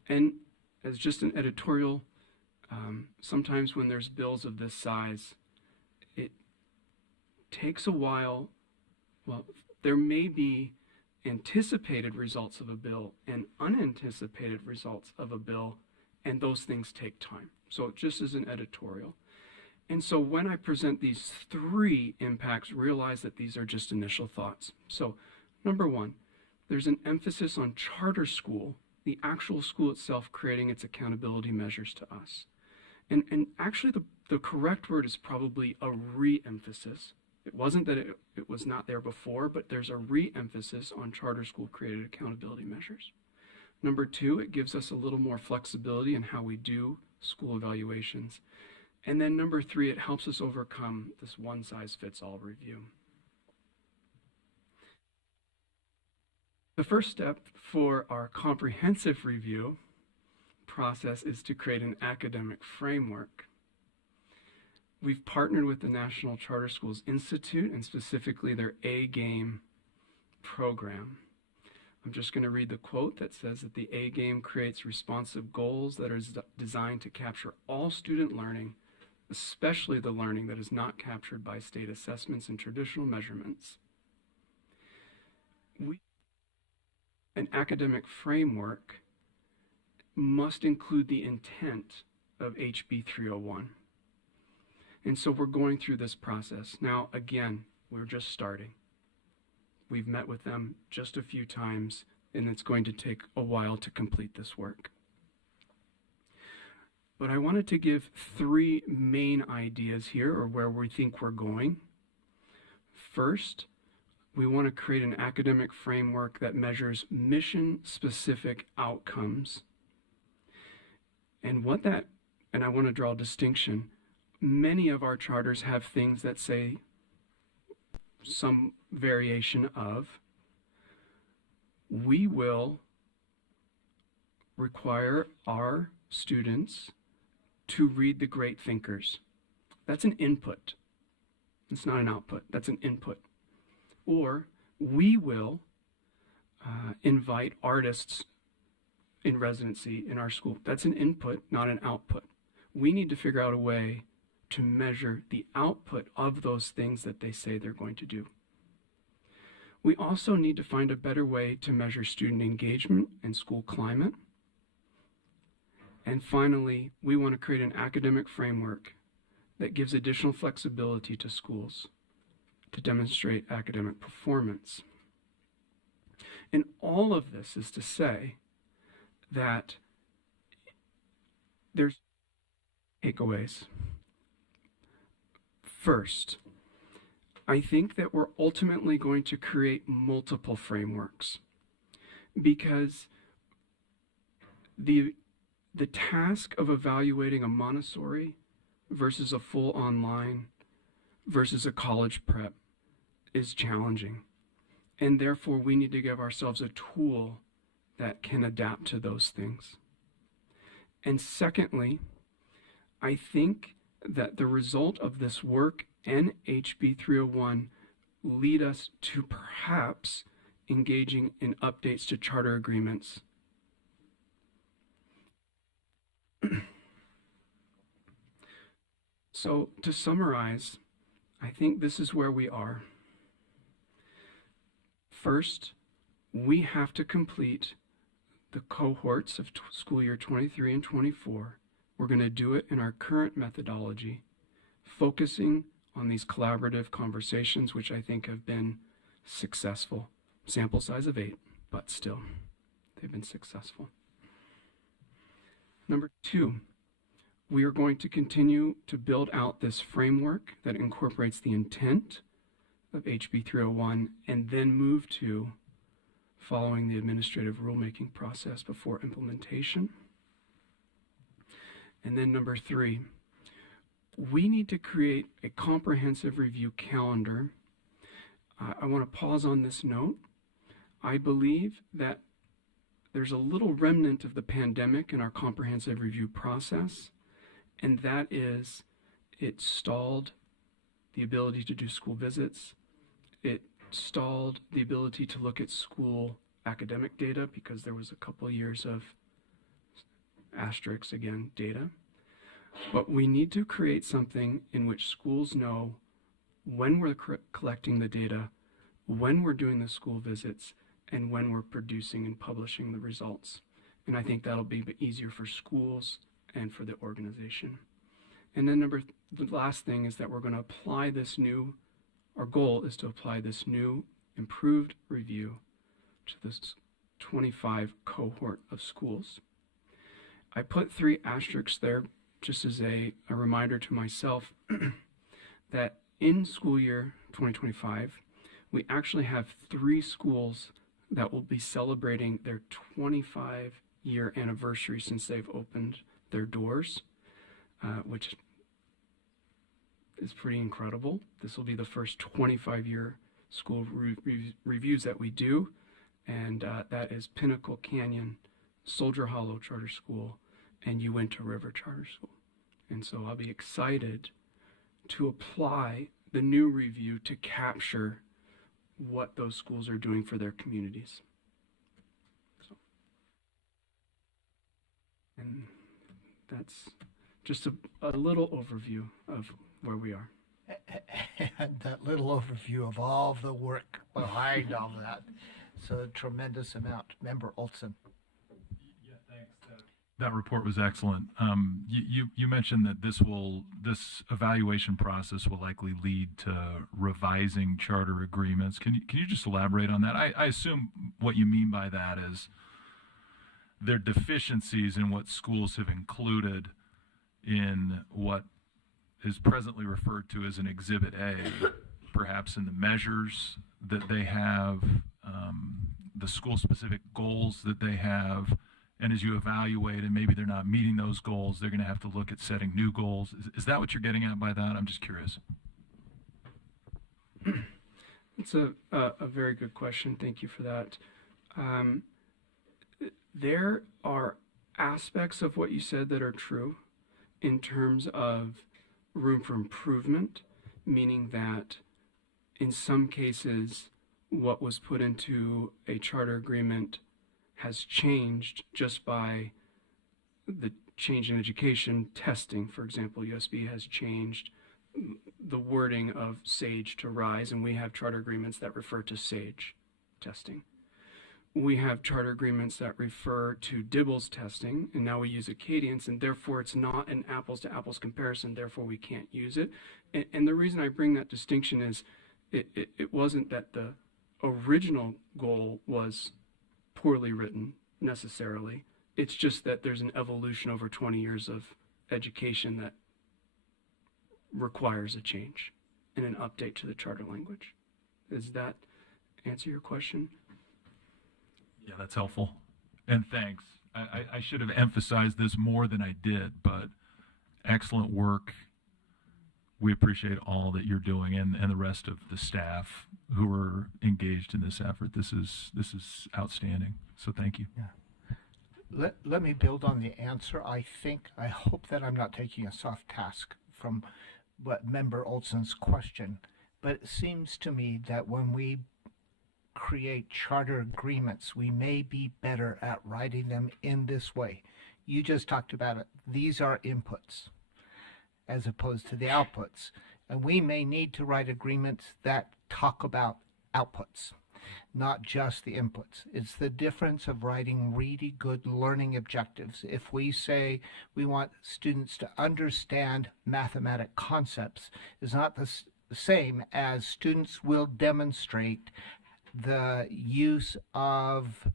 And as just an editorial, sometimes when there's bills of this size, it takes a while. Well, there may be anticipated results of a bill and unanticipated results of a bill, and those things take time. So just as an editorial. And so when I present these 3 impacts, realize that these are just initial thoughts. So number 1, there's an emphasis on charter school, the actual school itself creating its accountability measures to us. And actually, the correct word is probably a re-emphasis. It wasn't that it was not there before, but there's a re-emphasis on charter school created accountability measures. Number two, it gives us a little more flexibility in how we do school evaluations. And then number three, it helps us overcome this one-size-fits-all review. The first step for our comprehensive review process is to create an academic framework. We've partnered with the National Charter Schools Institute and specifically their A-Game program. I'm just going to read the quote that says that the A-Game creates responsive goals that are designed to capture all student learning, especially the learning that is not captured by state assessments and traditional measurements. An academic framework must include the intent of HB 301. And so we're going through this process. Now, again, we're just starting. We've met with them just a few times, and it's going to take a while to complete this work. But I wanted to give three main ideas here, or where we think we're going. First, we want to create an academic framework that measures mission-specific outcomes. And I want to draw a distinction. Many of our charters have things that say some variation of, we will require our students to read the great thinkers. That's an input. It's not an output. That's an input. Or we will invite artists in residency in our school. That's an input, not an output. We need to figure out a way to measure the output of those things that they say they're going to do. We also need to find a better way to measure student engagement and school climate. And finally, we want to create an academic framework that gives additional flexibility to schools to demonstrate academic performance. And all of this is to say that there's takeaways. First, I think that we're ultimately going to create multiple frameworks because the task of evaluating a Montessori versus a full online versus a college prep is challenging. And therefore, we need to give ourselves a tool that can adapt to those things. And secondly, I think that the result of this work and HB 301 lead us to perhaps engaging in updates to charter agreements. So to summarize, I think this is where we are. First, we have to complete the cohorts of school year 23 and 24. We're going to do it in our current methodology, focusing on these collaborative conversations, which I think have been successful. Sample size of 8, but still, they've been successful. Number 2, we are going to continue to build out this framework that incorporates the intent of HB 301 and then move to following the administrative rulemaking process before implementation. And then number 3, we need to create a comprehensive review calendar. I want to pause on this note. I believe that there's a little remnant of the pandemic in our comprehensive review process, and that is it stalled the ability to do school visits. It stalled the ability to look at school academic data because there was a couple years of asterisks, again, data. But we need to create something in which schools know when we're collecting the data, when we're doing the school visits, and when we're producing and publishing the results. And I think that'll be easier for schools and for the organization. And then the last thing is that we're going to apply this new, our goal is to apply this new improved review to this 25 cohort of schools. I put 3 asterisks there just as a reminder to myself, that in school year 2025, we actually have 3 schools that will be celebrating their 25-year anniversary since they've opened their doors, which is pretty incredible. This will be the first 25-year school reviews that we do, and that is Pinnacle Canyon, Soldier Hollow Charter School, and Uinta River Charter School. And so I'll be excited to apply the new review to capture what those schools are doing for their communities. And that's just a little overview of where we are. And that little overview of all the work behind all that. So a tremendous amount. Member Olson. Yeah, thanks. That report was excellent. You mentioned that this evaluation process will likely lead to revising charter agreements. Can you just elaborate on that? I assume what you mean by that is there are deficiencies in what schools have included in what is presently referred to as an Exhibit A, perhaps in the measures that they have, the school-specific goals that they have, and as you evaluate and maybe they're not meeting those goals, they're going to have to look at setting new goals. Is that what you're getting at by that? I'm just curious. It's a very good question. Thank you for that. There are aspects of what you said that are true in terms of room for improvement, meaning that in some cases, what was put into a charter agreement has changed just by the change in education testing. For example, USB has changed the wording of SAGE to RISE, and we have charter agreements that refer to SAGE testing. We have charter agreements that refer to DIBELS testing, and now we use Acadience, and therefore it's not an apples-to-apples comparison, therefore we can't use it. And the reason I bring that distinction is it wasn't that the original goal was poorly written necessarily. It's just that there's an evolution over 20 years of education that requires a change and an update to the charter language. Does that answer your question? Yeah, that's helpful. And thanks. I should have emphasized this more than I did, but excellent work. We appreciate all that you're doing and the rest of the staff who are engaged in this effort. This is outstanding. So thank you. Yeah. Let me build on the answer. I hope that I'm not taking a soft task from what Member Olson's question, but it seems to me that when we create charter agreements, we may be better at writing them in this way. You just talked about it. These are inputs as opposed to the outputs. And we may need to write agreements that talk about outputs, not just the inputs. It's the difference of writing really good learning objectives. If we say we want students to understand mathematic concepts, it's not the same as students will demonstrate the use of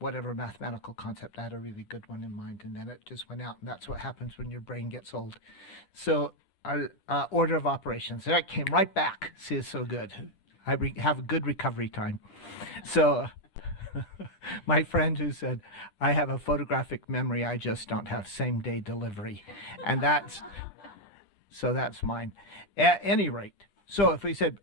whatever mathematical concept. I had a really good one in mind and then it just went out, and that's what happens when your brain gets old. So our order of operations, that came right back. See, it's so good. I have a good recovery time. So my friend who said, I have a photographic memory, I just don't have same day delivery. And that's mine. At any rate, so if we said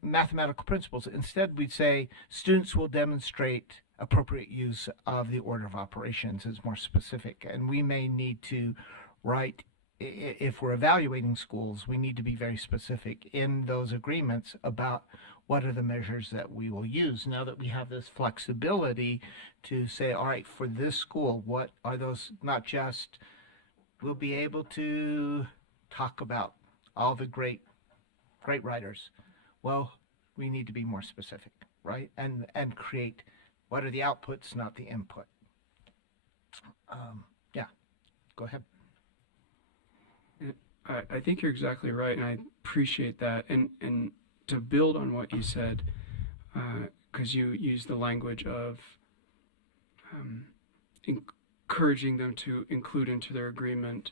mathematical principles, instead we'd say students will demonstrate appropriate use of the order of operations is more specific. And we may need to write, if we're evaluating schools, we need to be very specific in those agreements about what are the measures that we will use. Now that we have this flexibility to say, all right, for this school, what are those, not just, we'll be able to talk about all the great writers. Well, we need to be more specific, right? And create what are the outputs, not the input. Yeah, go ahead. I think you're exactly right, and I appreciate that. And to build on what you said, because you used the language of encouraging them to include into their agreement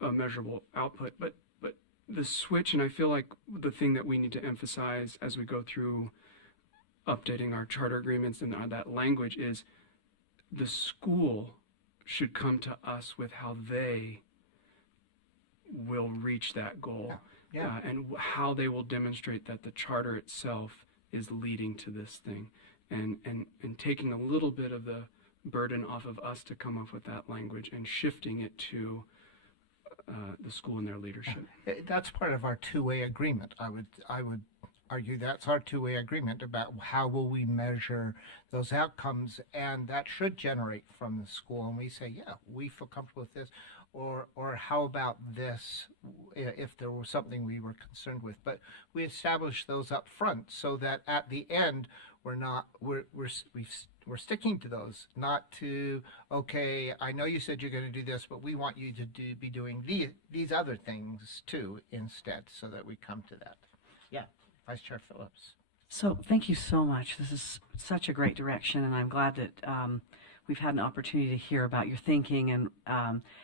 a measurable output. But the switch, and I feel like the thing that we need to emphasize as we go through updating our charter agreements and that language is the school should come to us with how they will reach that goal. Yeah. And how they will demonstrate that the charter itself is leading to this thing, and taking a little bit of the burden off of us to come up with that language and shifting it to the school and their leadership. That's part of our two-way agreement. I would argue that's our two-way agreement about how will we measure those outcomes, and that should generate from the school. And we say, yeah, we feel comfortable with this, or how about this, if there was something we were concerned with. But we establish those up front so that at the end we're sticking to those, not to, okay, I know you said you're going to do this, but we want you to be doing these other things too instead, so that we come to that. Yeah, Vice Chair Phillips. So thank you so much. This is such a great direction, and I'm glad that we've had an opportunity to hear about your thinking and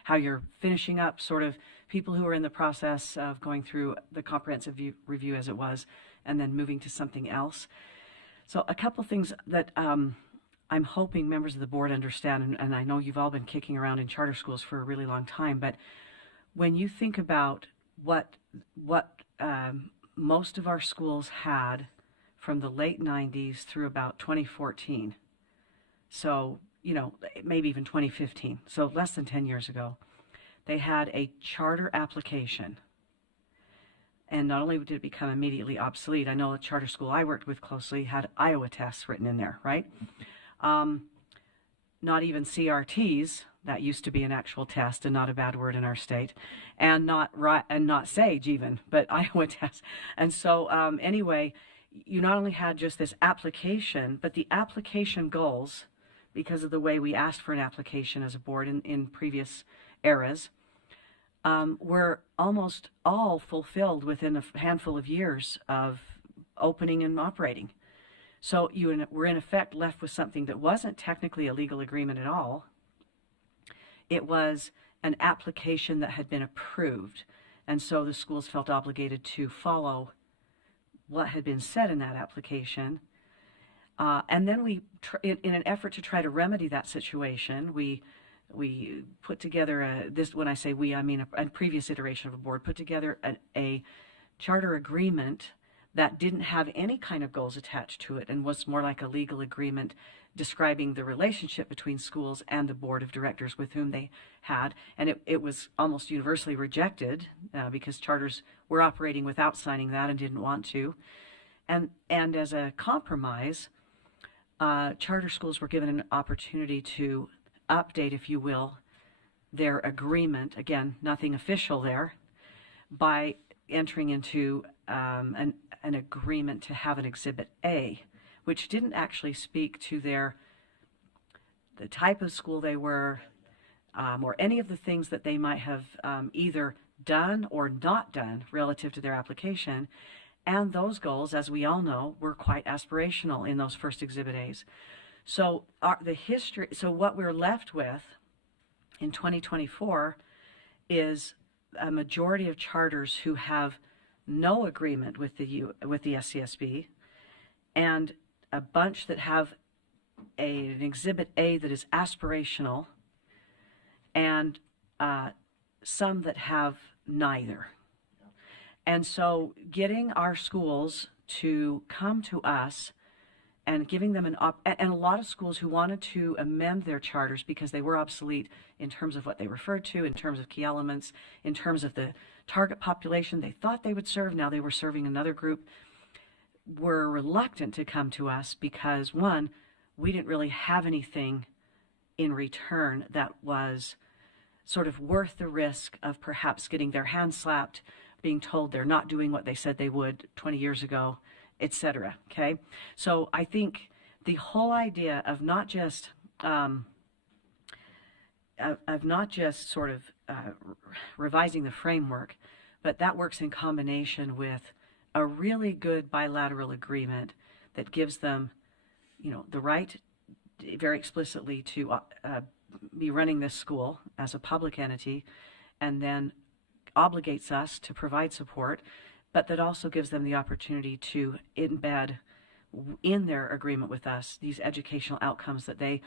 how you're finishing up sort of people who are in the process of going through the comprehensive review as it was, and then moving to something else. So a couple things that I'm hoping members of the board understand, and I know you've all been kicking around in charter schools for a really long time, but when you think about what most of our schools had from the late 90s through about 2014, so maybe even 2015, so less than 10 years ago, they had a charter application. And not only did it become immediately obsolete, I know a charter school I worked with closely had Iowa tests written in there, right? Not even CRTs, that used to be an actual test and not a bad word in our state, and not SAGE even, but Iowa tests. And so anyway, you not only had just this application, but the application goals, because of the way we asked for an application as a board in previous eras, were almost all fulfilled within a handful of years of opening and operating. So you were in effect left with something that wasn't technically a legal agreement at all. It was an application that had been approved. And so the schools felt obligated to follow what had been said in that application. And then we, in an effort to try to remedy that situation, we put together when I say we, I mean a previous iteration of a board, put together a charter agreement that didn't have any kind of goals attached to it and was more like a legal agreement describing the relationship between schools and the board of directors with whom they had. And it was almost universally rejected because charters were operating without signing that and didn't want to. And as a compromise, charter schools were given an opportunity to update, if you will, their agreement, again, nothing official there, by entering into an agreement to have an Exhibit A, which didn't actually speak to the type of school they were, or any of the things that they might have either done or not done relative to their application. And those goals, as we all know, were quite aspirational in those first Exhibit A's. So so what we're left with in 2024 is a majority of charters who have no agreement with the SCSB, and a bunch that have an Exhibit A that is aspirational, and some that have neither. And so getting our schools to come to us and giving them and a lot of schools who wanted to amend their charters because they were obsolete in terms of what they referred to, in terms of key elements, in terms of the target population they thought they would serve, now they were serving another group, were reluctant to come to us because, one, we didn't really have anything in return that was sort of worth the risk of perhaps getting their hands slapped, being told they're not doing what they said they would 20 years ago, etc. Okay, so I think the whole idea of not just sort of revising the framework, but that works in combination with a really good bilateral agreement that gives them, the right very explicitly to be running this school as a public entity, and then obligates us to provide support, but that also gives them the opportunity to embed in their agreement with us these educational outcomes that they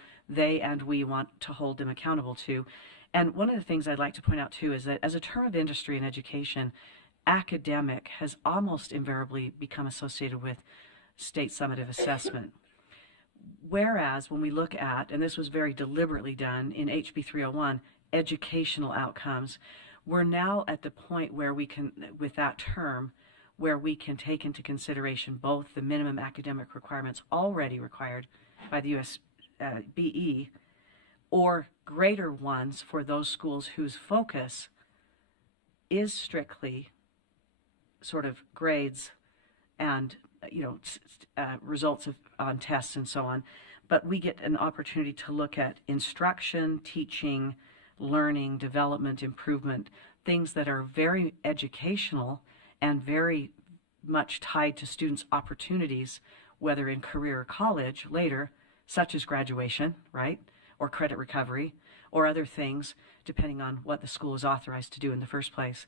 and we want to hold them accountable to. And one of the things I'd like to point out too is that as a term of industry in education, academic has almost invariably become associated with state summative assessment. Whereas when we look at, and this was very deliberately done in HB 301, educational outcomes, we're now at the point where we can, with that term, where we can take into consideration both the minimum academic requirements already required by the USBE or greater ones for those schools whose focus is strictly sort of grades and results on tests and so on. But we get an opportunity to look at instruction, teaching, learning, development, improvement, things that are very educational and very much tied to students' opportunities, whether in career or college later, such as graduation, right, or credit recovery, or other things, depending on what the school is authorized to do in the first place,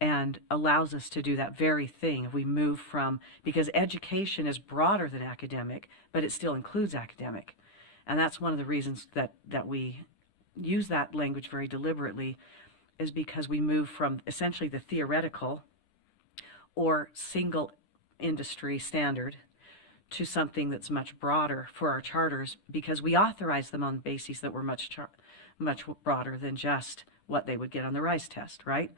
and allows us to do that very thing. If we move from, because education is broader than academic, but it still includes academic. And that's one of the reasons that we use that language very deliberately, is because we move from essentially the theoretical or single industry standard to something that's much broader for our charters, because we authorize them on bases that were much broader than just what they would get on the RISE test, right?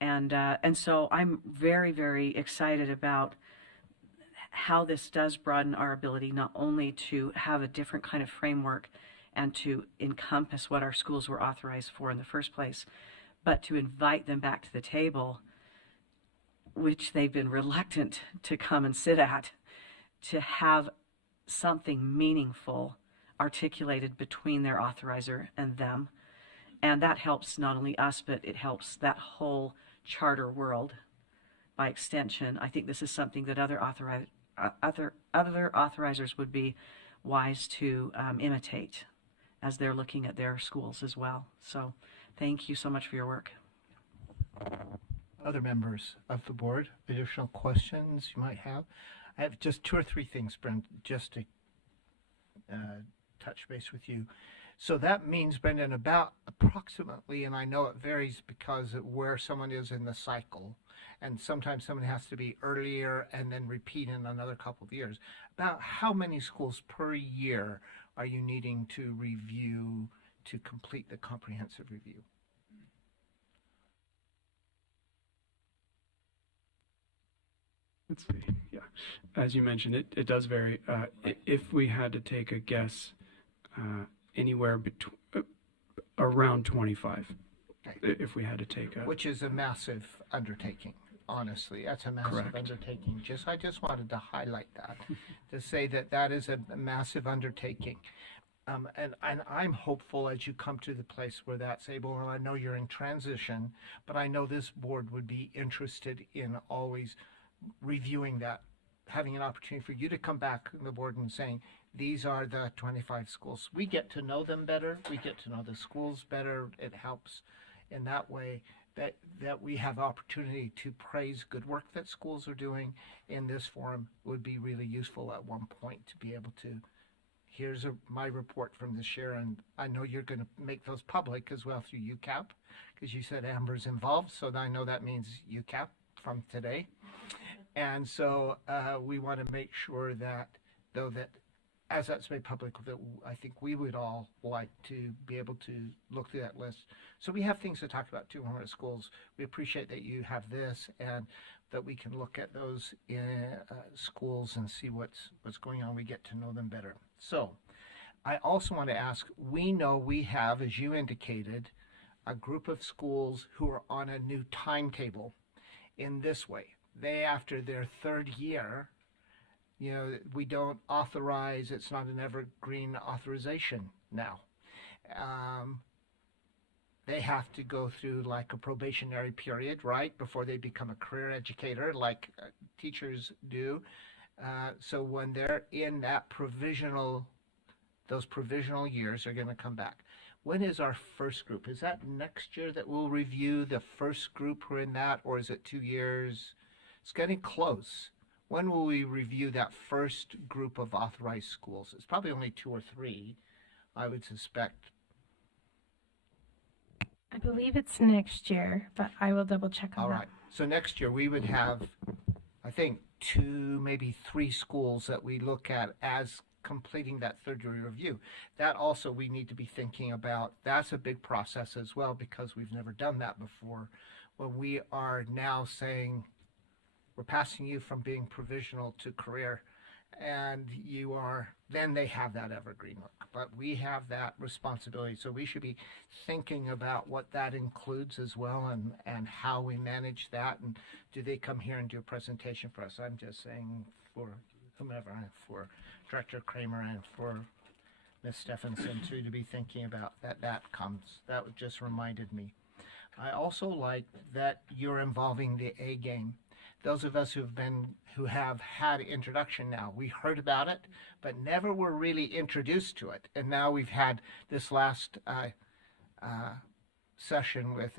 And so I'm very, very excited about how this does broaden our ability not only to have a different kind of framework and to encompass what our schools were authorized for in the first place, but to invite them back to the table, which they've been reluctant to come and sit at, to have something meaningful articulated between their authorizer and them. And that helps not only us, but it helps that whole charter world by extension. I think this is something that other authorizers would be wise to imitate as they're looking at their schools as well. So thank you so much for your work. Other members of the board, additional questions you might have? I have just 2 or 3 things, Brent, just to touch base with you. So that means, Brendan, about approximately, and I know it varies because of where someone is in the cycle, and sometimes someone has to be earlier and then repeat in another couple of years. About how many schools per year are you needing to review to complete the comprehensive review? Let's see. Yeah, as you mentioned, it does vary. If we had to take a guess, anywhere between around 25. Okay. If we had to take a, which is a massive undertaking. Honestly, that's a massive Correct. undertaking. I just wanted to highlight that, to say that that is a massive undertaking. And I'm hopeful as you come to the place where that's able, and I know you're in transition, but I know this board would be interested in always reviewing that, having an opportunity for you to come back on the board and saying, these are the 25 schools. We get to know them better. We get to know the schools better. It helps in that way that we have opportunity to praise good work that schools are doing in this forum. Would be really useful at one point to be able to, here's my report from this year, and I know you're going to make those public as well through UCAP, because you said Amber's involved, so I know that means UCAP from today. And so we want to make sure that, though, that as that's made public, that I think we would all like to be able to look through that list. So we have things to talk about too on our schools. We appreciate that you have this and that we can look at those in schools and see what's going on. We get to know them better. So I also want to ask, we know we have, as you indicated, a group of schools who are on a new timetable in this way. They, after their 3rd year, we don't authorize, it's not an evergreen authorization now. They have to go through like a probationary period, right, before they become a career educator, like teachers do. So when they're in that provisional those provisional years are going to come back. When is our first group? Is that next year that we'll review the first group who are in that, or is it 2 years? It's getting close. When will we review that first group of authorized schools? It's probably only 2 or 3, I would suspect. I believe it's next year, but I will double check on All that. right. So next year we would have, I think, 2, maybe 3 schools that we look at as completing that third year review. That also we need to be thinking about. That's a big process as well, because we've never done that before. When we are now saying we're passing you from being provisional to career, and you are, then they have that evergreen look. But we have that responsibility, so we should be thinking about what that includes as well, and how we manage that, and do they come here and do a presentation for us? I'm just saying for whomever, for Director Kramer and for Ms. Stephenson too, to be thinking about that comes. That just reminded me. I also like that you're involving the A game. Those of us who have had introduction now, we heard about it, but never were really introduced to it. And now we've had this last session with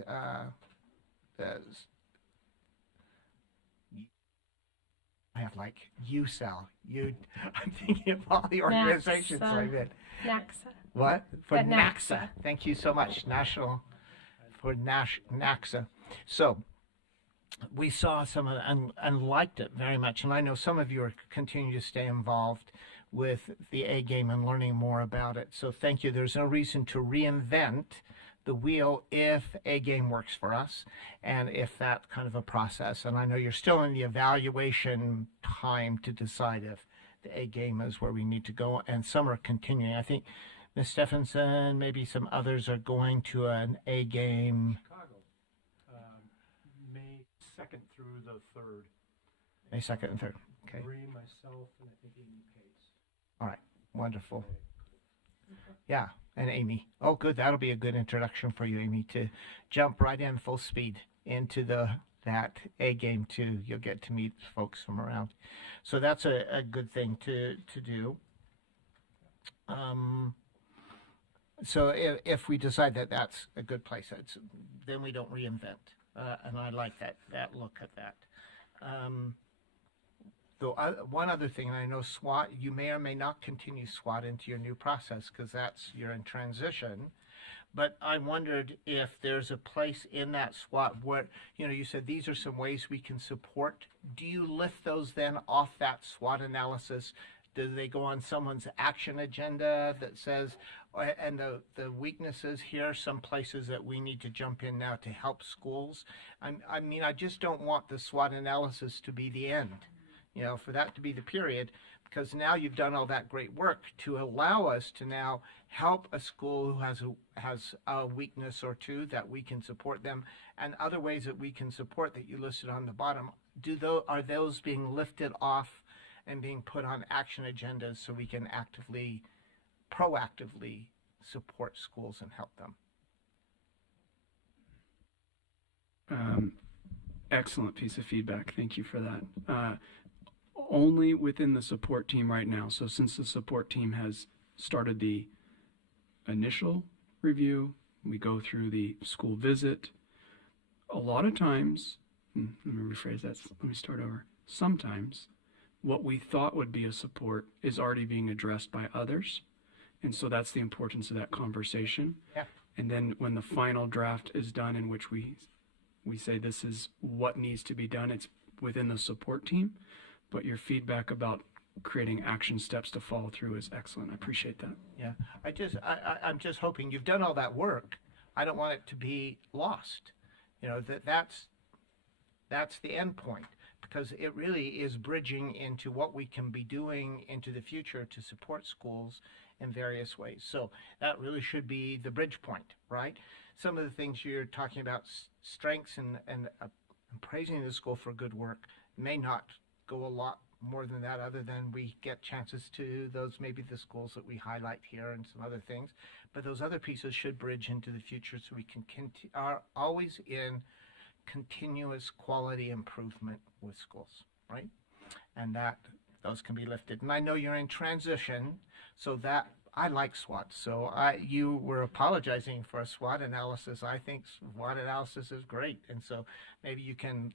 I have like USAL. I'm thinking of all the organizations like that. NACSA. What? For At NACSA. Thank you so much. NACSA. So we saw some of it and liked it very much. And I know some of you are continuing to stay involved with the A game and learning more about it. So thank you. There's no reason to reinvent the wheel if A game works for us, and if that kind of a process. And I know you're still in the evaluation time to decide if the A game is where we need to go, and some are continuing. I think Ms. Stephenson, maybe some others are going to an A game. Chicago, May 2nd through the 3rd. May 2nd and 3rd. Okay. Marie, myself, and I think Amy Pace. All right. Wonderful. Yeah, and Amy. Oh, good. That'll be a good introduction for you, Amy, to jump right in full speed into that A game too. You'll get to meet folks from around. So that's a good thing to do. So if we decide that that's a good place, then we don't reinvent. And I like that look at that. Though one other thing, and I know SWAT, you may or may not continue SWAT into your new process because you're in transition. But I wondered if there's a place in that SWAT where, you said these are some ways we can support. Do you lift those then off that SWOT analysis? Do they go on someone's action agenda that says, and the weaknesses here are some places that we need to jump in now to help schools? I mean, I just don't want the SWOT analysis to be the end. For that to be the period, because now you've done all that great work to allow us to now help a school who has a weakness or two, that we can support them, and other ways that we can support that you listed on the bottom. Are those being lifted off and being put on action agendas so we can proactively support schools and help them? Excellent piece of feedback. Thank you for that. Only within the support team right now. So since the support team has started the initial review, we go through the school visit. A lot of times, let me rephrase that. Let me start over. Sometimes what we thought would be a support is already being addressed by others. And so that's the importance of that conversation. Yeah. And then when the final draft is done, in which we say this is what needs to be done, it's within the support team. But your feedback about creating action steps to follow through is excellent. I appreciate that. Yeah, I'm just hoping you've done all that work. I don't want it to be lost. That's the end point, because it really is bridging into what we can be doing into the future to support schools in various ways. So that really should be the bridge point, right? Some of the things you're talking about, strengths and praising the school for good work, may not go a lot more than that, other than we get chances to those, maybe the schools that we highlight here and some other things. But those other pieces should bridge into the future, so we can are always in continuous quality improvement with schools, right? And that those can be lifted. And I know you're in transition, so that I like SWOT. So you were apologizing for a SWOT analysis. I think SWOT analysis is great. And so maybe you can,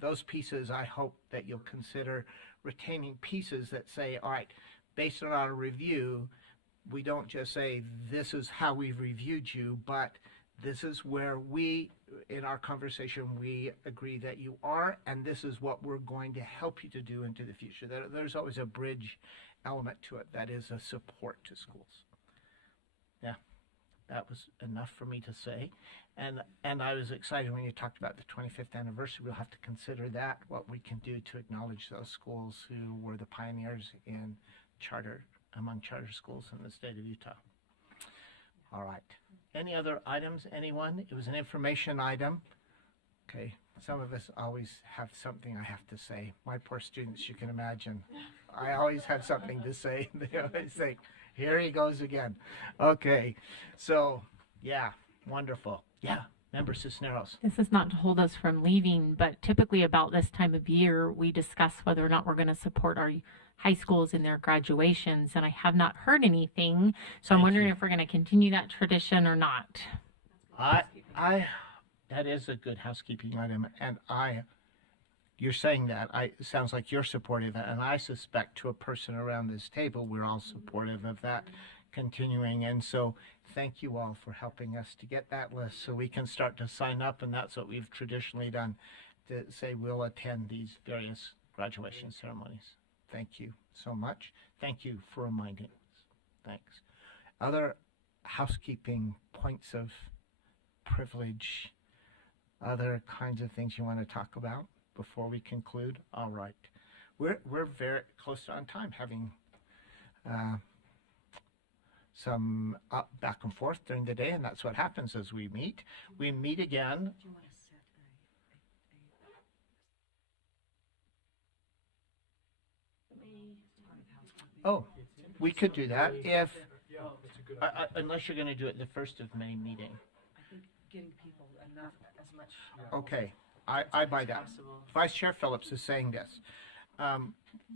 those pieces, I hope that you'll consider retaining pieces that say, all right, based on our review, we don't just say, this is how we've reviewed you, but this is where we, in our conversation, we agree that you are, and this is what we're going to help you to do into the future. There's always a bridge element to it that is a support to schools. Yeah, that was enough for me to say. And I was excited when you talked about the 25th anniversary. We'll have to consider that, what we can do to acknowledge those schools who were the pioneers in among charter schools in the state of Utah. All right. Any other items, anyone? It was an information item. Okay, some of us always have something I have to say. My poor students, you can imagine. I always have something to say. They always think, here he goes again. Okay, so, yeah, wonderful. Yeah, Member Cisneros. This is not to hold us from leaving, but typically about this time of year, we discuss whether or not we're going to support our high schools in their graduations, and I have not heard anything, so I'm wondering if we're going to continue that tradition or not. That is a good housekeeping item, and you're saying that, it sounds like you're supportive, and I suspect to a person around this table, we're all supportive of that continuing, and so thank you all for helping us to get that list so we can start to sign up, and that's what we've traditionally done, to say we'll attend these various graduation ceremonies. Thank you so much. Thank you for reminding us. Thanks. Other housekeeping points of privilege, other kinds of things you want to talk about before we conclude? All right. We're very close to on time, having some back and forth during the day, and that's what happens as we meet. We meet again. Oh, we could do that if, unless you're going to do it the 1st of May meeting. I think getting people enough, as much. Okay, I buy that. Vice Chair Phillips is saying this.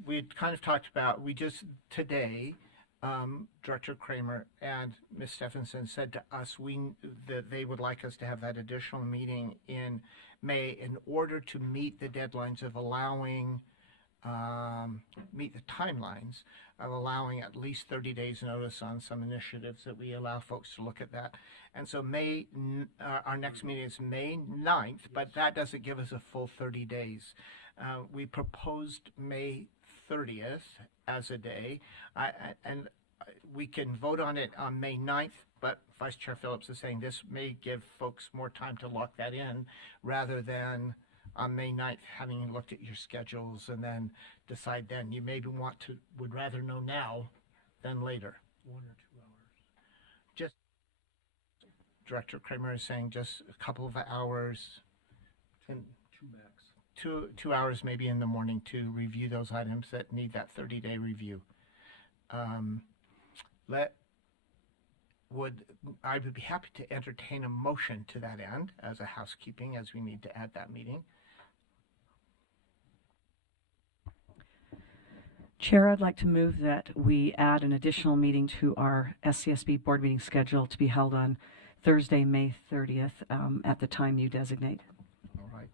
We kind of talked about, today, Director Kramer and Ms. Stephenson said to us that they would like us to have that additional meeting in May in order to meet the deadlines of meet the timelines of allowing at least 30 days notice on some initiatives that we allow folks to look at that. And so our next meeting is May 9th, but that doesn't give us a full 30 days. We proposed May 30th as a day, and we can vote on it on May 9th, but Vice Chair Phillips is saying this may give folks more time to lock that in rather than on May 9th, having looked at your schedules and then decide then. You maybe would rather know now than later. 1 or 2 hours. Just, Director Kramer is saying just a couple of hours. 2 max. 2 hours maybe in the morning to review those items that need that 30-day review. I would be happy to entertain a motion to that end as a housekeeping, as we need to add that meeting. Chair, I'd like to move that we add an additional meeting to our SCSB board meeting schedule to be held on Thursday, May 30th, at the time you designate. All right.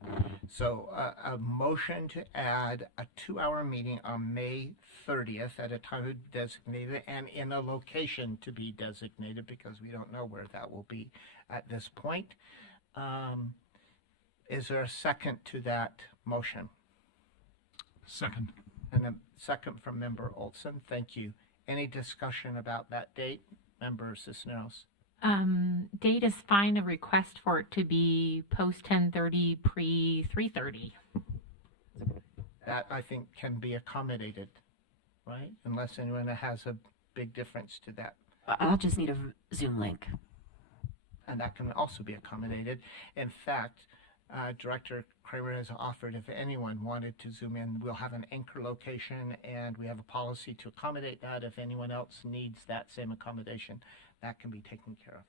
So a motion to add a 2-hour meeting on May 30th at a time designated and in a location to be designated, because we don't know where that will be at this point. Is there a second to that motion? Second. And a second from Member Olson. Thank you. Any discussion about that date, Member Cisneros? Date is fine. A request for it to be post 10:30, pre 3:30. That I think can be accommodated, right? Unless anyone has a big difference to that. I'll just need a Zoom link. And that can also be accommodated. In fact, Director Kramer has offered if anyone wanted to Zoom in, we'll have an anchor location, and we have a policy to accommodate that. If anyone else needs that same accommodation, that can be taken care of.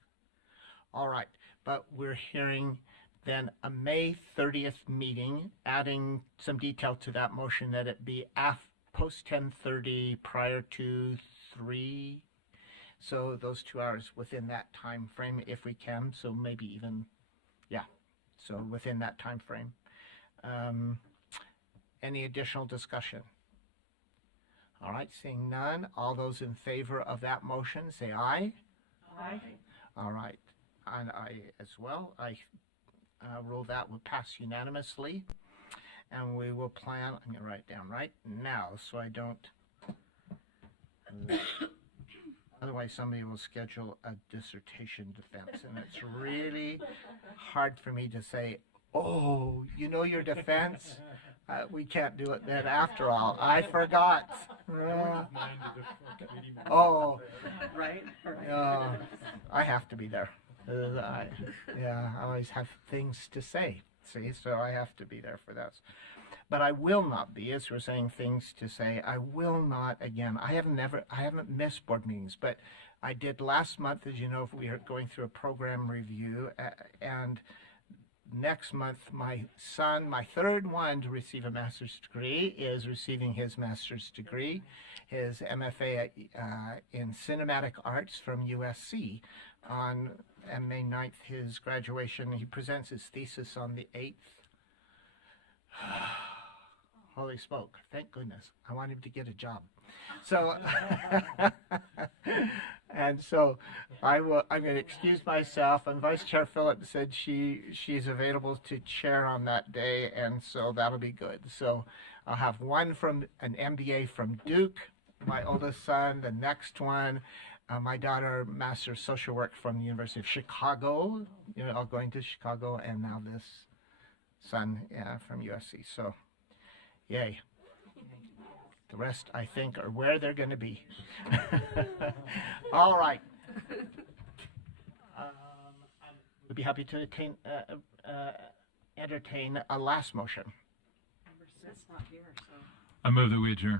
All right, but we're hearing then a May 30th meeting, adding some detail to that motion that it be post 10:30 prior to 3, So those 2 hours within that time frame, if we can. So maybe even, yeah. So within that time frame. Any additional discussion? All right, seeing none. All those in favor of that motion, say aye. Aye. All right, and I as well. I rule that will pass unanimously, and we will plan. I'm going to write it down right now so I don't. Otherwise, somebody will schedule a dissertation defense, and it's really hard for me to say, "Oh, you know your defense." We can't do it then after all. I forgot. Oh, Right? I have to be there. I always have things to say. See, so I have to be there for that. But I will not be, as we're saying, things to say. I will not again. I haven't missed board meetings, but I did last month. As you know, we are going through a program review, and next month, my son, my third one to receive a master's degree, is receiving his master's degree, his MFA in cinematic arts from USC. On May 9th, his graduation. He presents his thesis on the 8th. Holy smoke! Thank goodness. I want him to get a job. So, and so I'm going to excuse myself. And Vice Chair Phillips said she's available to chair on that day, and so that'll be good. So I'll have one from an MBA from Duke, my oldest son. The next one, my daughter, Master of Social Work from the University of Chicago. All going to Chicago, and now this son from USC. So, yay. The rest, I think, are where they're going to be. All right. We'd be happy to entertain a last motion. Number 6 not here, so. I move that we adjourn.